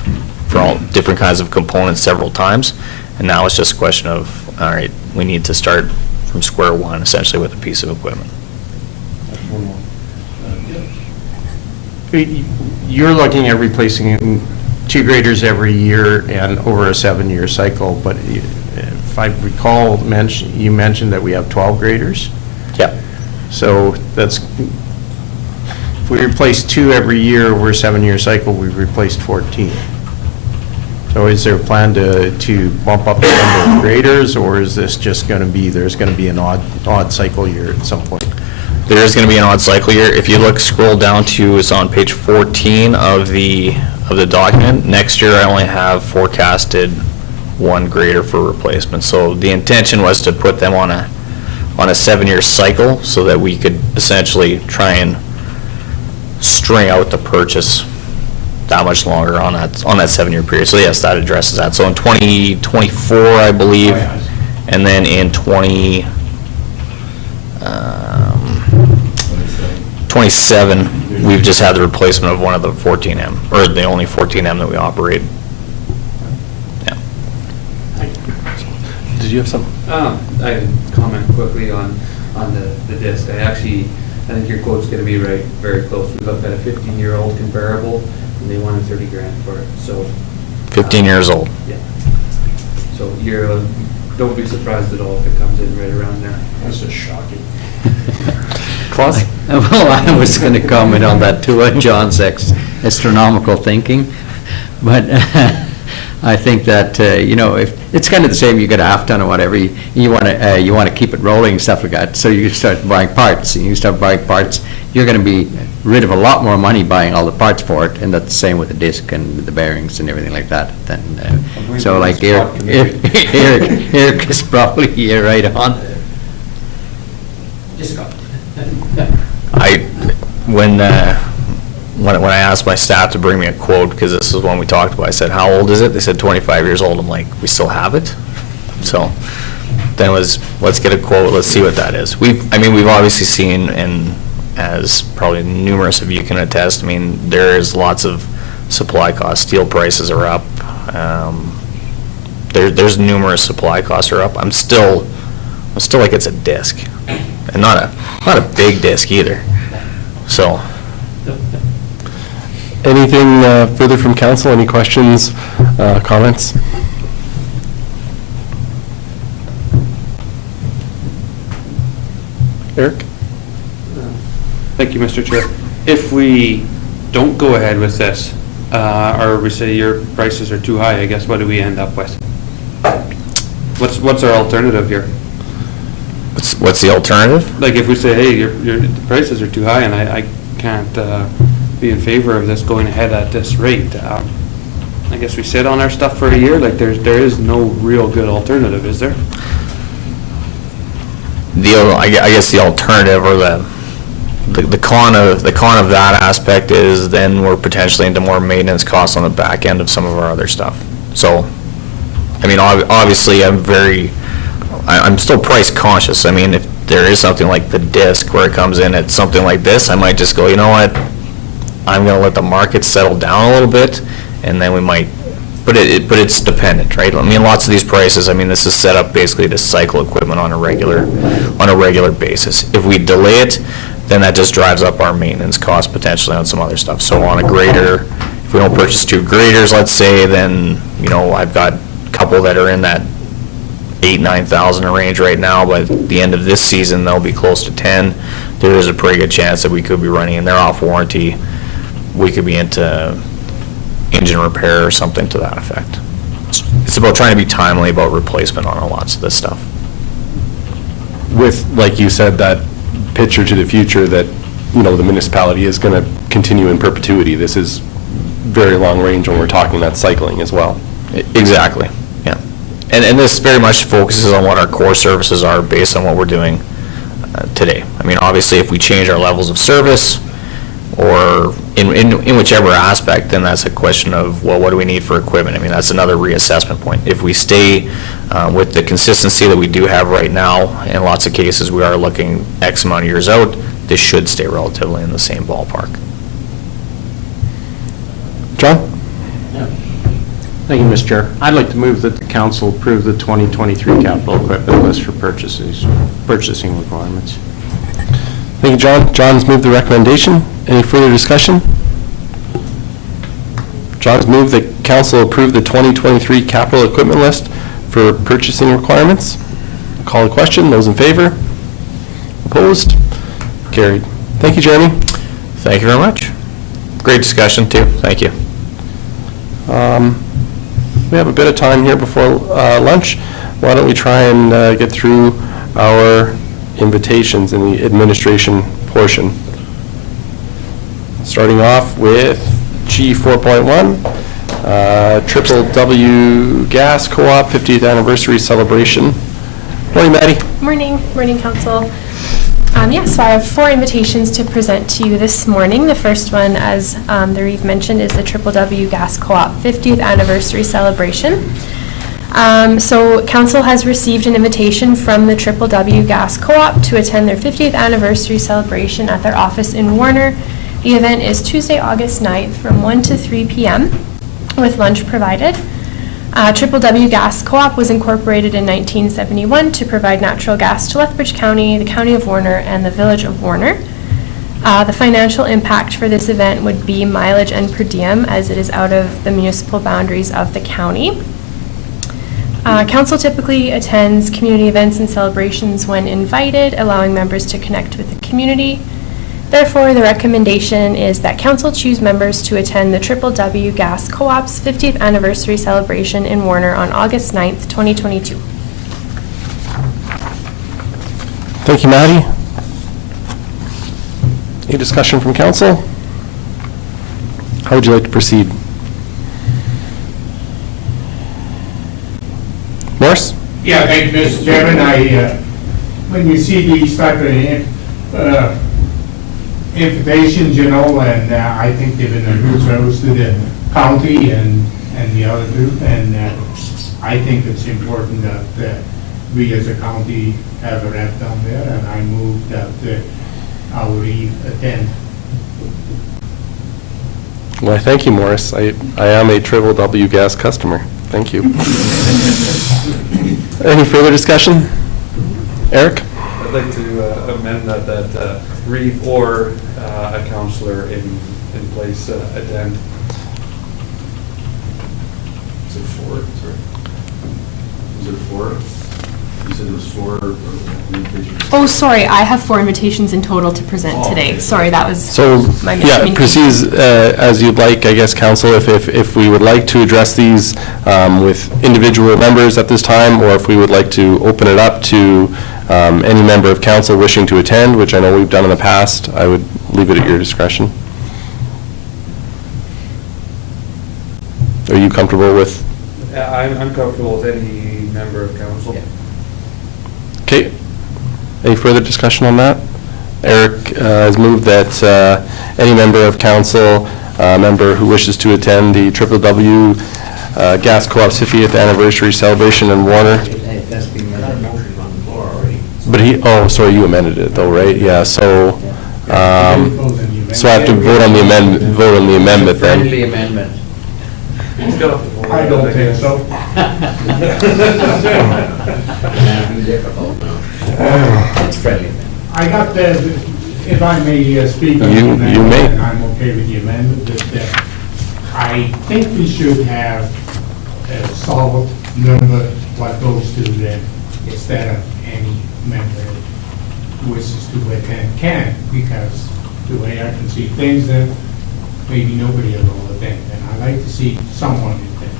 for all different kinds of components several times, and now it's just a question of, all right, we need to start from square one essentially with a piece of equipment. You're looking at replacing 2 graders every year and over a 7-year cycle, but if I recall, you mentioned that we have 12 graders? Yep. So that's, if we replace 2 every year over a 7-year cycle, we've replaced 14. So is there a plan to bump up the number of graders, or is this just going to be, there's going to be an odd cycle year at some point? There is going to be an odd cycle year. If you look, scroll down to, it's on page 14 of the document. Next year, I only have forecasted 1 grader for replacement. So the intention was to put them on a 7-year cycle so that we could essentially try and string out the purchase that much longer on that 7-year period. So yes, that addresses that. So in 2024, I believe, and then in 27, we've just had the replacement of one of the 14M, or the only 14M that we operate. Yeah. Did you have something? I comment quickly on the disc. I think your quote's gonna be right, very close. We looked at a 15-year-old comparable, and they wanted 30 grand for it, so. 15 years old. Yeah. So don't be surprised at all if it comes in right around there. That's just shocking. Klaus? Well, I was going to comment on that too, John's astronomical thinking, but I think that, if, it's kind of the same, you get a half ton or whatever, you want to keep it rolling and stuff like that, so you start buying parts, and you start buying parts, you're going to be rid of a lot more money buying all the parts for it, and that's the same with the disc and the bearings and everything like that. Then, so like Eric is probably right on. Just go. When I asked my staff to bring me a quote, because this is one we talked about, I said, how old is it? They said 25 years old. I'm like, we still have it? So then it was, let's get a quote, let's see what that is. We've obviously seen, and as probably numerous of you can attest, there's lots of supply costs. Steel prices are up. There's numerous supply costs are up. I'm still like it's a disc, and not a big disc either. So Anything further from council? Any questions, comments? Eric? Thank you, Mr. Chair. If we don't go ahead with this, or we say your prices are too high, I guess, what do we end up with? What's our alternative here? What's the alternative? Like, if we say, hey, your prices are too high, and I can't be in favor of this going ahead at this rate, I guess we sit on our stuff for a year? Like, there is no real good alternative, is there? I guess the alternative or the con of that aspect is then we're potentially into more maintenance costs on the back end of some of our other stuff. So, I mean, obviously, I'm still price conscious. I mean, if there is something like the disc where it comes in at something like this, I might just go, you know what, I'm going to let the market settle down a little bit, and then we might. But it's dependent, right? I mean, lots of these prices, I mean, this is set up basically to cycle equipment on a regular basis. If we delay it, then that just drives up our maintenance costs potentially on some other stuff. So on a grader, if we don't purchase 2 graders, let's say, then, you know, I've got a couple that are in that $8,000-9,000 range right now. By the end of this season, they'll be close to 10. There is a pretty good chance that we could be running, and they're off warranty. We could be into engine repair or something to that effect. It's about trying to be timely about replacement on lots of this stuff. With, like you said, that picture to the future that, you know, the municipality is going to continue in perpetuity. This is very long range when we're talking that cycling as well. Exactly, yeah. And this very much focuses on what our core services are based on what we're doing today. I mean, obviously, if we change our levels of service or in whichever aspect, then that's a question of, well, what do we need for equipment? I mean, that's another reassessment point. If we stay with the consistency that we do have right now, in lots of cases we are looking X amount of years out, this should stay relatively in the same ballpark. John? Thank you, Mr. Chair. I'd like to move that the council approve the 2023 capital equipment list for purchasing requirements. Thank you, John. John's moved the recommendation. Any further discussion? John's moved that council approve the 2023 capital equipment list for purchasing requirements. Call the question. Those in favor? Opposed? Carried. Thank you, Jeremy. Thank you very much. Great discussion, too. Thank you. We have a bit of time here before lunch. Why don't we try and get through our invitations in the administration portion. Starting off with G 4.1, Triple W Gas Co-op 50th Anniversary Celebration. Morning, Maddie. Morning, Council. So I have 4 invitations to present to you this morning. The first one, as the Reeve mentioned, is the Triple W Gas Co-op 50th Anniversary Celebration. So Council has received an invitation from the Triple W Gas Co-op to attend their 50th Anniversary Celebration at their office in Warner. The event is Tuesday, August 9th from 1 to 3 p.m. with lunch provided. Triple W Gas Co-op was incorporated in 1971 to provide natural gas to Lethbridge County, the County of Warner, and the Village of Warner. The financial impact for this event would be mileage and per diem, as it is out of the municipal boundaries of the county. Council typically attends community events and celebrations when invited, allowing members to connect with the community. Therefore, the recommendation is that Council choose members to attend the Triple W Gas Co-op's 50th Anniversary Celebration in Warner on August 9th, 2022. Thank you, Maddie. Any discussion from Council? How would you like to proceed? Morris? Yeah, thank you, Mr. Chairman. When you see these type of invitations, you know, and I think they've been a good service to the county and the other group, and I think it's important that we as a county have a rep down there, and I move that our Reeve attend. Well, thank you, Morris. I am a Triple W Gas customer. Thank you. Any further discussion? Eric? I'd like to amend that Reeve or a counselor in in place attend. Is it four? Sorry. Is it four? You said it was four invitations. Oh, sorry, I have 4 invitations in total to present today. Sorry, that was So, my yeah, miscommunication. proceed as you'd like, I guess, council, if we would like to address these with individual members at this time, or if we would like to open it up to any member of council wishing to attend, which I know we've done in the past, I would leave it at your discretion. Are you comfortable with? I'm comfortable with any member of council. Okay. Any further discussion on that? Eric has moved that any member of council, member who wishes to attend the W Gas Co-op's 50th anniversary celebration in Warner. That's been a motion on the floor already. But sorry, you amended it though, right? Yeah, so I have to vote on the amendment then. Friendly amendment. I don't think so. It's friendly. I got the, if I may speak on the You amendment, may. and I'm okay with the amendment, that I think we should have a solid number what goes to them instead of any member who wishes to attend can, because the way I can see things, then maybe nobody will attend, and I'd like to see someone attend.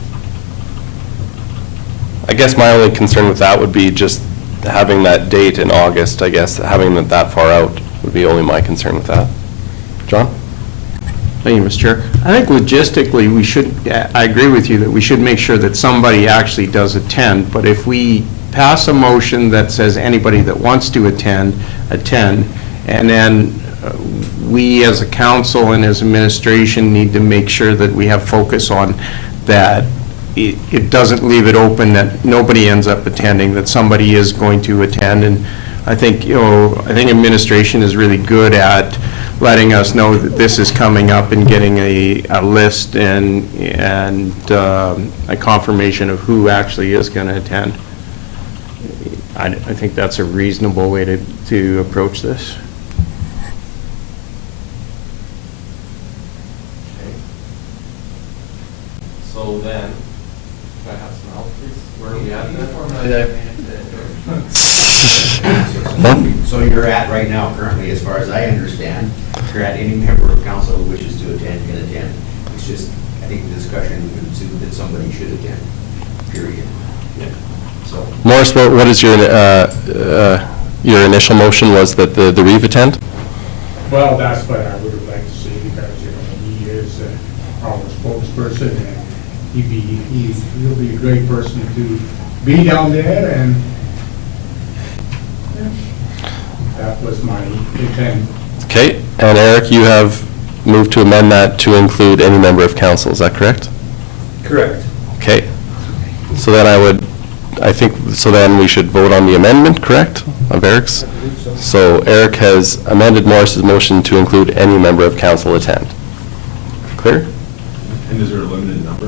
I guess my only concern with that would be just having that date in August, I guess, having it that far out would be only my concern with that. John? Thank you, Mr. Chair. I think logistically, we should, I agree with you that we should make sure that somebody actually does attend, but if we pass a motion that says anybody that wants to attend, and then we as a council and as administration need to make sure that we have focus on that it doesn't leave it open that nobody ends up attending, that somebody is going to attend. And I think, I think administration is really good at letting us know that this is coming up and getting a list and a confirmation of who actually is going to attend. I think that's a reasonable way to approach this. So then, can I have some help, please? Where are we at then? So you're at right now, currently, as far as I understand, you're at any member of council who wishes to attend can attend. It's just, I think the discussion ensued that somebody should attend, period. So, Morris, what is your initial motion was that the Reeve attend? Well, that's what I would have liked to see, because, he is our spokesperson, and he'll be a great person to be down there, and that was my intent. Okay, and Eric, you have moved to amend that to include any member of council, is that correct? Correct. Okay, so then so then we should vote on the amendment, correct, of Eric's? So Eric has amended Morris's motion to include any member of council attend. Clear? And is there a limited number?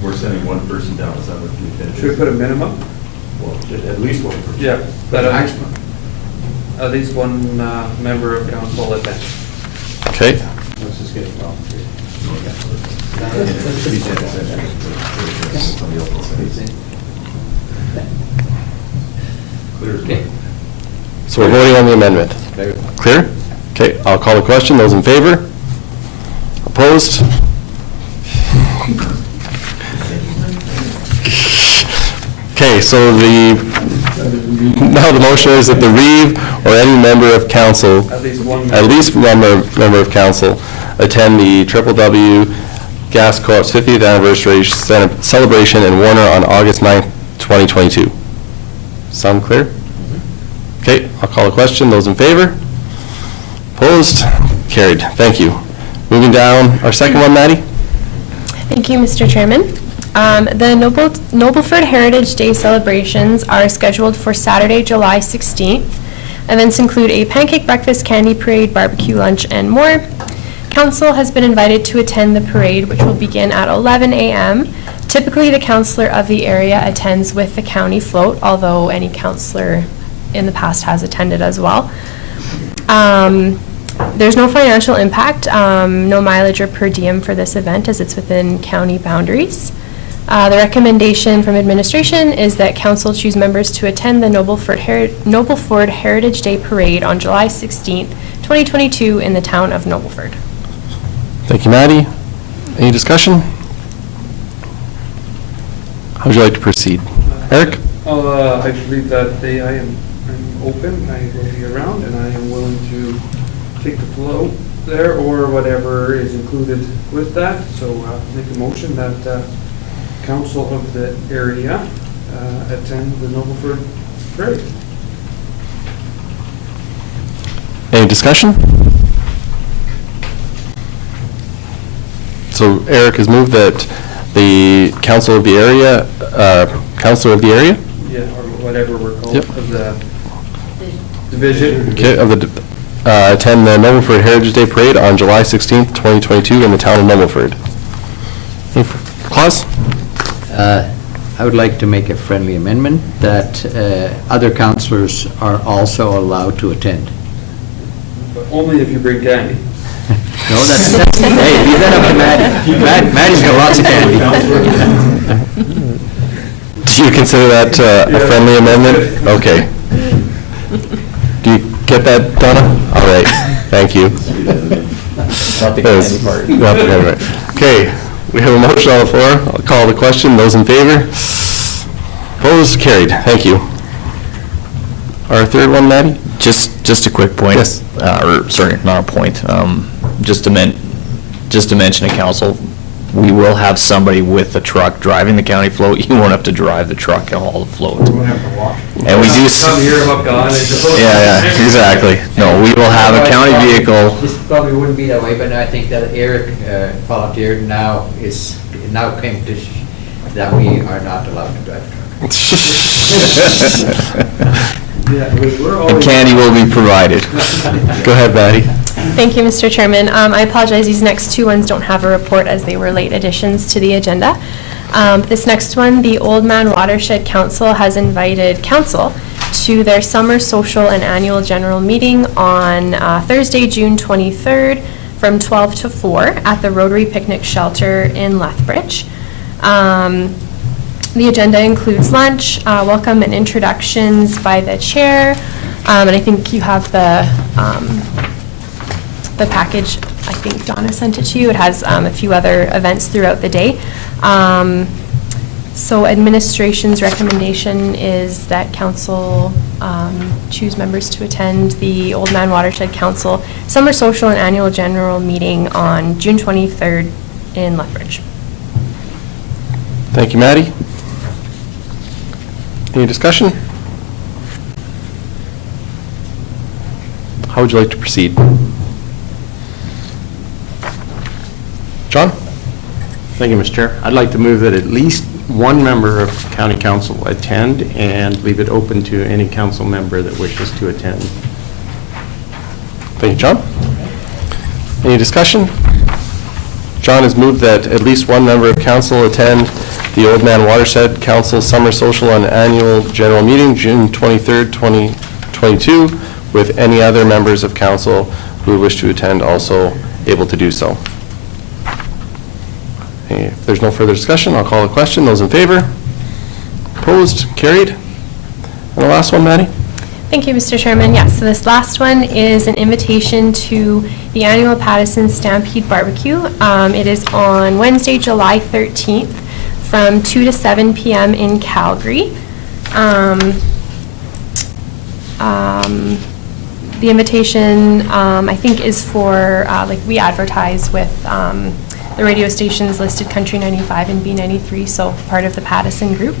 We're sending one person down, is that what the intent is? Should we put a minimum? Well, at least one person. Yeah. but maximum. At least one member of council attend. Okay. Let's just get it off. So we're voting on the amendment. Clear? Okay, I'll call the question. Those in favor? Opposed? Okay, so now the motion is that the Reeve or any member of council, At least one at least member of council, attend the W Gas Co-op's 50th anniversary celebration in Warner on August 9th, 2022. Sound clear? Okay, I'll call a question. Those in favor? Opposed? Carried. Thank you. Moving down, our second one, Maddie? Thank you, Mr. Chairman. The Nobleford Heritage Day celebrations are scheduled for Saturday, July 16th. Events include a pancake breakfast, candy parade, barbecue lunch, and more. Council has been invited to attend the parade, which will begin at 11 a.m. Typically, the councillor of the area attends with the county float, although any councillor in the past has attended as well. There's no financial impact, no mileage or per diem for this event as it's within county boundaries. The recommendation from administration is that council choose members to attend the Nobleford Heritage Day Parade on July 16th, 2022 in the town of Nobleford. Thank you, Maddie. Any discussion? How would you like to proceed? Eric? I believe that day I'm open, I will be around, and I am willing to take the float there or whatever is included with that. So make a motion that council of the area attend the Nobleford Parade. Any discussion? So Eric has moved that the council of the area, councilor of the area? Yeah, or whatever we're called, Yep. of the division. Okay, attend the Nobleford Heritage Day Parade on July 16th, 2022 in the town of Nobleford. Claus? I would like to make a friendly amendment that other councillors are also allowed to attend. But only if you bring candy. No, that's, hey, leave that up to Maddie. Maddie's got lots of candy. Do you consider that a friendly amendment? Okay. Do you get that, Donna? All right, thank you. Not the candy part. Not the candy part. Okay, we have a motion on the floor. I'll call the question. Those in favor? Opposed? Carried. Thank you. Our third one, Maddie? Just a quick point. Yes. Or, sorry, not a point. Just to mention to council, we will have somebody with the truck driving the county float. You won't have to drive the truck and haul the float. We won't have to walk. And we do. Come here, look on it. Yeah, exactly. No, we will have a county vehicle. This probably wouldn't be that way, but I think that Eric volunteered now came to, that we are not allowed to drive a truck. And candy will be provided. Go ahead, Maddie. Thank you, Mr. Chairman. I apologize, these next two ones don't have a report as they were late additions to the agenda. This next one, the Old Man Watershed Council has invited council to their summer social and annual general meeting on Thursday, June 23rd from 12 to 4 at the Rotary Picnic Shelter in Lethbridge. The agenda includes lunch, welcome and introductions by the chair, and I think you have the package. I think Donna sent it to you. It has a few other events throughout the day. So administration's recommendation is that council choose members to attend the Old Man Watershed Council Summer Social and Annual General Meeting on June 23rd in Lethbridge. Thank you, Maddie. Any discussion? How would you like to proceed? John? Thank you, Mr. Chair. I'd like to move that at least one member of county council attend and leave it open to any council member that wishes to attend. Thank you, John. Any discussion? John has moved that at least one member of council attend the Old Man Watershed Council Summer Social and Annual General Meeting, June 23rd, 2022, with any other members of council who wish to attend also able to do so. If there's no further discussion, I'll call the question. Those in favor? Opposed? Carried? And the last one, Maddie? Thank you, Mr. Chairman. Yes, so this last one is an invitation to the annual Pattison Stampede Barbecue. It is on Wednesday, July 13th from 2 to 7 p.m. in Calgary. The invitation, I think, is for, we advertise with the radio stations listed Country 95 and B93, so part of the Pattison group.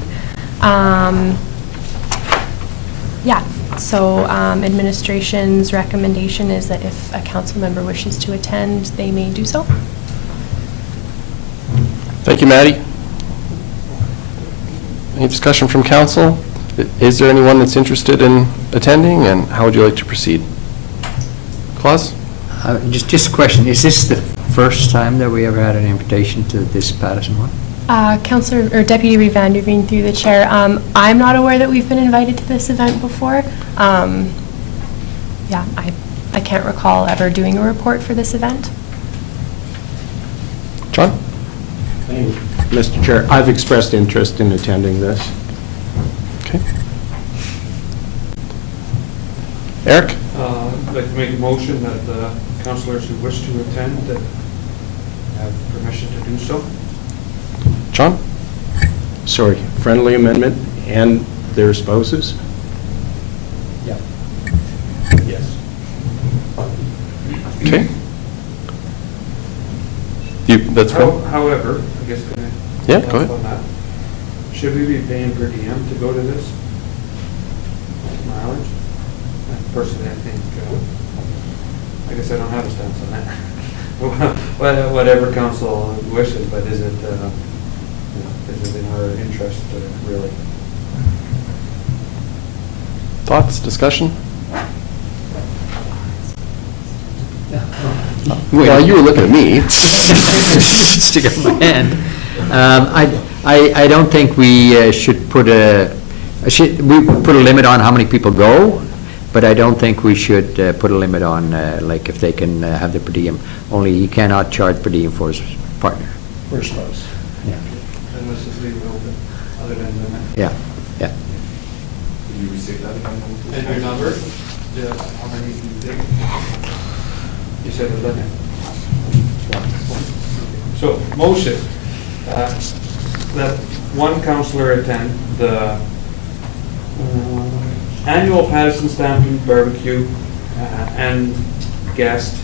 So administration's recommendation is that if a council member wishes to attend, they may do so. Thank you, Maddie. Any discussion from council? Is there anyone that's interested in attending, and how would you like to proceed? Claus? Just a question, is this the first time that we ever had an invitation to this Pattison one? Councillor, or Deputy Reeve Vanderveen through the chair, I'm not aware that we've been invited to this event before. I I can't recall ever doing a report for this event. John? Mr. Chair, I've expressed interest in attending this. Okay. Eric? I'd like to make a motion that the councilors who wish to attend have permission to do so. John? Sorry, friendly amendment and their spouses? Yeah. Yes. Okay. That's fine. However, I guess can I? Yeah, go ahead. on that? Should we be paying per diem to go to this? Mileage? Personally, I think, I guess I don't have a stance on that. Whatever council wishes, but is it in our interest, really? Thoughts, discussion? Wait. Well, you were looking at me. Stick up my hand. I don't think we should put we put a limit on how many people go, but I don't think we should put a limit on, like, if they can have the per diem. Only he cannot charge per diem for his partner. For spouse. Yeah. Then let's just leave it open, other than the. Yeah, yeah. Did you receive that? And your number? Yeah, how many do you think? You said the limit. So, motion, that one councillor attend the annual Patterson Stampede Barbecue and guest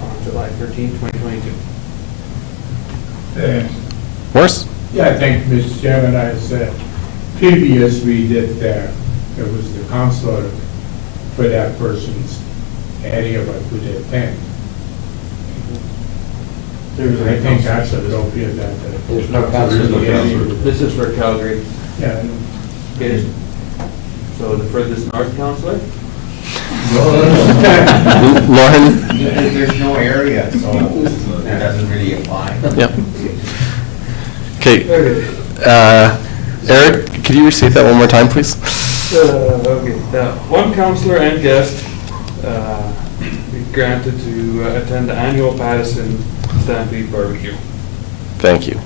on July 13, 2022. Morris? Yeah, I think, Mr. Chairman, as previous we did there was the counselor for that person's area but could attend. I think that's appropriate that. There's no counselor. This is for Calgary. Yeah. Okay. So the furthest north counselor? Lauren? There's no area, so that doesn't really apply. Yep. Okay. Eric, could you restate that one more time, please? Okay, one councillor and guest be granted to attend the annual Patterson Stampede Barbecue. Thank you.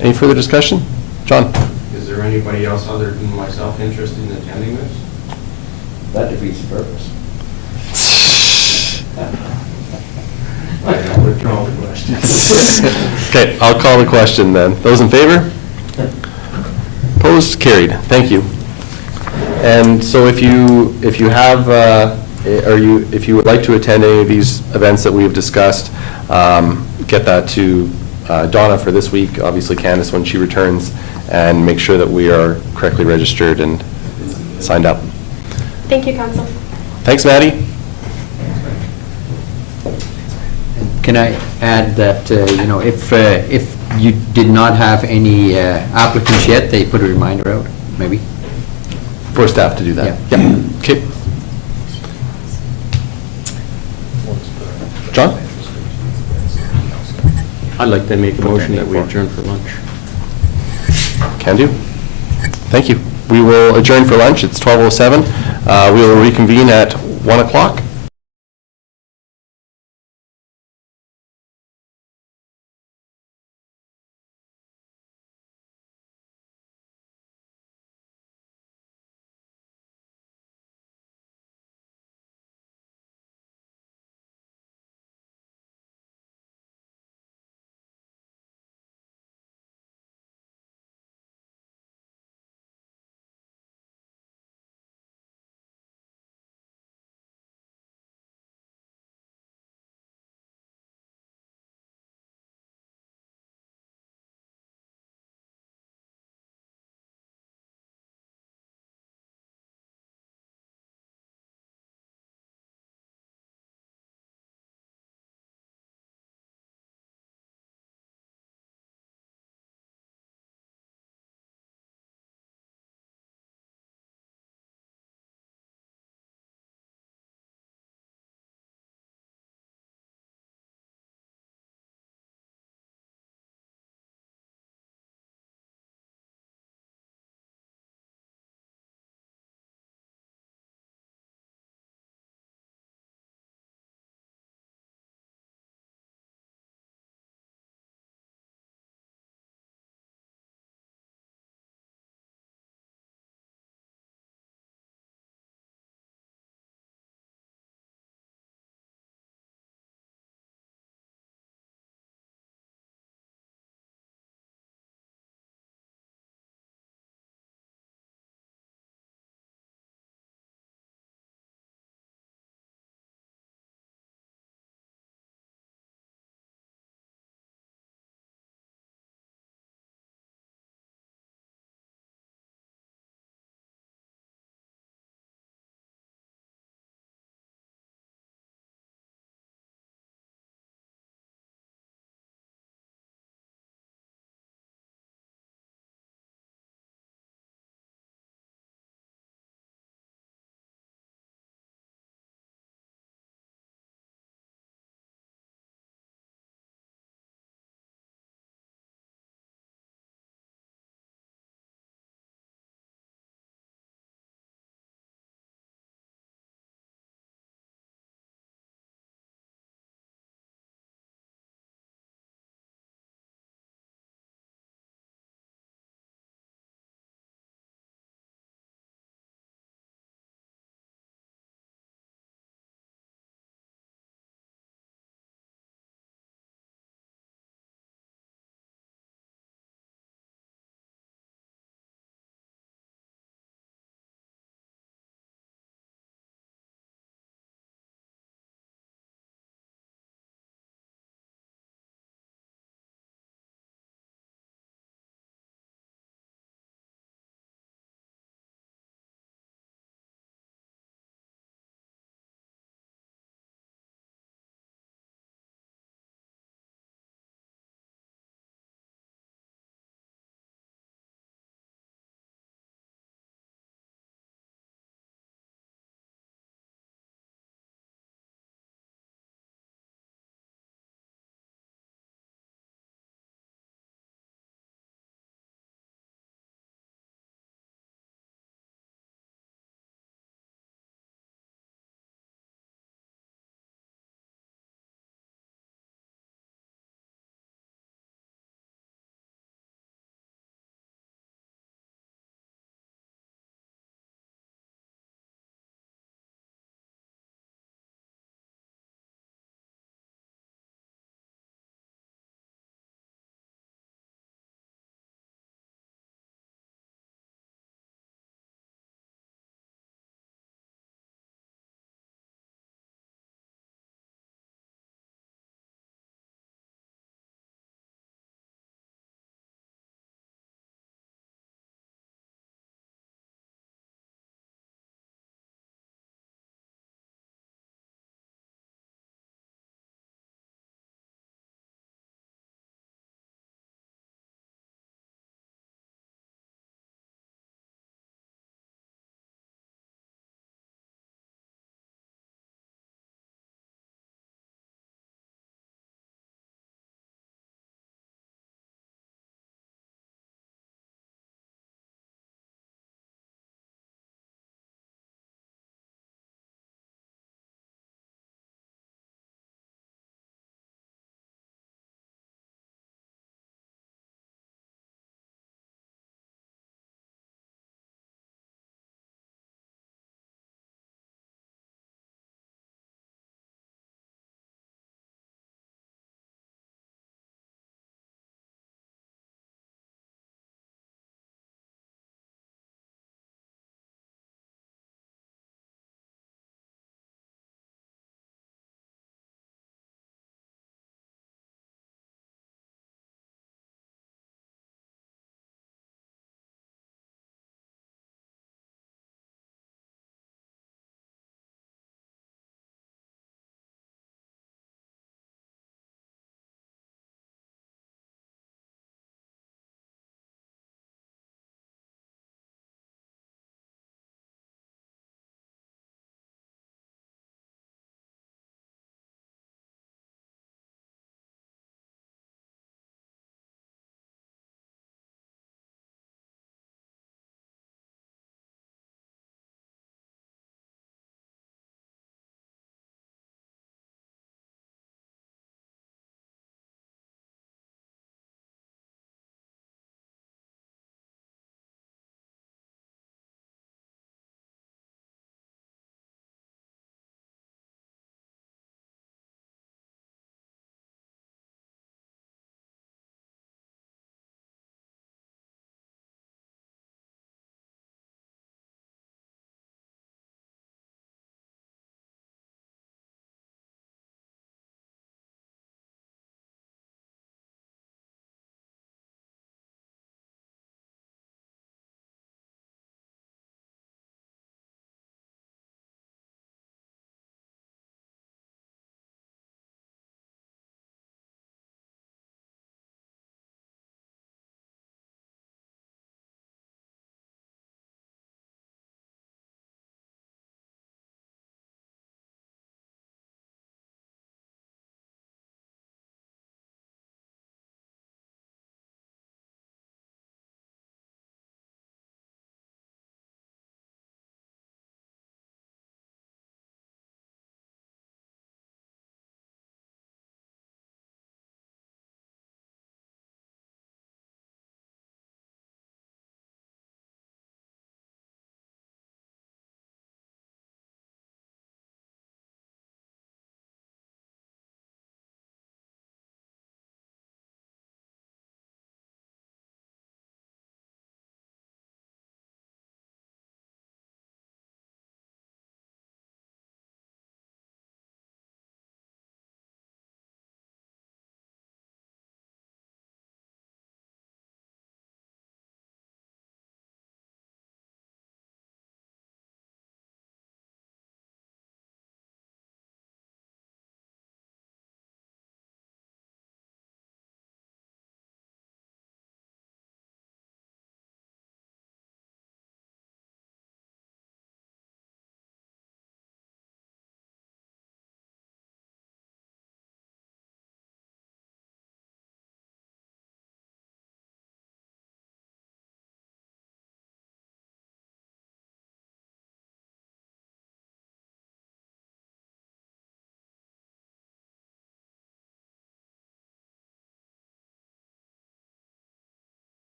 Any further discussion? John? Is there anybody else other than myself interested in attending this? That defeats the purpose. I withdraw the question. Okay, I'll call the question then. Those in favor? Opposed? Carried. Thank you. And so if you have, if you would like to attend any of these events that we have discussed, get that to Donna for this week, obviously Candace when she returns, and make sure that we are correctly registered and signed up. Thank you, Council. Thanks, Maddie. Can I add that, if you did not have any applicants yet, they put a reminder out, maybe? For staff to do that? Yeah. Okay. John? I'd like to make a motion that we adjourn for lunch. Can do. Thank you. We will adjourn for lunch. It's 12:07. We will reconvene at 1 o'clock.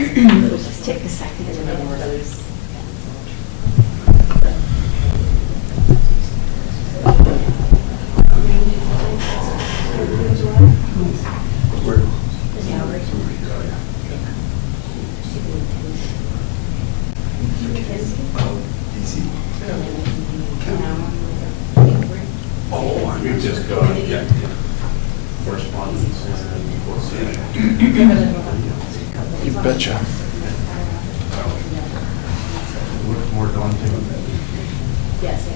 Just take a second. Oh, we just got, yeah, correspondence and You betcha. more daunting. Yes,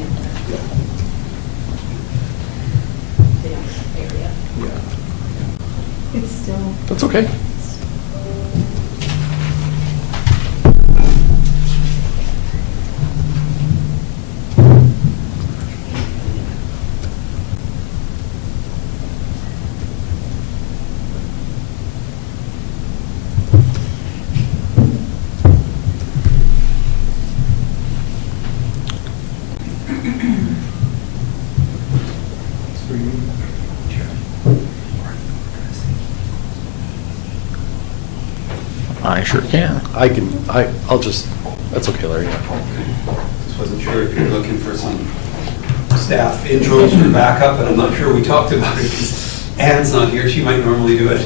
it's still. That's okay. I sure can. I'll just, that's okay, Larry. Just wasn't sure if you're looking for some staff intros or backup, and I'm not sure we talked about it because Anne's not here. She might normally do it.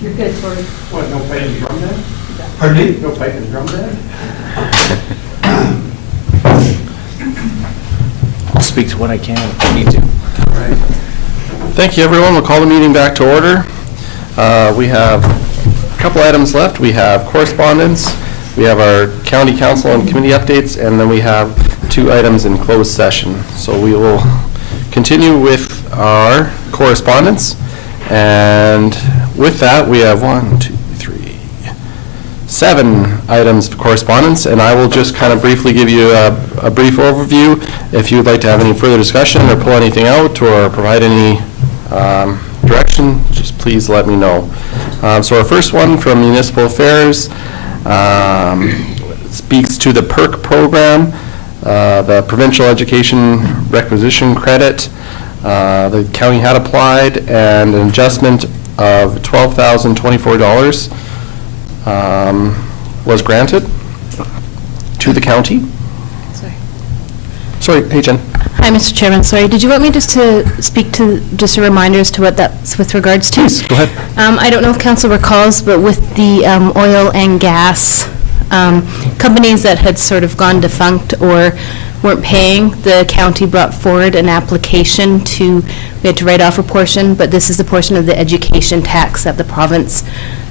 You're good, Tori. What, no pipe and drum there? Pardon me? No pipe and drum there? I'll speak to what I can if I need to. All right. Thank you, everyone. We'll call the meeting back to order. We have a couple items left. We have correspondence, we have our county council and committee updates, and then we have 2 items in closed session. So we will continue with our correspondence. And with that, we have 7 items of correspondence, and I will just kind of briefly give you a brief overview. If you would like to have any further discussion or pull anything out or provide any direction, just please let me know. So our first one from Municipal Affairs speaks to the PERC program, the Provincial Education Requisition Credit. The county had applied, and an adjustment of $12,024 was granted to the county. Sorry, hey Jen. Hi, Mr. Chairman, sorry, did you want me just to speak to, just a reminder as to what that's with regards to? Please, go ahead. I don't know if council recalls, but with the oil and gas companies that had sort of gone defunct or weren't paying, the county brought forward an application to, we had to write off a portion, but this is the portion of the education tax that the province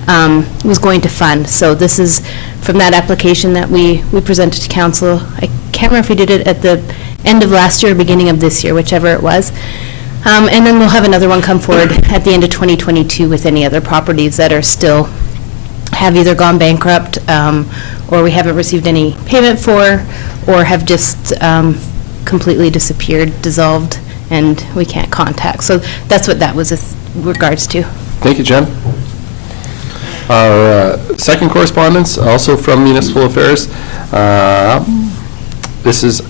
was going to fund. So this is from that application that we presented to council. I can't remember if we did it at the end of last year or beginning of this year, whichever it was. And then we'll have another one come forward at the end of 2022 with any other properties that are still, have either gone bankrupt or we haven't received any payment for, or have just completely disappeared, dissolved, and we can't contact. So that's what that was with regards to. Thank you, Jen. Our second correspondence, also from Municipal Affairs. This is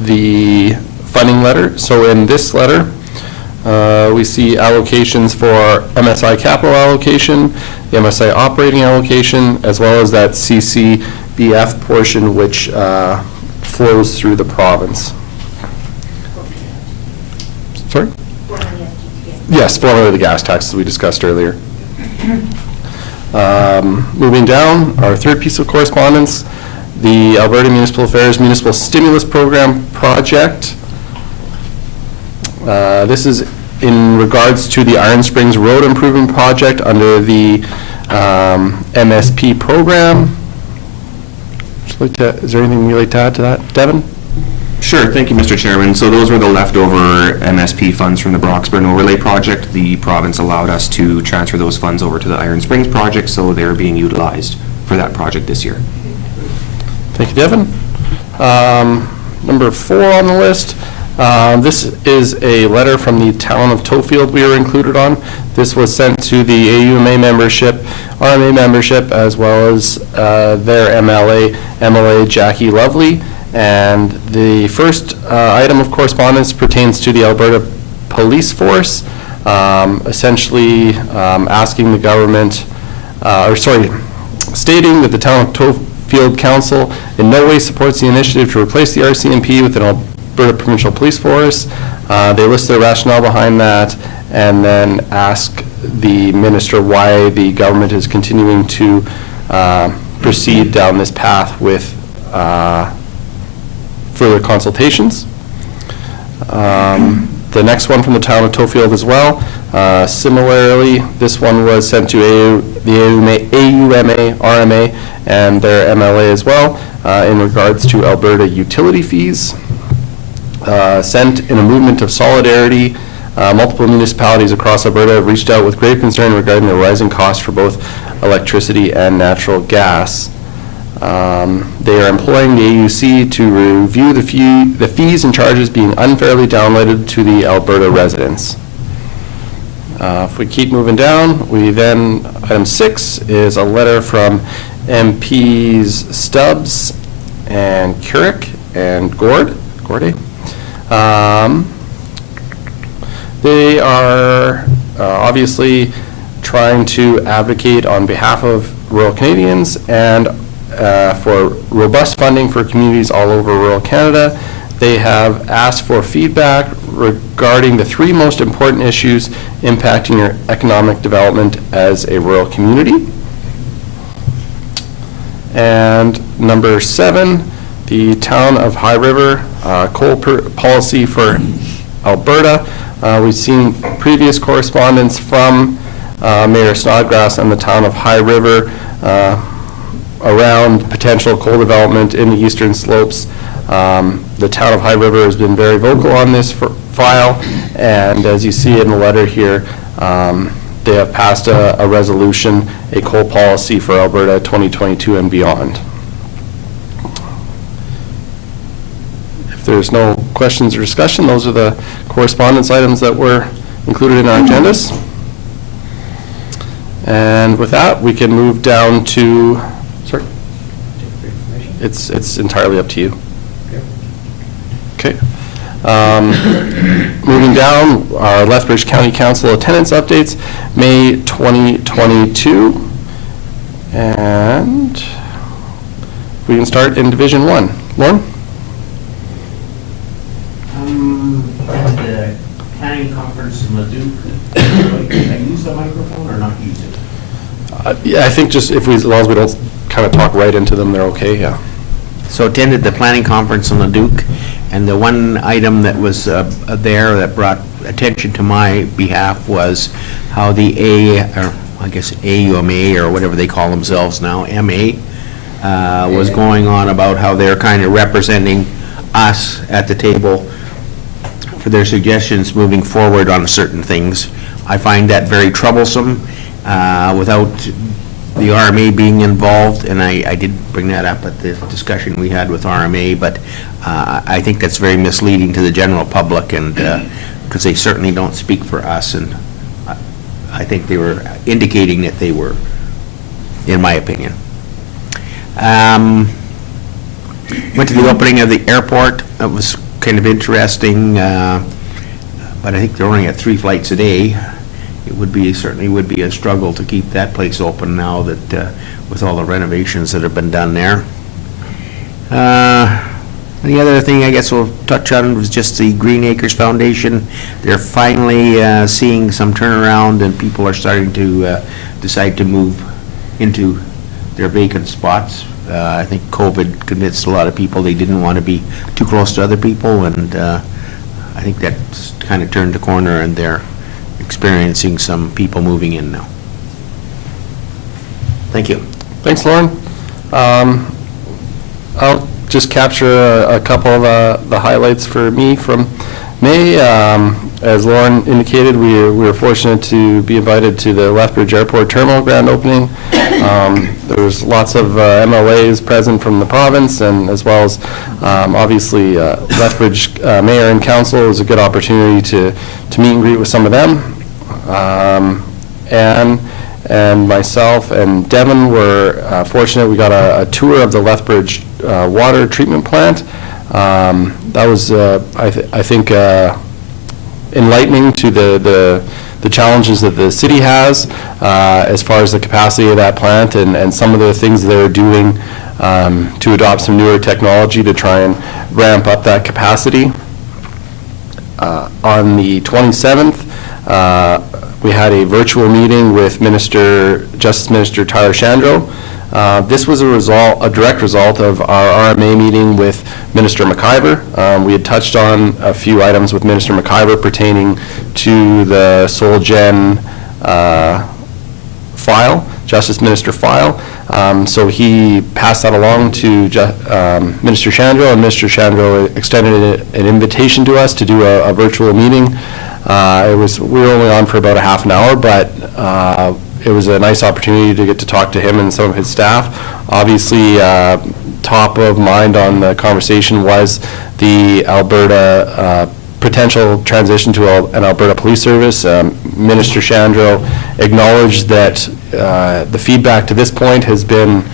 the funding letter. So in this letter, we see allocations for MSI capital allocation, the MSI operating allocation, as well as that CCBF portion which flows through the province. Sorry? Yes, formerly the gas taxes we discussed earlier. Moving down, our third piece of correspondence, the Alberta Municipal Affairs Municipal Stimulus Program project. This is in regards to the Iron Springs Road Improvement Project under the MSP program. Is there anything you'd like to add to that, Devin? Sure, thank you, Mr. Chairman. So those were the leftover MSP funds from the Broxburn Overlay Project. The province allowed us to transfer those funds over to the Iron Springs project, so they're being utilized for that project this year. Thank you, Devin. Number 4 on the list, this is a letter from the town of Tofield we were included on. This was sent to the AUMA membership, RMA membership, as well as their MLA Jackie Lovely. And the first item of correspondence pertains to the Alberta Police Force, essentially asking the government, stating that the Town of Tofield Council in no way supports the initiative to replace the RCMP with an Alberta Provincial Police Force. They list their rationale behind that and then ask the minister why the government is continuing to proceed down this path with further consultations. The next one from the Town of Tofield as well. Similarly, this one was sent to the AUMA, RMA, and their MLA as well in regards to Alberta utility fees. Sent in a movement of solidarity, multiple municipalities across Alberta have reached out with grave concern regarding the rising costs for both electricity and natural gas. They are employing the AUC to review the fees and charges being unfairly downloaded to the Alberta residents. If we keep moving down, item 6 is a letter from MPs Stubbs and Couric and Gorde. They are obviously trying to advocate on behalf of rural Canadians and for robust funding for communities all over rural Canada. They have asked for feedback regarding the 3 most important issues impacting your economic development as a rural community. And number 7, the Town of High River coal policy for Alberta. We've seen previous correspondence from Mayor Snodgrass and the Town of High River around potential coal development in the eastern slopes. The Town of High River has been very vocal on this file, and as you see in the letter here, they have passed a resolution, a coal policy for Alberta 2022 and beyond. If there's no questions or discussion, those are the correspondence items that were included in our agendas. And with that, we can move down to, sorry? It's entirely up to you. Okay. Moving down, our Lethbridge County Council attendance updates, May 2022. And we can start in Division 1. Lauren? The planning conference in Leduc, can I use the microphone or not use it? Yeah, I think just as long as we don't kind of talk right into them, they're okay, yeah. So attended the planning conference in Leduc, and the one item that was there that brought attention to my behalf was how the AUMA, or whatever they call themselves now, MA, was going on about how they're kind of representing us at the table for their suggestions moving forward on certain things. I find that very troublesome without the RMA being involved, and I did bring that up at the discussion we had with RMA, but I think that's very misleading to the general public, and because they certainly don't speak for us, and I think they were indicating that they were, in my opinion. Went to the opening of the airport. It was kind of interesting, but I think they're only at 3 flights a day. It would be, certainly would be a struggle to keep that place open now that, with all the renovations that have been done there. The other thing I guess we'll touch on was just the Green Acres Foundation. They're finally seeing some turnaround, and people are starting to decide to move into their vacant spots. I think COVID convinced a lot of people they didn't want to be too close to other people, and I think that's kind of turned the corner, and they're experiencing some people moving in now. Thank you. Thanks, Lauren. I'll just capture a couple of the highlights for me from May. As Lauren indicated, we were fortunate to be invited to the Lethbridge Airport Terminal grand opening. There was lots of MLAs present from the province, and as well as obviously Lethbridge Mayor and Council. It was a good opportunity to meet and greet with some of them. Anne and myself and Devin were fortunate. We got a tour of the Lethbridge water treatment plant. That was, I think, enlightening to the the challenges that the city has as far as the capacity of that plant and some of the things they're doing to adopt some newer technology to try and ramp up that capacity. On the 27th, we had a virtual meeting with Justice Minister Tyler Shandro. This was a direct result of our RMA meeting with Minister McIver. We had touched on a few items with Minister McIver pertaining to the SolGen file, Justice Minister file. So he passed that along to Minister Shandro, and Minister Shandro extended an invitation to us to do a virtual meeting. We were only on for about a half an hour, but it was a nice opportunity to get to talk to him and some of his staff. Obviously, top of mind on the conversation was the Alberta potential transition to an Alberta Police Service. Minister Shandro acknowledged that the feedback to this point has been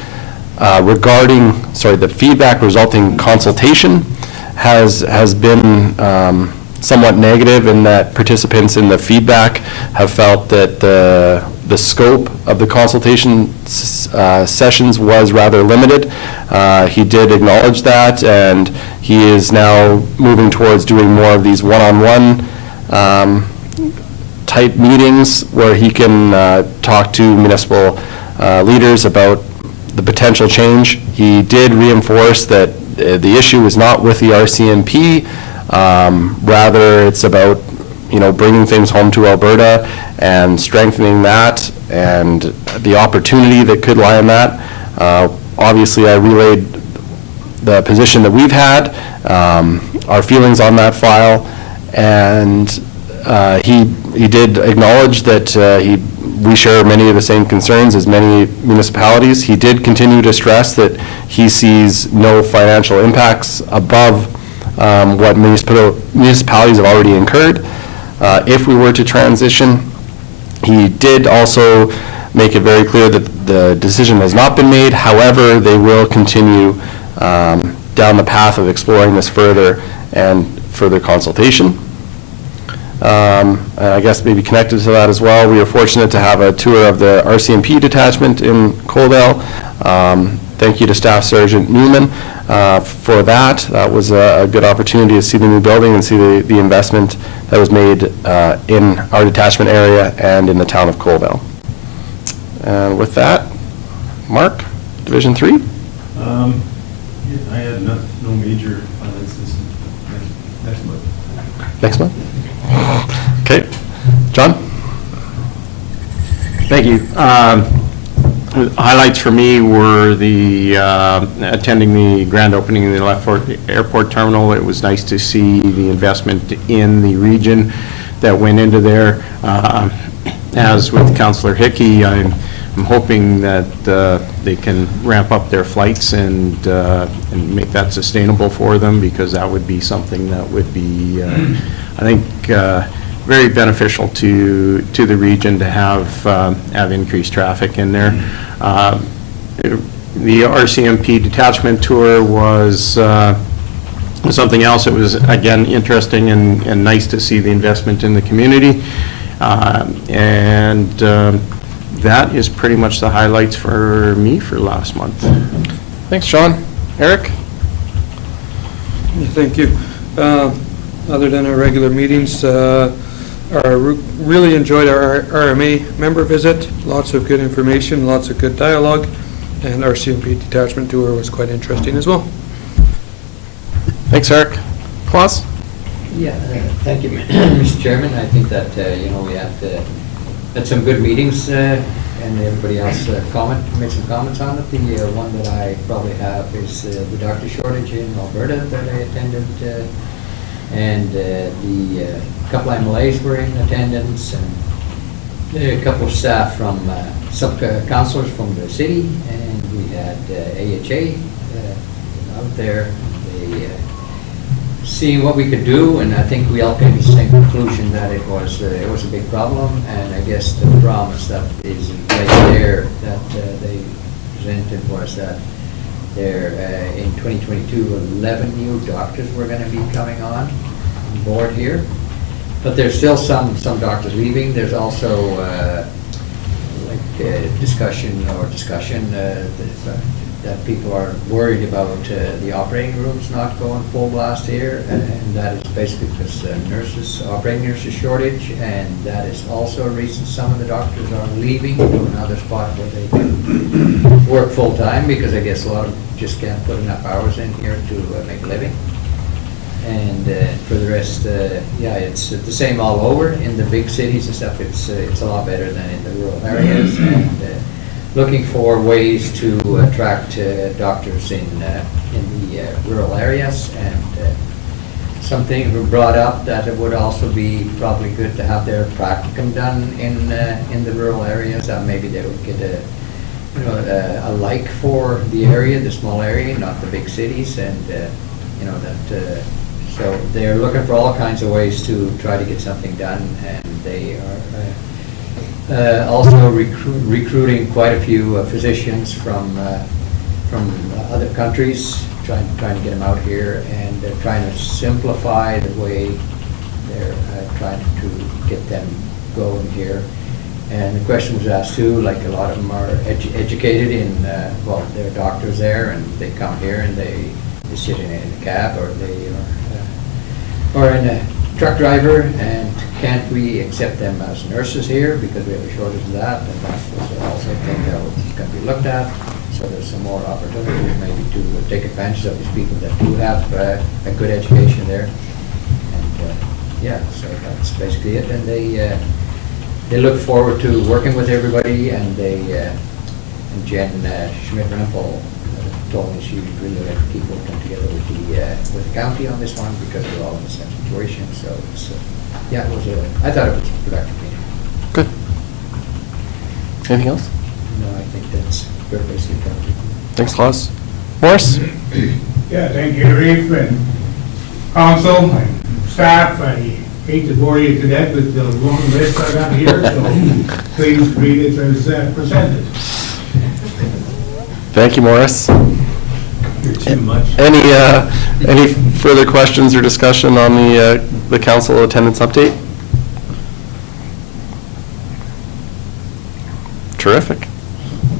the feedback resulting consultation has been somewhat negative, in that participants in the feedback have felt that the scope of the consultation sessions was rather limited. He did acknowledge that, and he is now moving towards doing more of these one-on-one type meetings where he can talk to municipal leaders about the potential change. He did reinforce that the issue is not with the RCMP, rather it's about, bringing things home to Alberta and strengthening that and the opportunity that could lie in that. Obviously, I relayed the position that we've had, our feelings on that file, and he did acknowledge that we share many of the same concerns as many municipalities. He did continue to stress that he sees no financial impacts above what municipalities have already incurred if we were to transition. He did also make it very clear that the decision has not been made. However, they will continue down the path of exploring this further and further consultation. And I guess maybe connected to that as well, we are fortunate to have a tour of the RCMP detachment in Coledale. Thank you to Staff Sergeant Newman for that. That was a good opportunity to see the new building and see the investment that was made in our detachment area and in the town of Coledale. And with that, Mark, Division 3? I had no major highlights next month. Next month? Okay. John? Thank you. Highlights for me were the attending the grand opening of the Left Fork Airport Terminal. It was nice to see the investment in the region that went into there. As with Councillor Hickey, I'm hoping that they can ramp up their flights and make that sustainable for them, because that would be something that would be, I think, very beneficial to the region to have increased traffic in there. The RCMP detachment tour was something else. It was, again, interesting and nice to see the investment in the community. That is pretty much the highlights for me for last month. Thanks, Sean. Eric? Thank you. Other than our regular meetings, really enjoyed our RMA member visit. Lots of good information, lots of good dialogue, and our CMP detachment tour was quite interesting as well. Thanks, Eric. Klaus? Yeah, thank you, Mr. Chairman. I think that, we had some good meetings, and everybody else made some comments on it. The one that I probably have is the doctor shortage in Alberta that I attended, and the couple MLAs were in attendance, and a couple of staff from sub-councilors from the city, and we had AHA out there. Seeing what we could do, and I think we all came to the same conclusion that it was a big problem, and I guess the promise that is right there that they presented was that there in 2022 11 new doctors were going to be coming on board here, But there's still some doctors leaving. There's also discussion that people are worried about the operating rooms not going full blast here, and that is basically because operating nurses shortage, and that is also a reason some of the doctors are leaving to another spot where they can work full-time, because I guess a lot of them just can't put enough hours in here to make a living. And for the rest, it's the same all over. In the big cities and stuff, it's a lot better than in the rural areas. And looking for ways to attract doctors in the rural areas. And something we brought up that it would also be probably good to have their practicum done in the rural areas. Maybe they would get a like for the area, the small area, not the big cities, and so they're looking for all kinds of ways to try to get something done, and they are also recruiting quite a few physicians from other countries, trying to get them out here, and they're trying to simplify the way they're trying to get them going here. And the question was asked too, like a lot of them are educated in, they're doctors there, and they come here and they sit in a cab, or they are in a truck driver, and can't we accept them as nurses here because we have a shortage of that? And that was also a thing that was going to be looked at. So there's some more opportunities maybe to take advantage of these people that do have a good education there. And so that's basically it. And they look forward to working with everybody, and and Jen Schmidt-Rempel told me she would really like to keep working together with the county on this one, because we're all in the same situation. So it's, I thought it was a productive meeting. Good. Anything else? No, I think that's very basically covered. Thanks, Klaus. Morris? Yeah, thank you, Reeve, and council, and staff. I hate to bore you to death with the long list I got here, so please read it as presented. Thank you, Morris. You're too much. Any further questions or discussion on the council attendance update? Terrific.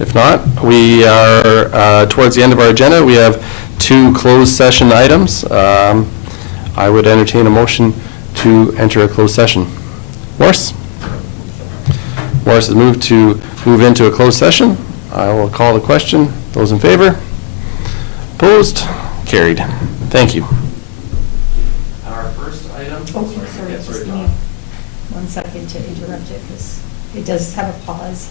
If not, we are towards the end of our agenda. We have 2 closed session items. I would entertain a motion to enter a closed session. Morris? Morris has moved to move into a closed session. I will call the question. Those in favor? Opposed? Carried. Thank you. Our first item. Sorry, just give me 1 second to interrupt it, because it does have a pause.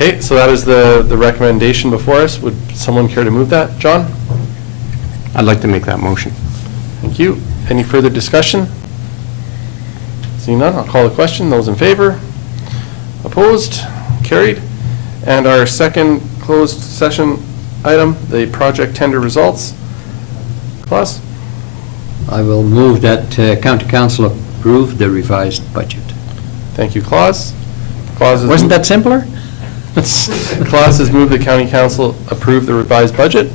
Okay, so that is the recommendation before us. Would someone care to move that? John? I'd like to make that motion. Thank you. Any further discussion? Seeing none, I'll call the question. Those in favor? Opposed? Carried. And our second closed session item, the project tender results. Claus? I will move that County Council approve the revised budget. Thank you, Claus. Wasn't that simpler? Claus has moved the county council approve the revised budget.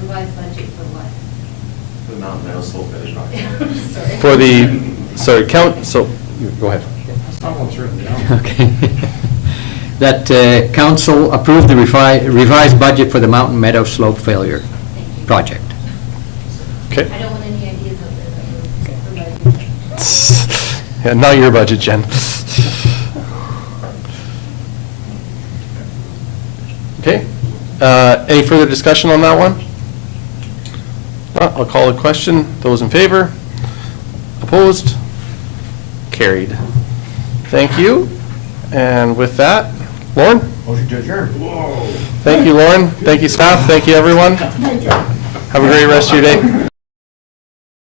Revised budget for what? The Mountain Meadow Slope Village project. Sorry. For the, sorry, go ahead. That's not what's written down. Okay. That council approve the revised budget for the Mountain Meadow Slope Failure Project. Okay. I don't want any ideas of it. Yeah, not your budget, Jen. Okay. Any further discussion on that one? I'll call a question. Those in favor? Opposed? Carried. Thank you. And with that, Lauren? Motion to adjourn. Whoa. Thank you, Lauren. Thank you, staff. Thank you, everyone. Have a great rest of your day.